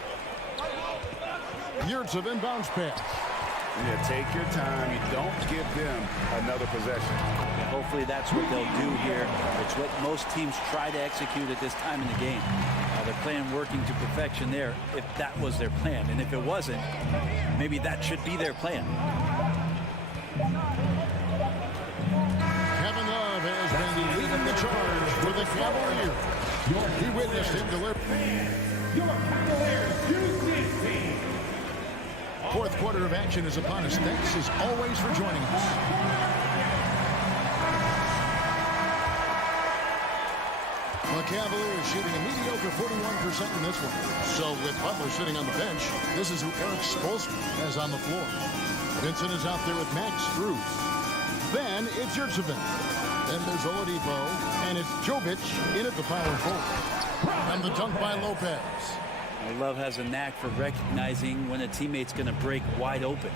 Yurtsevin bounce pass. Yeah, take your time. You don't give them another possession. Hopefully that's what they'll do here. It's what most teams try to execute at this time in the game. Their plan working to perfection there, if that was their plan. And if it wasn't, maybe that should be their plan. Kevin Love has been leading the charge for the Cavaliers. We witnessed him deliver. Your Cavaliers Houston team. Fourth quarter of action is upon us. Thanks as always for joining us. The Cavaliers shooting a mediocre 41% in this one. So with Butler sitting on the bench, this is who Eric Spoelstra has on the floor. Vincent is out there with Max Strus. Then it's Yurtsevin. Then there's Oladipo, and it's Jovic in at the power forward. And the dunk by Lopez. Love has a knack for recognizing when a teammate's going to break wide open.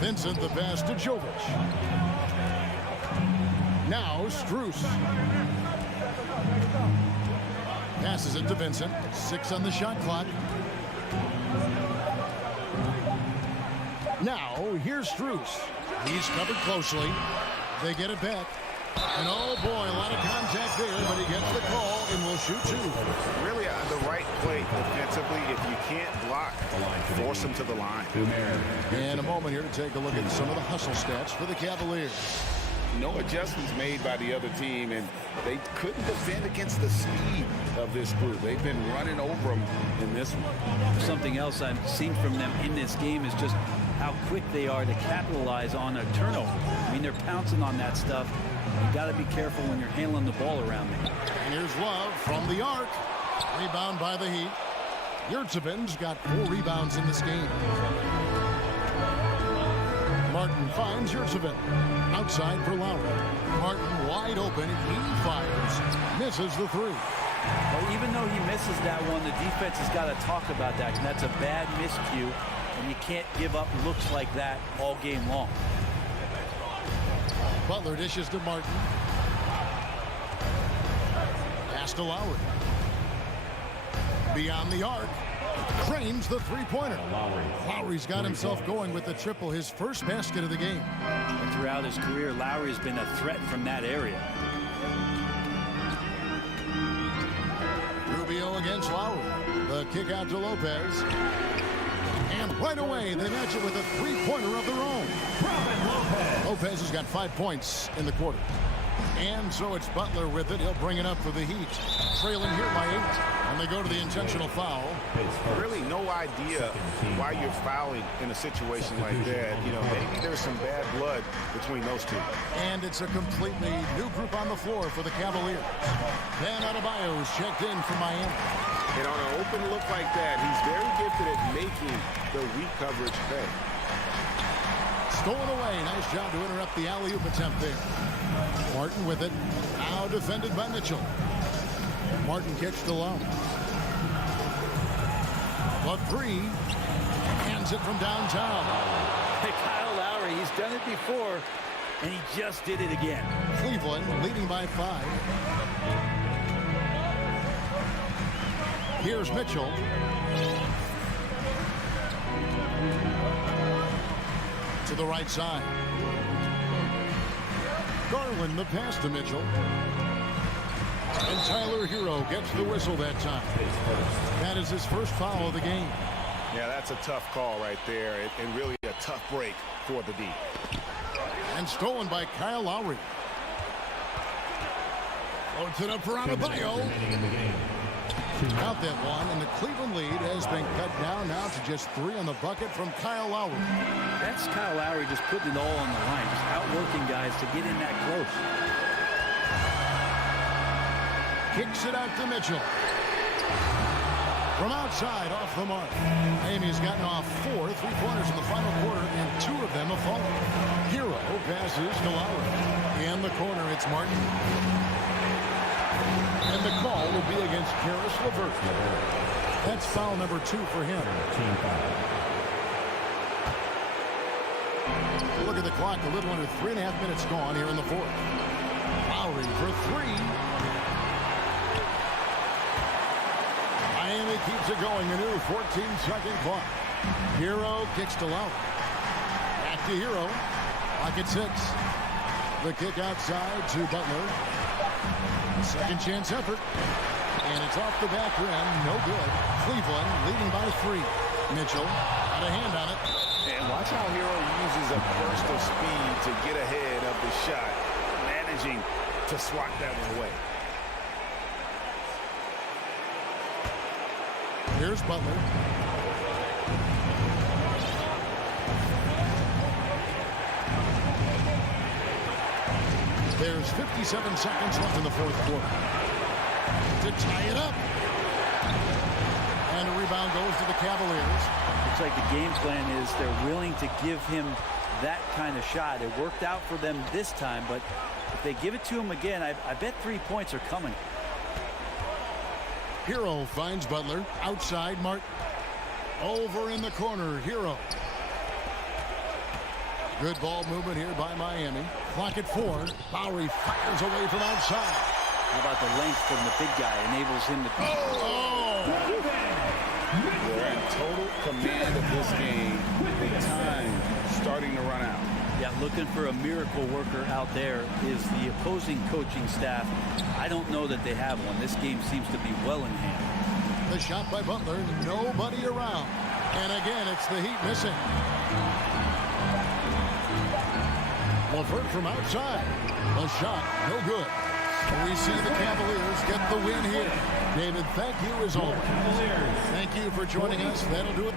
Vincent the pass to Jovic. Now Strus. Passes it to Vincent. 6 on the shot clock. Now here's Strus. He's covered closely. They get it back. And oh boy, a lot of contact there, but he gets the call and will shoot 2. Really the right play defensively. If you can't block, force him to the line. And a moment here to take a look at some of the hustle stats for the Cavaliers. No adjustments made by the other team, and they couldn't defend against the speed of this group. They've been running over them in this one. Something else I've seen from them in this game is just how quick they are to capitalize on a turnover. I mean, they're pouncing on that stuff. You got to be careful when you're handling the ball around them. And here's Love from the arc. Rebound by the Heat. Yurtsevic's got 4 rebounds in this game. Martin finds Yurtsevic. Outside for Lowry. Martin wide open. He fires. Misses the 3. Well, even though he misses that one, the defense has got to talk about that. And that's a bad miscue. And you can't give up looks like that all game long. Butler dishes to Martin. Pass to Lowry. Beyond the arc. Cranes the three-pointer. Lowry's got himself going with the triple, his first basket of the game. And throughout his career, Lowry's been a threat from that area. Rubio against Lowry. The kick out to Lopez. And right away, they match it with a three-pointer of their own. Lopez has got 5 points in the quarter. And so it's Butler with it. He'll bring it up for the Heat. Trailing here by 8. And they go to the intentional foul. Really no idea why you're fouling in a situation like that. You know, maybe there's some bad blood between those two. And it's a completely new group on the floor for the Cavaliers. Van Adebayo's checked in from Miami. And on an open look like that, he's very gifted at making the weak coverage pay. Stolen away. Nice job to interrupt the alley-oop attempt there. Martin with it. Now defended by Mitchell. Martin kicks to Lowry. The 3. Hands it from downtown. Hey, Kyle Lowry, he's done it before, and he just did it again. Cleveland leading by 5. Here's Mitchell. To the right side. Garland the pass to Mitchell. And Tyler Hero gets the whistle that time. That is his first foul of the game. Yeah, that's a tough call right there, and really a tough break for the D. And stolen by Kyle Lowry. Loads it up for Adebayo. Out that one, and the Cleveland lead has been cut down now to just 3 on the bucket from Kyle Lowry. That's Kyle Lowry just putting it all on the line, just outworking guys to get in that close. Kicks it out to Mitchell. From outside, off the mark. Miami's gotten off 4 3-pointers in the final quarter, and 2 of them have fallen. Hero passes to Lowry. In the corner, it's Martin. And the call will be against Karis LeVert. That's foul number 2 for him. Look at the clock, a little under 3.5 minutes gone here in the 4th. Lowry for 3. Miami keeps it going, a new 14-second clock. Hero kicks to Lowry. Back to Hero. Clock at 6. The kick outside to Butler. Second chance effort. And it's off the back rim. No good. Cleveland leading by 3. Mitchell got a hand on it. And watch how Hero uses a burst of speed to get ahead of the shot, managing to swat that one away. Here's Butler. There's 57 seconds left in the 4th quarter. To tie it up. And a rebound goes to the Cavaliers. Looks like the game plan is they're willing to give him that kind of shot. It worked out for them this time, but if they give it to him again, I bet 3 points are coming. Hero finds Butler. Outside, Martin. Over in the corner, Hero. Good ball movement here by Miami. Clock at 4. Lowry fires away from outside. How about the length from the big guy enables him to... They're in total command of this game. The time starting to run out. Yeah, looking for a miracle worker out there is the opposing coaching staff. I don't know that they have one. This game seems to be well in hand. The shot by Butler, nobody around. And again, it's the Heat missing. LeVert from outside. The shot, no good. We see the Cavaliers get the win here. David, thank you as always. Thank you for joining us. That'll do it.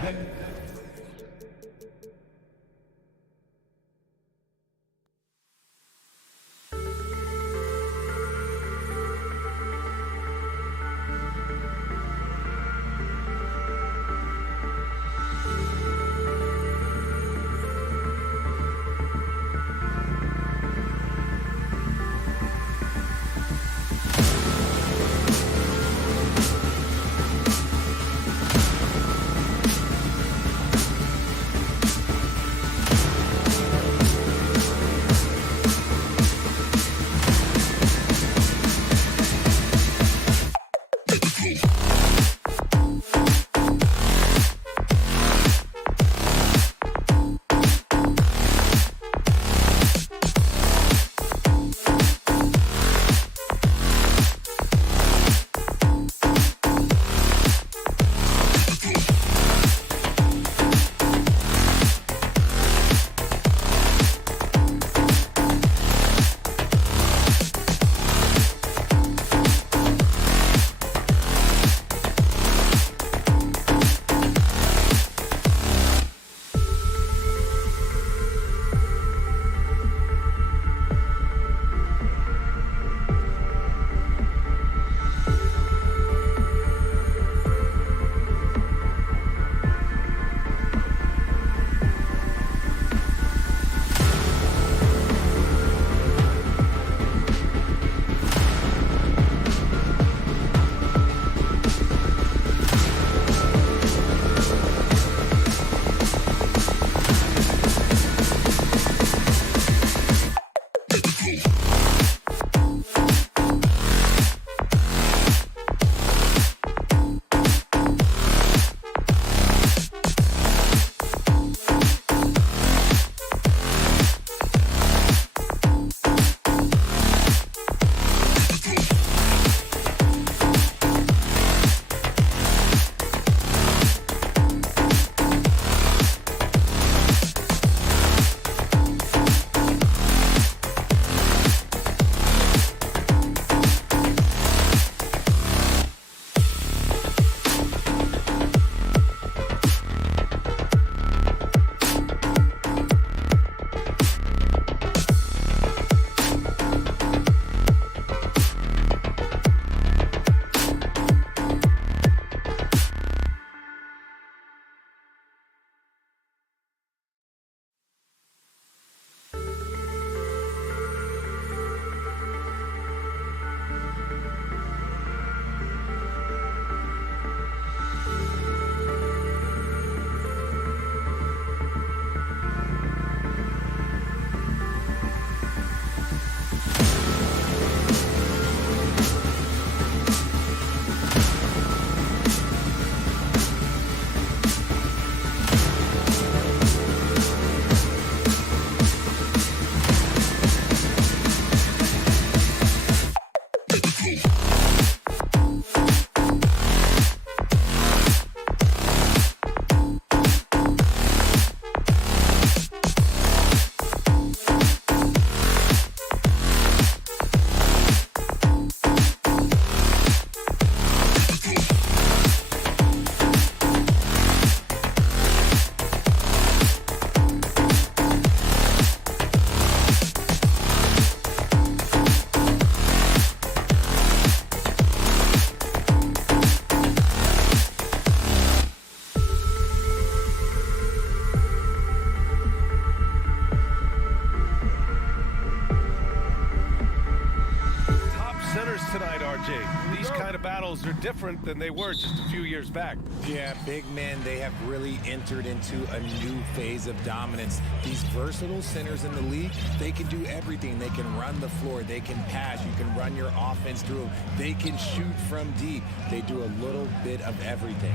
Raptors are different than they were just a few years back. Yeah, big men, they have really entered into a new phase of dominance. These versatile centers in the league, they can do everything. They can run the floor, they can pass, you can run your offense through them. They can shoot from deep. They do a little bit of everything.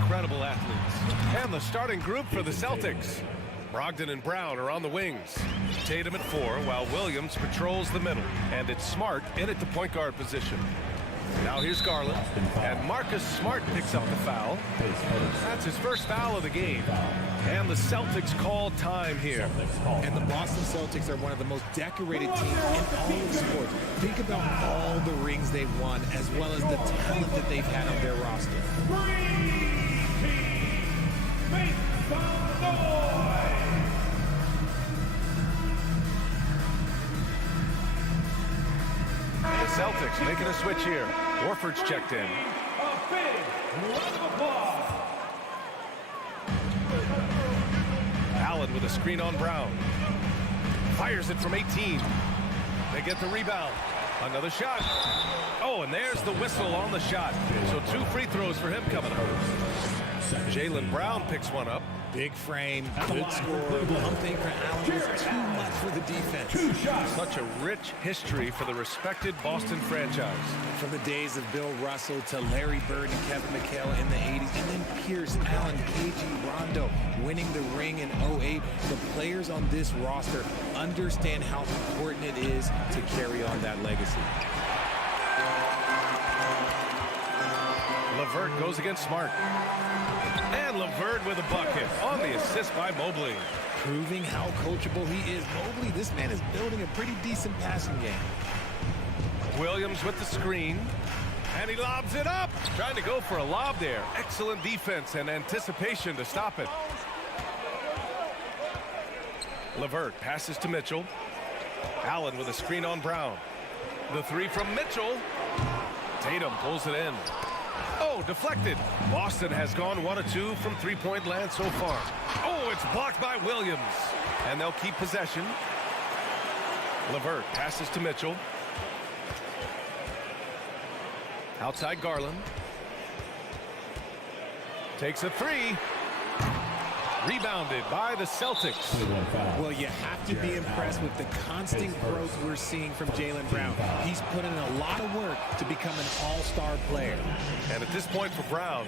Incredible athletes. And the starting group for the Celtics. Brogdon and Brown are on the wings. Tatum at 4, while Williams patrols the middle. And it's Smart in at the point guard position. Now here's Garland. And Marcus Smart picks up the foul. That's his first foul of the game. And the Celtics call time here. And the Boston Celtics are one of the most decorated teams in all of sports. Think about all the rings they've won, as well as the talent that they've had on their roster. Make some noise! The Celtics making a switch here. Horford's checked in. A big round of applause. Allen with a screen on Brown. Fires it from 18. They get the rebound. Another shot. Oh, and there's the whistle on the shot. So 2 free throws for him coming up. Jaylen Brown picks one up. Big frame, good score. Pumping for Allen was too much for the defense. Such a rich history for the respected Boston franchise. From the days of Bill Russell to Larry Bird and Kevin McHale in the 80s, and then Pierce, Allen, KG, Rondo winning the ring in 08. The players on this roster understand how important it is to carry on that legacy. LeVert goes against Smart. And LeVert with a bucket on the assist by Mobley. Proving how coachable he is. Mobley, this man is building a pretty decent passing game. Williams with the screen. And he lobs it up. Trying to go for a lob there. Excellent defense and anticipation to stop it. LeVert passes to Mitchell. Allen with a screen on Brown. The 3 from Mitchell. Tatum pulls it in. Oh, deflected. Boston has gone 1 of 2 from three-point land so far. Oh, it's blocked by Williams. And they'll keep possession. LeVert passes to Mitchell. Outside Garland. Takes a 3. Rebounded by the Celtics. Well, you have to be impressed with the constant growth we're seeing from Jaylen Brown. He's put in a lot of work to become an all-star player. And at this point for Brown,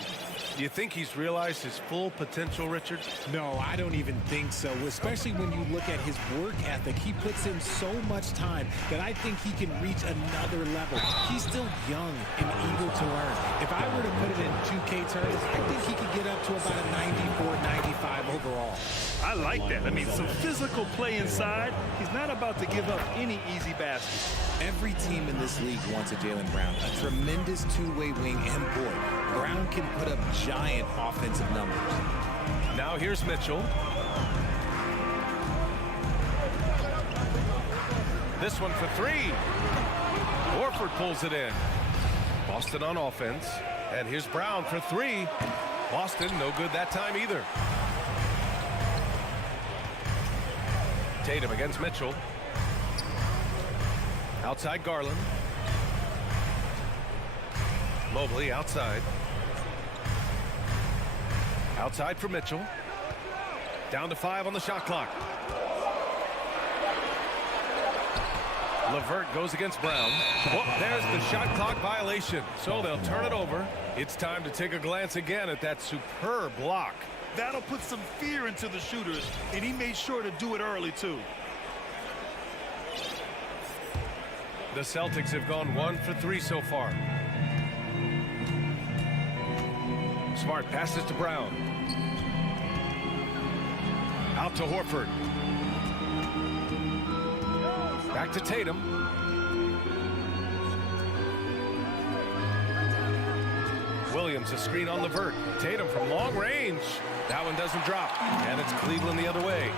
do you think he's realized his full potential, Richard? No, I don't even think so, especially when you look at his work ethic. He puts in so much time that I think he can reach another level. He's still young and eager to learn. If I were to put it in 2K terms, I think he could get up to about a 94, 95 overall. I like that. I mean, some physical play inside. He's not about to give up any easy baskets. Every team in this league wants a Jaylen Brown, a tremendous two-way wing, and boy, Brown can put up giant offensive numbers. Now here's Mitchell. This one for 3. Horford pulls it in. Boston on offense. And here's Brown for 3. Boston no good that time either. Tatum against Mitchell. Outside Garland. Mobley outside. Outside for Mitchell. Down to 5 on the shot clock. LeVert goes against Brown. Well, there's the shot clock violation. So they'll turn it over. It's time to take a glance again at that superb block. That'll put some fear into the shooters, and he made sure to do it early, too. The Celtics have gone 1 for 3 so far. Smart passes to Brown. Out to Horford. Back to Tatum. Williams a screen on LeVert. Tatum from long range. That one doesn't drop. And it's Cleveland the other way.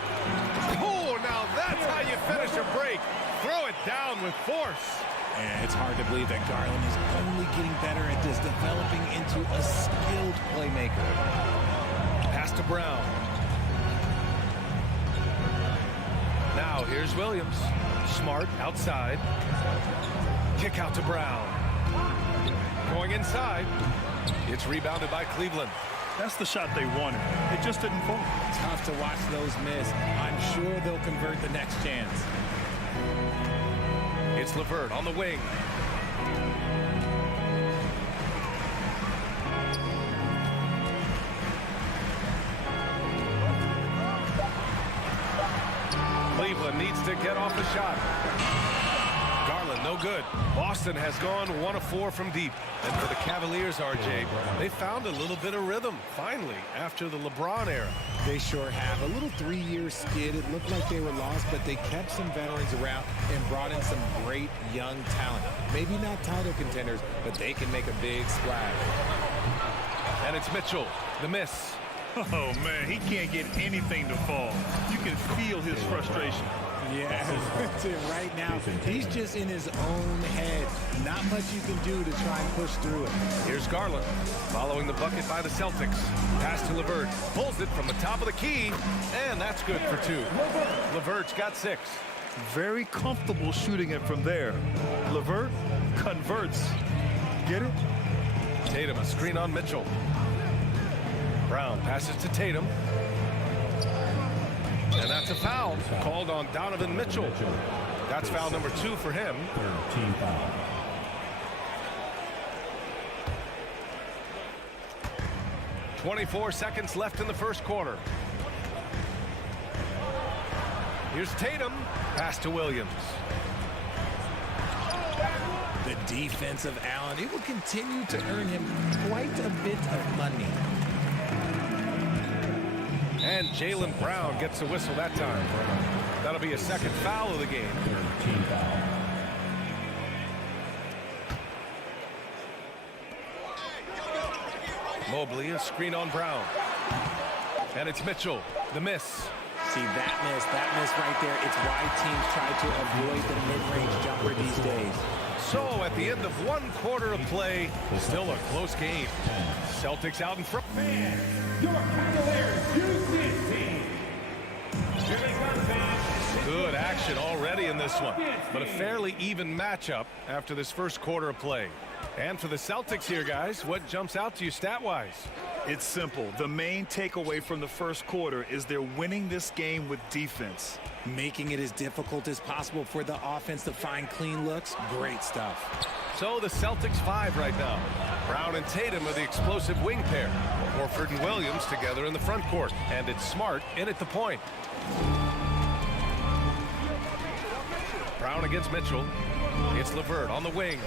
Oh, now that's how you finish a break. Throw it down with force. And it's hard to believe that Garland is only getting better at this, developing into a skilled playmaker. Pass to Brown. Now here's Williams. Smart outside. Kick out to Brown. Going inside. It's rebounded by Cleveland. That's the shot they wanted. It just didn't fall. Tough to watch those miss. I'm sure they'll convert the next chance. It's LeVert on the wing. Cleveland needs to get off the shot. Garland, no good. Boston has gone 1 of 4 from deep. And for the Cavaliers, RJ, they found a little bit of rhythm, finally, after the LeBron era. They sure have. A little 3-year skid. It looked like they were lost, but they kept some veterans around and brought in some great young talent. Maybe not title contenders, but they can make a big splash. And it's Mitchell, the miss. Oh, man, he can't get anything to fall. You can feel his frustration. Yeah, that's it right now. He's just in his own head. Not much you can do to try and push through it. Here's Garland, following the bucket by the Celtics. Pass to LeVert, pulls it from the top of the key, and that's good for 2. LeVert's got 6. Very comfortable shooting it from there. LeVert converts. Get it? Tatum, a screen on Mitchell. Brown passes to Tatum. And that's a foul called on Donovan Mitchell. That's foul number 2 for him. 13 foul. .24 seconds left in the first quarter. Here's Tatum. Pass to Williams. The defense of Allen, it will continue to earn him quite a bit of money. And Jaylen Brown gets a whistle that time. That'll be a second foul of the game. 13 foul. Mobley, a screen on Brown. And it's Mitchell, the miss. See, that miss right there, it's why teams try to avoid the mid-range jumper these days. So at the end of 1 quarter of play, still a close game. Celtics out in front. Your Cavaliers Houston team. Good action already in this one, but a fairly even matchup after this first quarter of play. And for the Celtics here, guys, what jumps out to you stat-wise? It's simple. The main takeaway from the first quarter is they're winning this game with defense. Making it as difficult as possible for the offense to find clean looks. Great stuff. So the Celtics 5 right now. Brown and Tatum are the explosive wing pair. Horford and Williams together in the front court. And it's Smart in at the point. Brown against Mitchell. It's LeVert on the wing.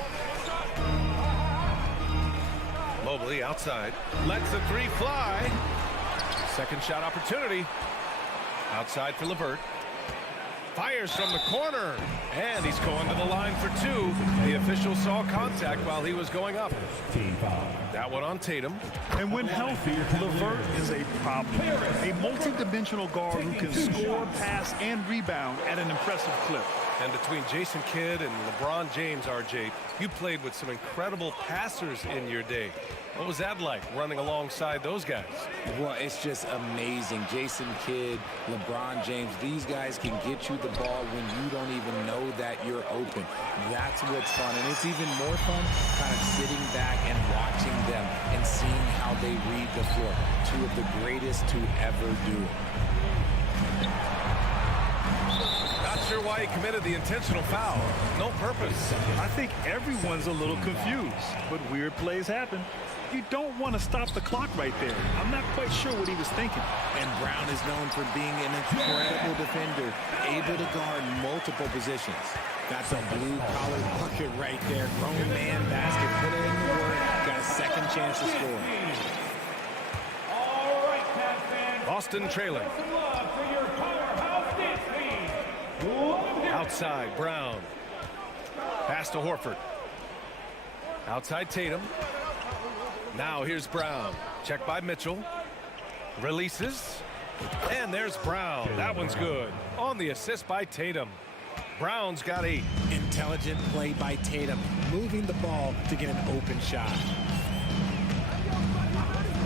Mobley outside. Lets the 3 fly. Second shot opportunity. Outside for LeVert. Fires from the corner. And he's going to the line for 2. The official saw contact while he was going up. That one on Tatum. And when healthy, LeVert is a problem. A multi-dimensional guard who can score, pass, and rebound at an impressive clip. And between Jason Kidd and LeBron James, RJ, you played with some incredible passers in your day. What was that like, running alongside those guys? Well, it's just amazing. Jason Kidd, LeBron James, these guys can get you the ball when you don't even know that you're open. That's what's fun. And it's even more fun kind of sitting back and watching them and seeing how they read the floor. 2 of the greatest to ever do it. Not sure why he committed the intentional foul. No purpose. I think everyone's a little confused, but weird plays happen. You don't want to stop the clock right there. I'm not quite sure what he was thinking. And Brown is known for being an incredible defender, able to guard multiple positions. Got the blue-collar bucket right there. Grown man basket. Put it in the work. Got a second chance to score. Boston trailing. Outside, Brown. Pass to Horford. Outside Tatum. Now here's Brown. Check by Mitchell. Releases. And there's Brown. That one's good. On the assist by Tatum. Brown's got 8. Intelligent play by Tatum. Moving the ball to get an open shot.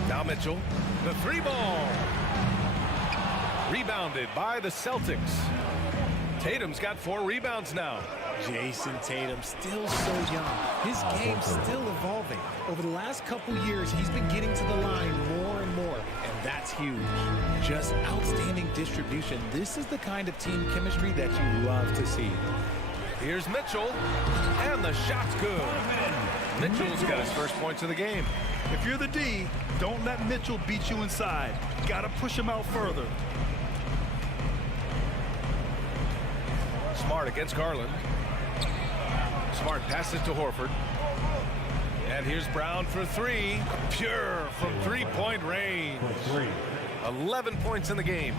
Now Mitchell. The 3-ball. Rebounded by the Celtics. Tatum's got 4 rebounds now. Jason Tatum, still so young. His game's still evolving. Over the last couple years, he's been getting to the line more and more, and that's huge. Just outstanding distribution. This is the kind of team chemistry that you love to see. Here's Mitchell, and the shot's good. Mitchell's got his first points of the game. If you're the D, don't let Mitchell beat you inside. Got to push him out further. Smart against Garland. Smart passes to Horford. And here's Brown for three. Pure from three-point range. 11 points in the game.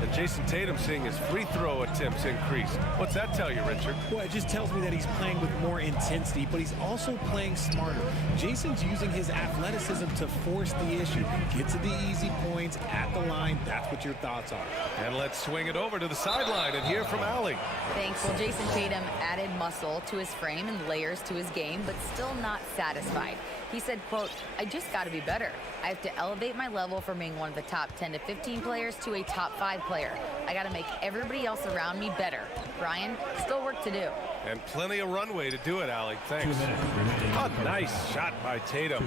And Jason Tatum seeing his free throw attempts increase. What's that tell you, Richard? Well, it just tells me that he's playing with more intensity, but he's also playing smarter. Jason's using his athleticism to force the issue. Get to the easy points at the line. That's what your thoughts are. And let's swing it over to the sideline and hear from Allie. Thanks. Well, Jason Tatum added muscle to his frame and layers to his game, but still not satisfied. He said, quote, "I just got to be better. I have to elevate my level from being one of the top 10 to 15 players to a top 5 player. I got to make everybody else around me better. Brian, still work to do." And plenty of runway to do it, Allie. Thanks. A nice shot by Tatum.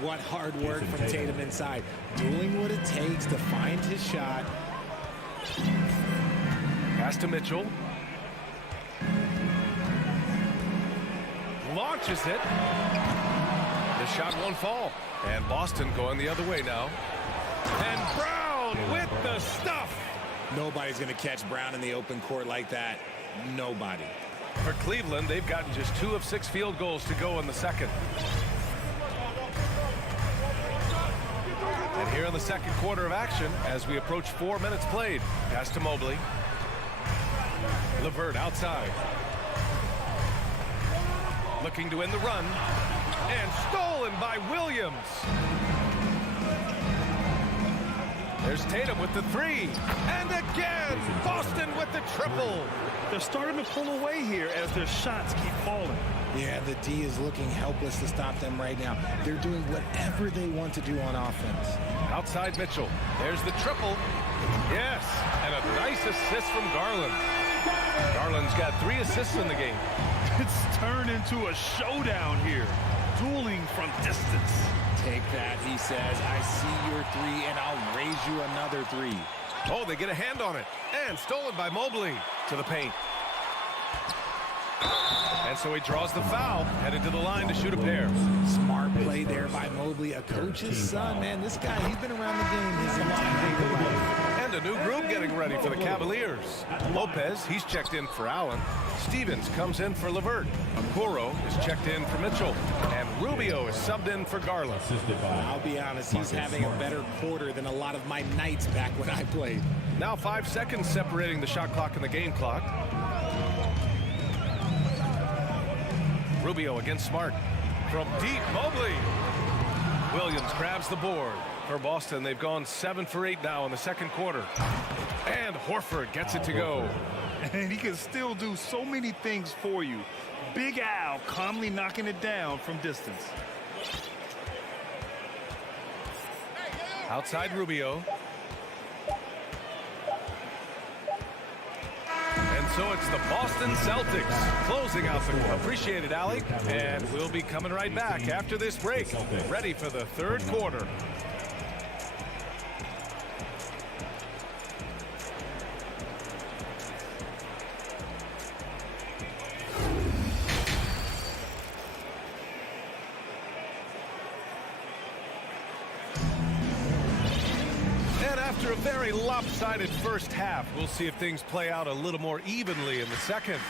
What hard work from Tatum inside. Doing what it takes to find his shot. Pass to Mitchell. Launches it. The shot won't fall. And Boston going the other way now. And Brown with the stuff. Nobody's going to catch Brown in the open court like that. Nobody. For Cleveland, they've gotten just 2 of 6 field goals to go in the second. And here in the second quarter of action, as we approach 4 minutes played. Pass to Mobley. LeVert outside. Looking to end the run. And stolen by Williams. There's Tatum with the 3. And again, Boston with the triple. They're starting to pull away here as their shots keep falling. Yeah, the D is looking helpless to stop them right now. They're doing whatever they want to do on offense. Outside Mitchell. There's the triple. Yes, and a nice assist from Garland. Garland's got 3 assists in the game. It's turned into a showdown here. Dueling from distance. Take that, he says. I see your 3, and I'll raise you another 3. Oh, they get a hand on it. And stolen by Mobley to the paint. And so he draws the foul, headed to the line to shoot a pair. Smart play there by Mobley, a coach's son. Man, this guy, he's been around the game his entire life. And a new group getting ready for the Cavaliers. Lopez, he's checked in for Allen. Stevens comes in for LeVert. Okoro is checked in for Mitchell. And Rubio is subbed in for Garland. I'll be honest, he's having a better quarter than a lot of my nights back when I played. Now 5 seconds separating the shot clock and the game clock. Rubio against Smart. From deep, Mobley. Williams grabs the board. For Boston, they've gone 7 for 8 now in the second quarter. And Horford gets it to go. And he can still do so many things for you. Big Al calmly knocking it down from distance. Outside Rubio. And so it's the Boston Celtics closing out the appreciate it, Allie. And we'll be coming right back after this break, ready for the third quarter. After a very lopsided first half, we'll see if things play out a little more evenly in the second.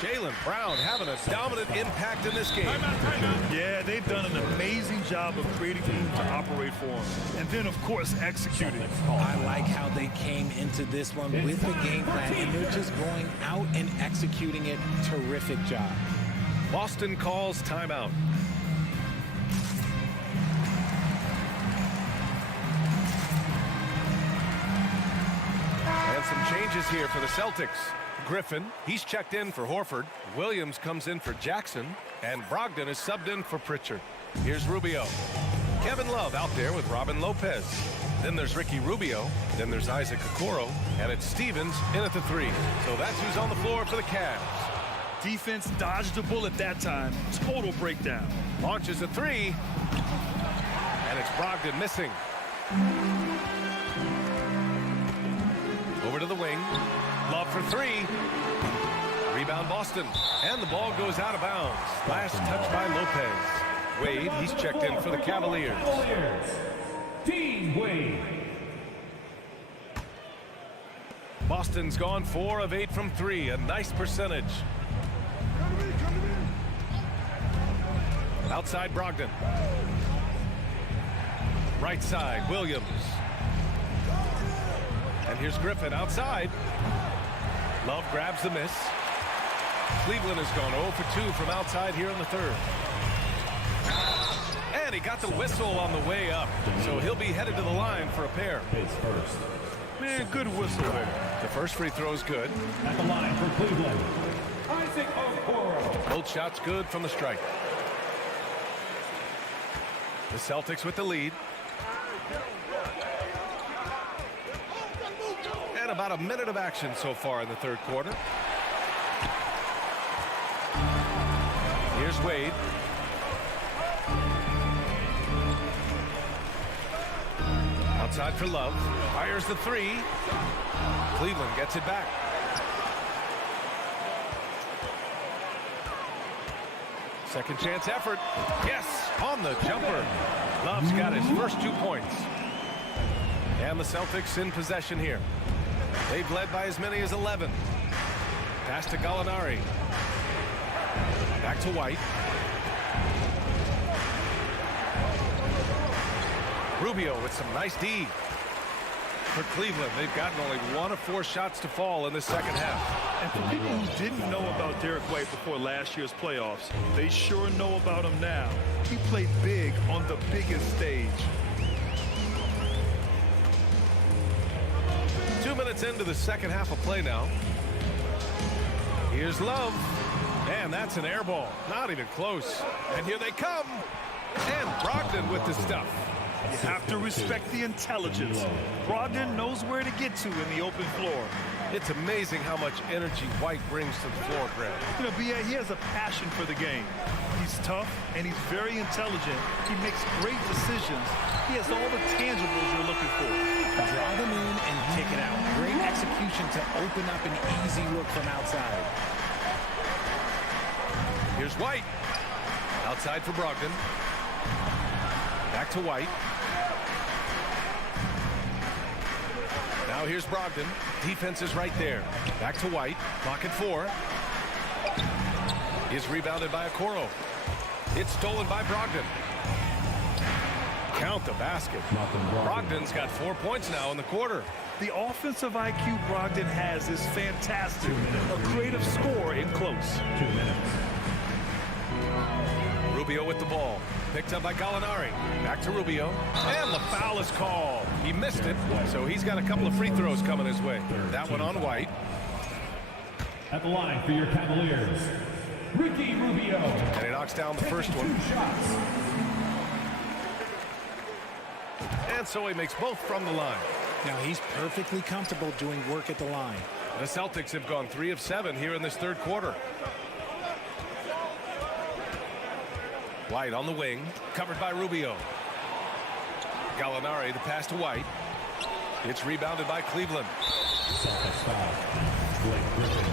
Jaylen Brown having a dominant impact in this game. Yeah, they've done an amazing job of creating room to operate for him. And then, of course, executing. I like how they came into this one with the game plan, and they're just going out and executing it. Terrific job. Boston calls timeout. Some changes here for the Celtics. Griffin, he's checked in for Horford. Williams comes in for Jackson. And Brogdon is subbed in for Pritchard. Here's Rubio. Kevin Love out there with Robin Lopez. Then there's Ricky Rubio. Then there's Isaac Okoro. And it's Stevens in at the 3. So that's who's on the floor for the Cavs. Defense dodged the bullet that time. Total breakdown. Launches a three. And it's Brogdon missing. Over to the wing. Love for three. Rebound Boston. And the ball goes out of bounds. Last touch by Lopez. Wade, he's checked in for the Cavaliers. Team Wade. Boston's gone 4 of 8 from 3. A nice percentage. Outside Brogdon. Right side, Williams. And here's Griffin outside. Love grabs the miss. Cleveland has gone 0 for 2 from outside here in the third. And he got the whistle on the way up. So he'll be headed to the line for a pair. First. Man, good whistle there. The first free throw is good. At the line for Cleveland, Isaac Okoro. Both shots good from the strike. The Celtics with the lead. And about a minute of action so far in the third quarter. Here's Wade. Outside for Love. Fires the three. Cleveland gets it back. Second chance effort. Yes, on the jumper. Love's got his first 2 points. And the Celtics in possession here. They've led by as many as 11. Pass to Gallinari. Back to White. Rubio with some nice D. For Cleveland, they've gotten only 1 of 4 shots to fall in the second half. And for people who didn't know about Derek White before last year's playoffs, they sure know about him now. He played big on the biggest stage. 2 minutes into the second half of play now. Here's Love. And that's an air ball. Not even close. And here they come. And Brogdon with the stuff. You have to respect the intelligence. Brogdon knows where to get to in the open floor. It's amazing how much energy White brings to the floor, Brad. You know, B.A., he has a passion for the game. He's tough, and he's very intelligent. He makes great decisions. He has all the tangibles you're looking for. Draw them in and kick it out. Great execution to open up an easy look from outside. Here's White. Outside for Brogdon. Back to White. Now here's Brogdon. Defense is right there. Back to White. Clock at 4. Is rebounded by Okoro. It's stolen by Brogdon. Count the basket. Brogdon's got 4 points now in the quarter. The offensive IQ Brogdon has is fantastic. A creative score in close. 2 minutes. Rubio with the ball. Picked up by Gallinari. Back to Rubio. And the foul is called. He missed it, so he's got a couple of free throws coming his way. That one on White. At the line for your Cavaliers, Ricky Rubio. And he knocks down the first one. 2 shots. And so he makes both from the line. Now he's perfectly comfortable doing work at the line. The Celtics have gone 3 of 7 here in this third quarter. White on the wing, covered by Rubio. Gallinari, the pass to White. It's rebounded by Cleveland. Celtics foul. Blake Griffin,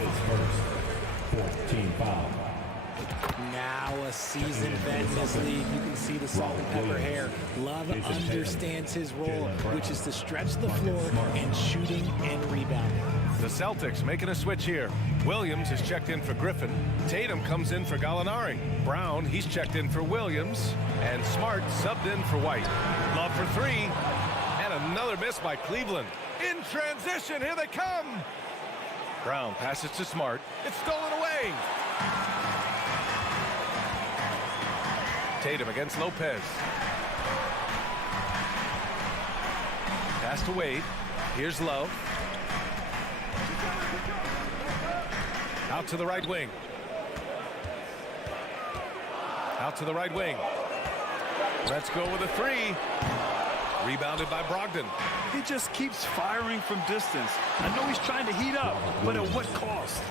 his first 14 foul. Now a seasoned vet in this league. You can see the salt and pepper hair. Love understands his role, which is to stretch the floor and shooting and rebounding. The Celtics making a switch here. Williams is checked in for Griffin. Tatum comes in for Gallinari. Brown, he's checked in for Williams. And Smart subbed in for White. Love for 3. And another miss by Cleveland. In transition, here they come. Brown passes to Smart. It's stolen away. Tatum against Lopez. Pass to Wade. Here's Love. Out to the right wing. Out to the right wing. Let's go with a 3. Rebounded by Brogdon. He just keeps firing from distance. I know he's trying to heat up, but at what cost?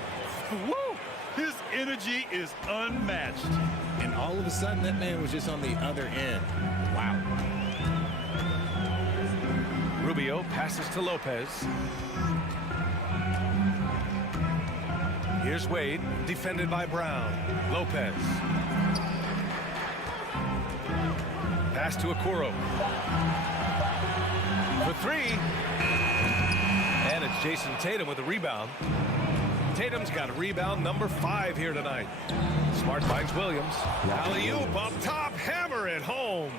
Woo! His energy is unmatched. And all of a sudden, that man was just on the other end. Wow. Rubio passes to Lopez. Here's Wade, defended by Brown. Lopez. Pass to Okoro. For three. And it's Jason Tatum with a rebound. Tatum's got a rebound number 5 here tonight. Smart finds Williams. Alley-oop up top, hammer it home.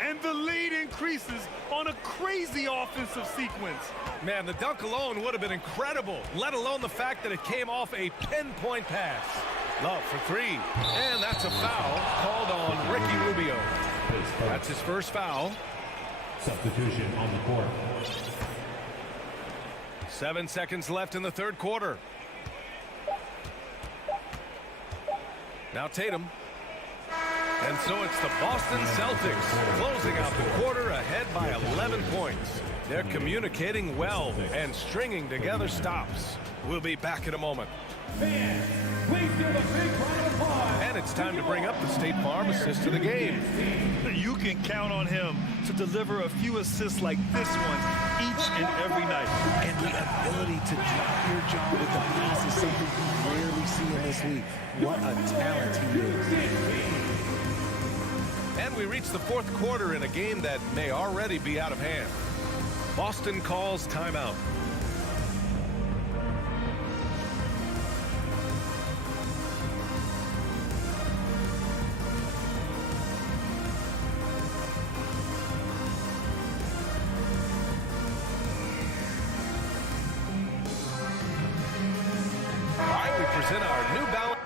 And the lead increases on a crazy offensive sequence. Man, the dunk alone would have been incredible, let alone the fact that it came off a pinpoint pass. Love for 3. And that's a foul called on Ricky Rubio. That's his first foul. Substitution on the court. 7 seconds left in the third quarter. Now Tatum. And so it's the Boston Celtics closing out the quarter ahead by 11 points. They're communicating well and stringing together stops. We'll be back in a moment. And it's time to bring up the State Farm assist of the game. You can count on him to deliver a few assists like this one each and every night. And the ability to drop your jaw with the pass is something you rarely see in this league. What a talent he is. And we reach the fourth quarter in a game that may already be out of hand. Boston calls timeout. All right, we present our New Balance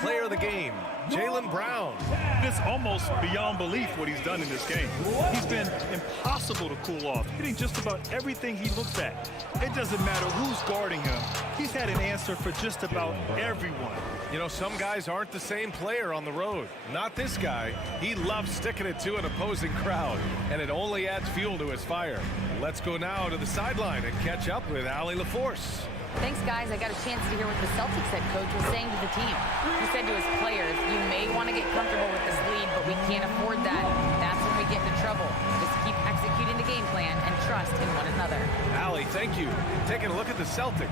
player of the game, Jaylen Brown. It's almost beyond belief what he's done in this game. He's been impossible to cool off, hitting just about everything he looks at. It doesn't matter who's guarding him. He's had an answer for just about everyone. You know, some guys aren't the same player on the road. Not this guy. He loves sticking it to an opposing crowd, and it only adds fuel to his fire. Let's go now to the sideline and catch up with Allie LaForce. Thanks, guys. I got a chance to hear what the Celtics head coach was saying to the team. He said to his players, you may want to get comfortable with this lead, but we can't afford that. That's when we get into trouble. Just keep executing the game plan and trust in one another. Allie, thank you. Taking a look at the Celtics.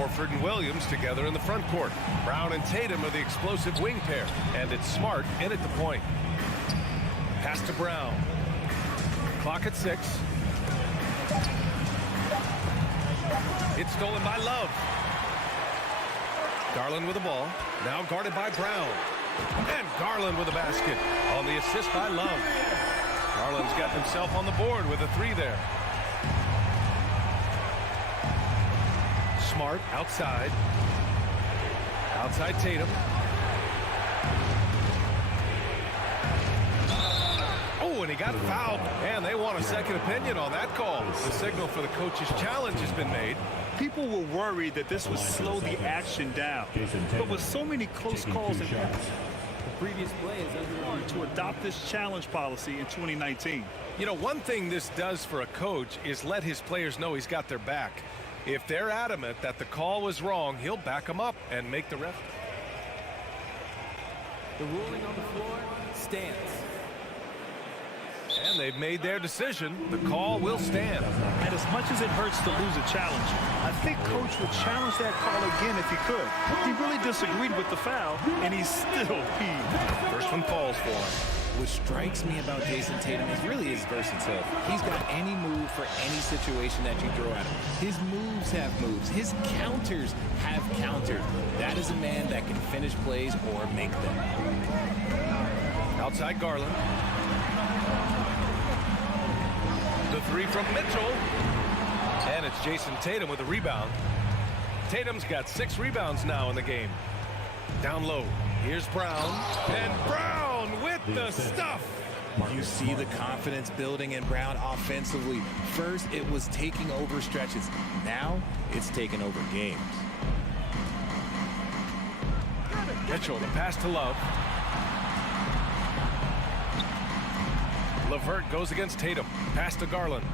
Horford and Williams together in the front court. Brown and Tatum are the explosive wing pair, and it's Smart in at the point. Pass to Brown. Clock at 6. It's stolen by Love. Garland with the ball. Now guarded by Brown. And Garland with a basket on the assist by Love. Garland's got himself on the board with a 3 there. Smart outside. Outside Tatum. Oh, and he got fouled. And they want a second opinion on that call. The signal for the coach's challenge has been made. People were worried that this would slow the action down. But with so many close calls and the previous play is underway to adopt this challenge policy in 2019. You know, one thing this does for a coach is let his players know he's got their back. If they're adamant that the call was wrong, he'll back them up and make the ref. The ruling on the floor stands. And they've made their decision. The call will stand. And as much as it hurts to lose a challenge, I think Coach would challenge that call again if he could. He really disagreed with the foul, and he's still peeved. First one falls for him. What strikes me about Jason Tatum is really his versatility. He's got any move for any situation that you throw at him. His moves have moves. His counters have counters. That is a man that can finish plays or make them. Outside Garland. The 3 from Mitchell. And it's Jason Tatum with a rebound. Tatum's got 6 rebounds now in the game. Down low. Here's Brown. And Brown with the stuff. You see the confidence building in Brown offensively. First, it was taking over stretches. Now, it's taking over games. Mitchell, the pass to Love. LeVert goes against Tatum. Pass to Garland.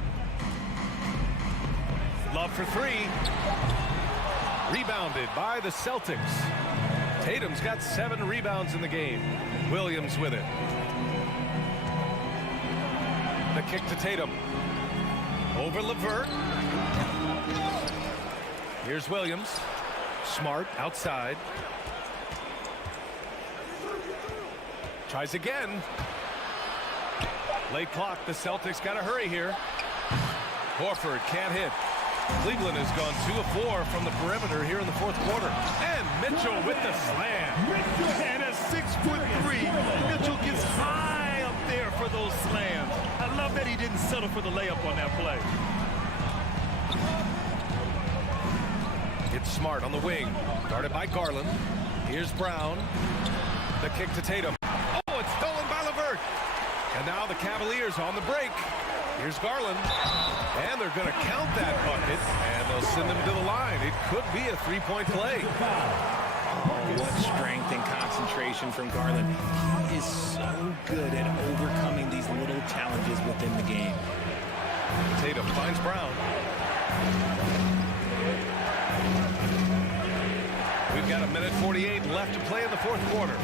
Love for 3. Rebounded by the Celtics. Tatum's got 7 rebounds in the game. Williams with it. The kick to Tatum. Over LeVert. Here's Williams. Smart outside. Tries again. Late clock. The Celtics got to hurry here. Horford can't hit. Cleveland has gone 2 of 4 from the perimeter here in the fourth quarter. And Mitchell with the slam. And at 6'3", Mitchell gets high up there for those slams. I love that he didn't settle for the layup on that play. It's Smart on the wing. Guarded by Garland. Here's Brown. The kick to Tatum. Oh, it's stolen by LeVert. And now the Cavaliers on the break. Here's Garland. And they're going to count that bucket. And they'll send him to the line. It could be a three-point play. Oh, what strength and concentration from Garland. He is so good at overcoming these little challenges within the game. Tatum finds Brown. We've got 1:48 left to play in the fourth quarter.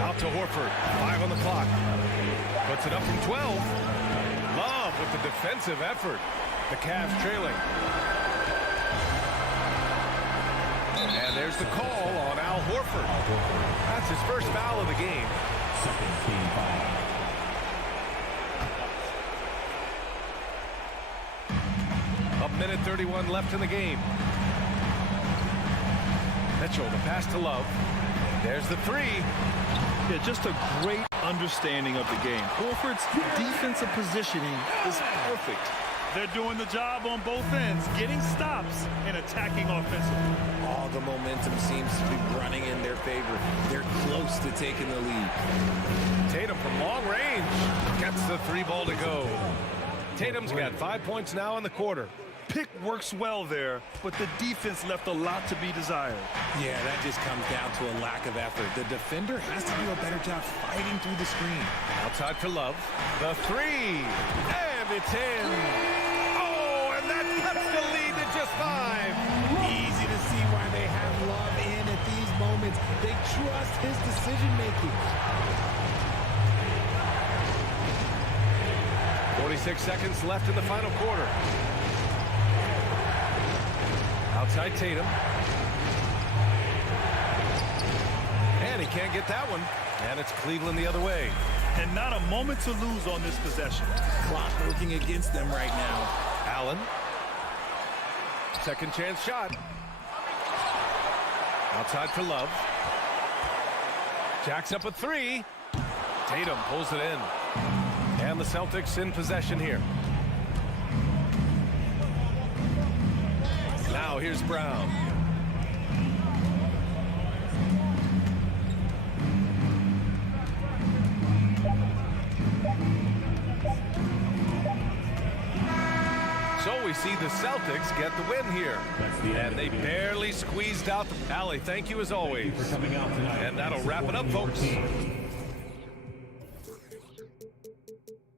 Out to Horford. 5 on the clock. Puts it up from 12. Love with the defensive effort. The Cavs trailing. And there's the call on Al Horford. That's his first foul of the game. Second team foul. A 1:31 left in the game. Mitchell, the pass to Love. There's the 3. Yeah, just a great understanding of the game. Horford's defensive positioning is perfect. They're doing the job on both ends, getting stops and attacking offensively. All the momentum seems to be running in their favor. They're close to taking the lead. Tatum from long range gets the 3 ball to go. Tatum's got 5 points now in the quarter. Pick works well there, but the defense left a lot to be desired. Yeah, that just comes down to a lack of effort. The defender has to do a better job fighting through the screen. Outside for Love. The 3. And it's in. Oh, and that cuts the lead to just 5. Easy to see why they have Love in at these moments. They trust his decision-making. 46 seconds left in the final quarter. Outside Tatum. And he can't get that one. And it's Cleveland the other way. And not a moment to lose on this possession. Clock working against them right now. Allen. Second chance shot. Outside for Love. Jacks up a 3. Tatum pulls it in. And the Celtics in possession here. Now here's Brown. So we see the Celtics get the win here. And they barely squeezed out the alley. Thank you as always. For coming out tonight. And that'll wrap it up, folks.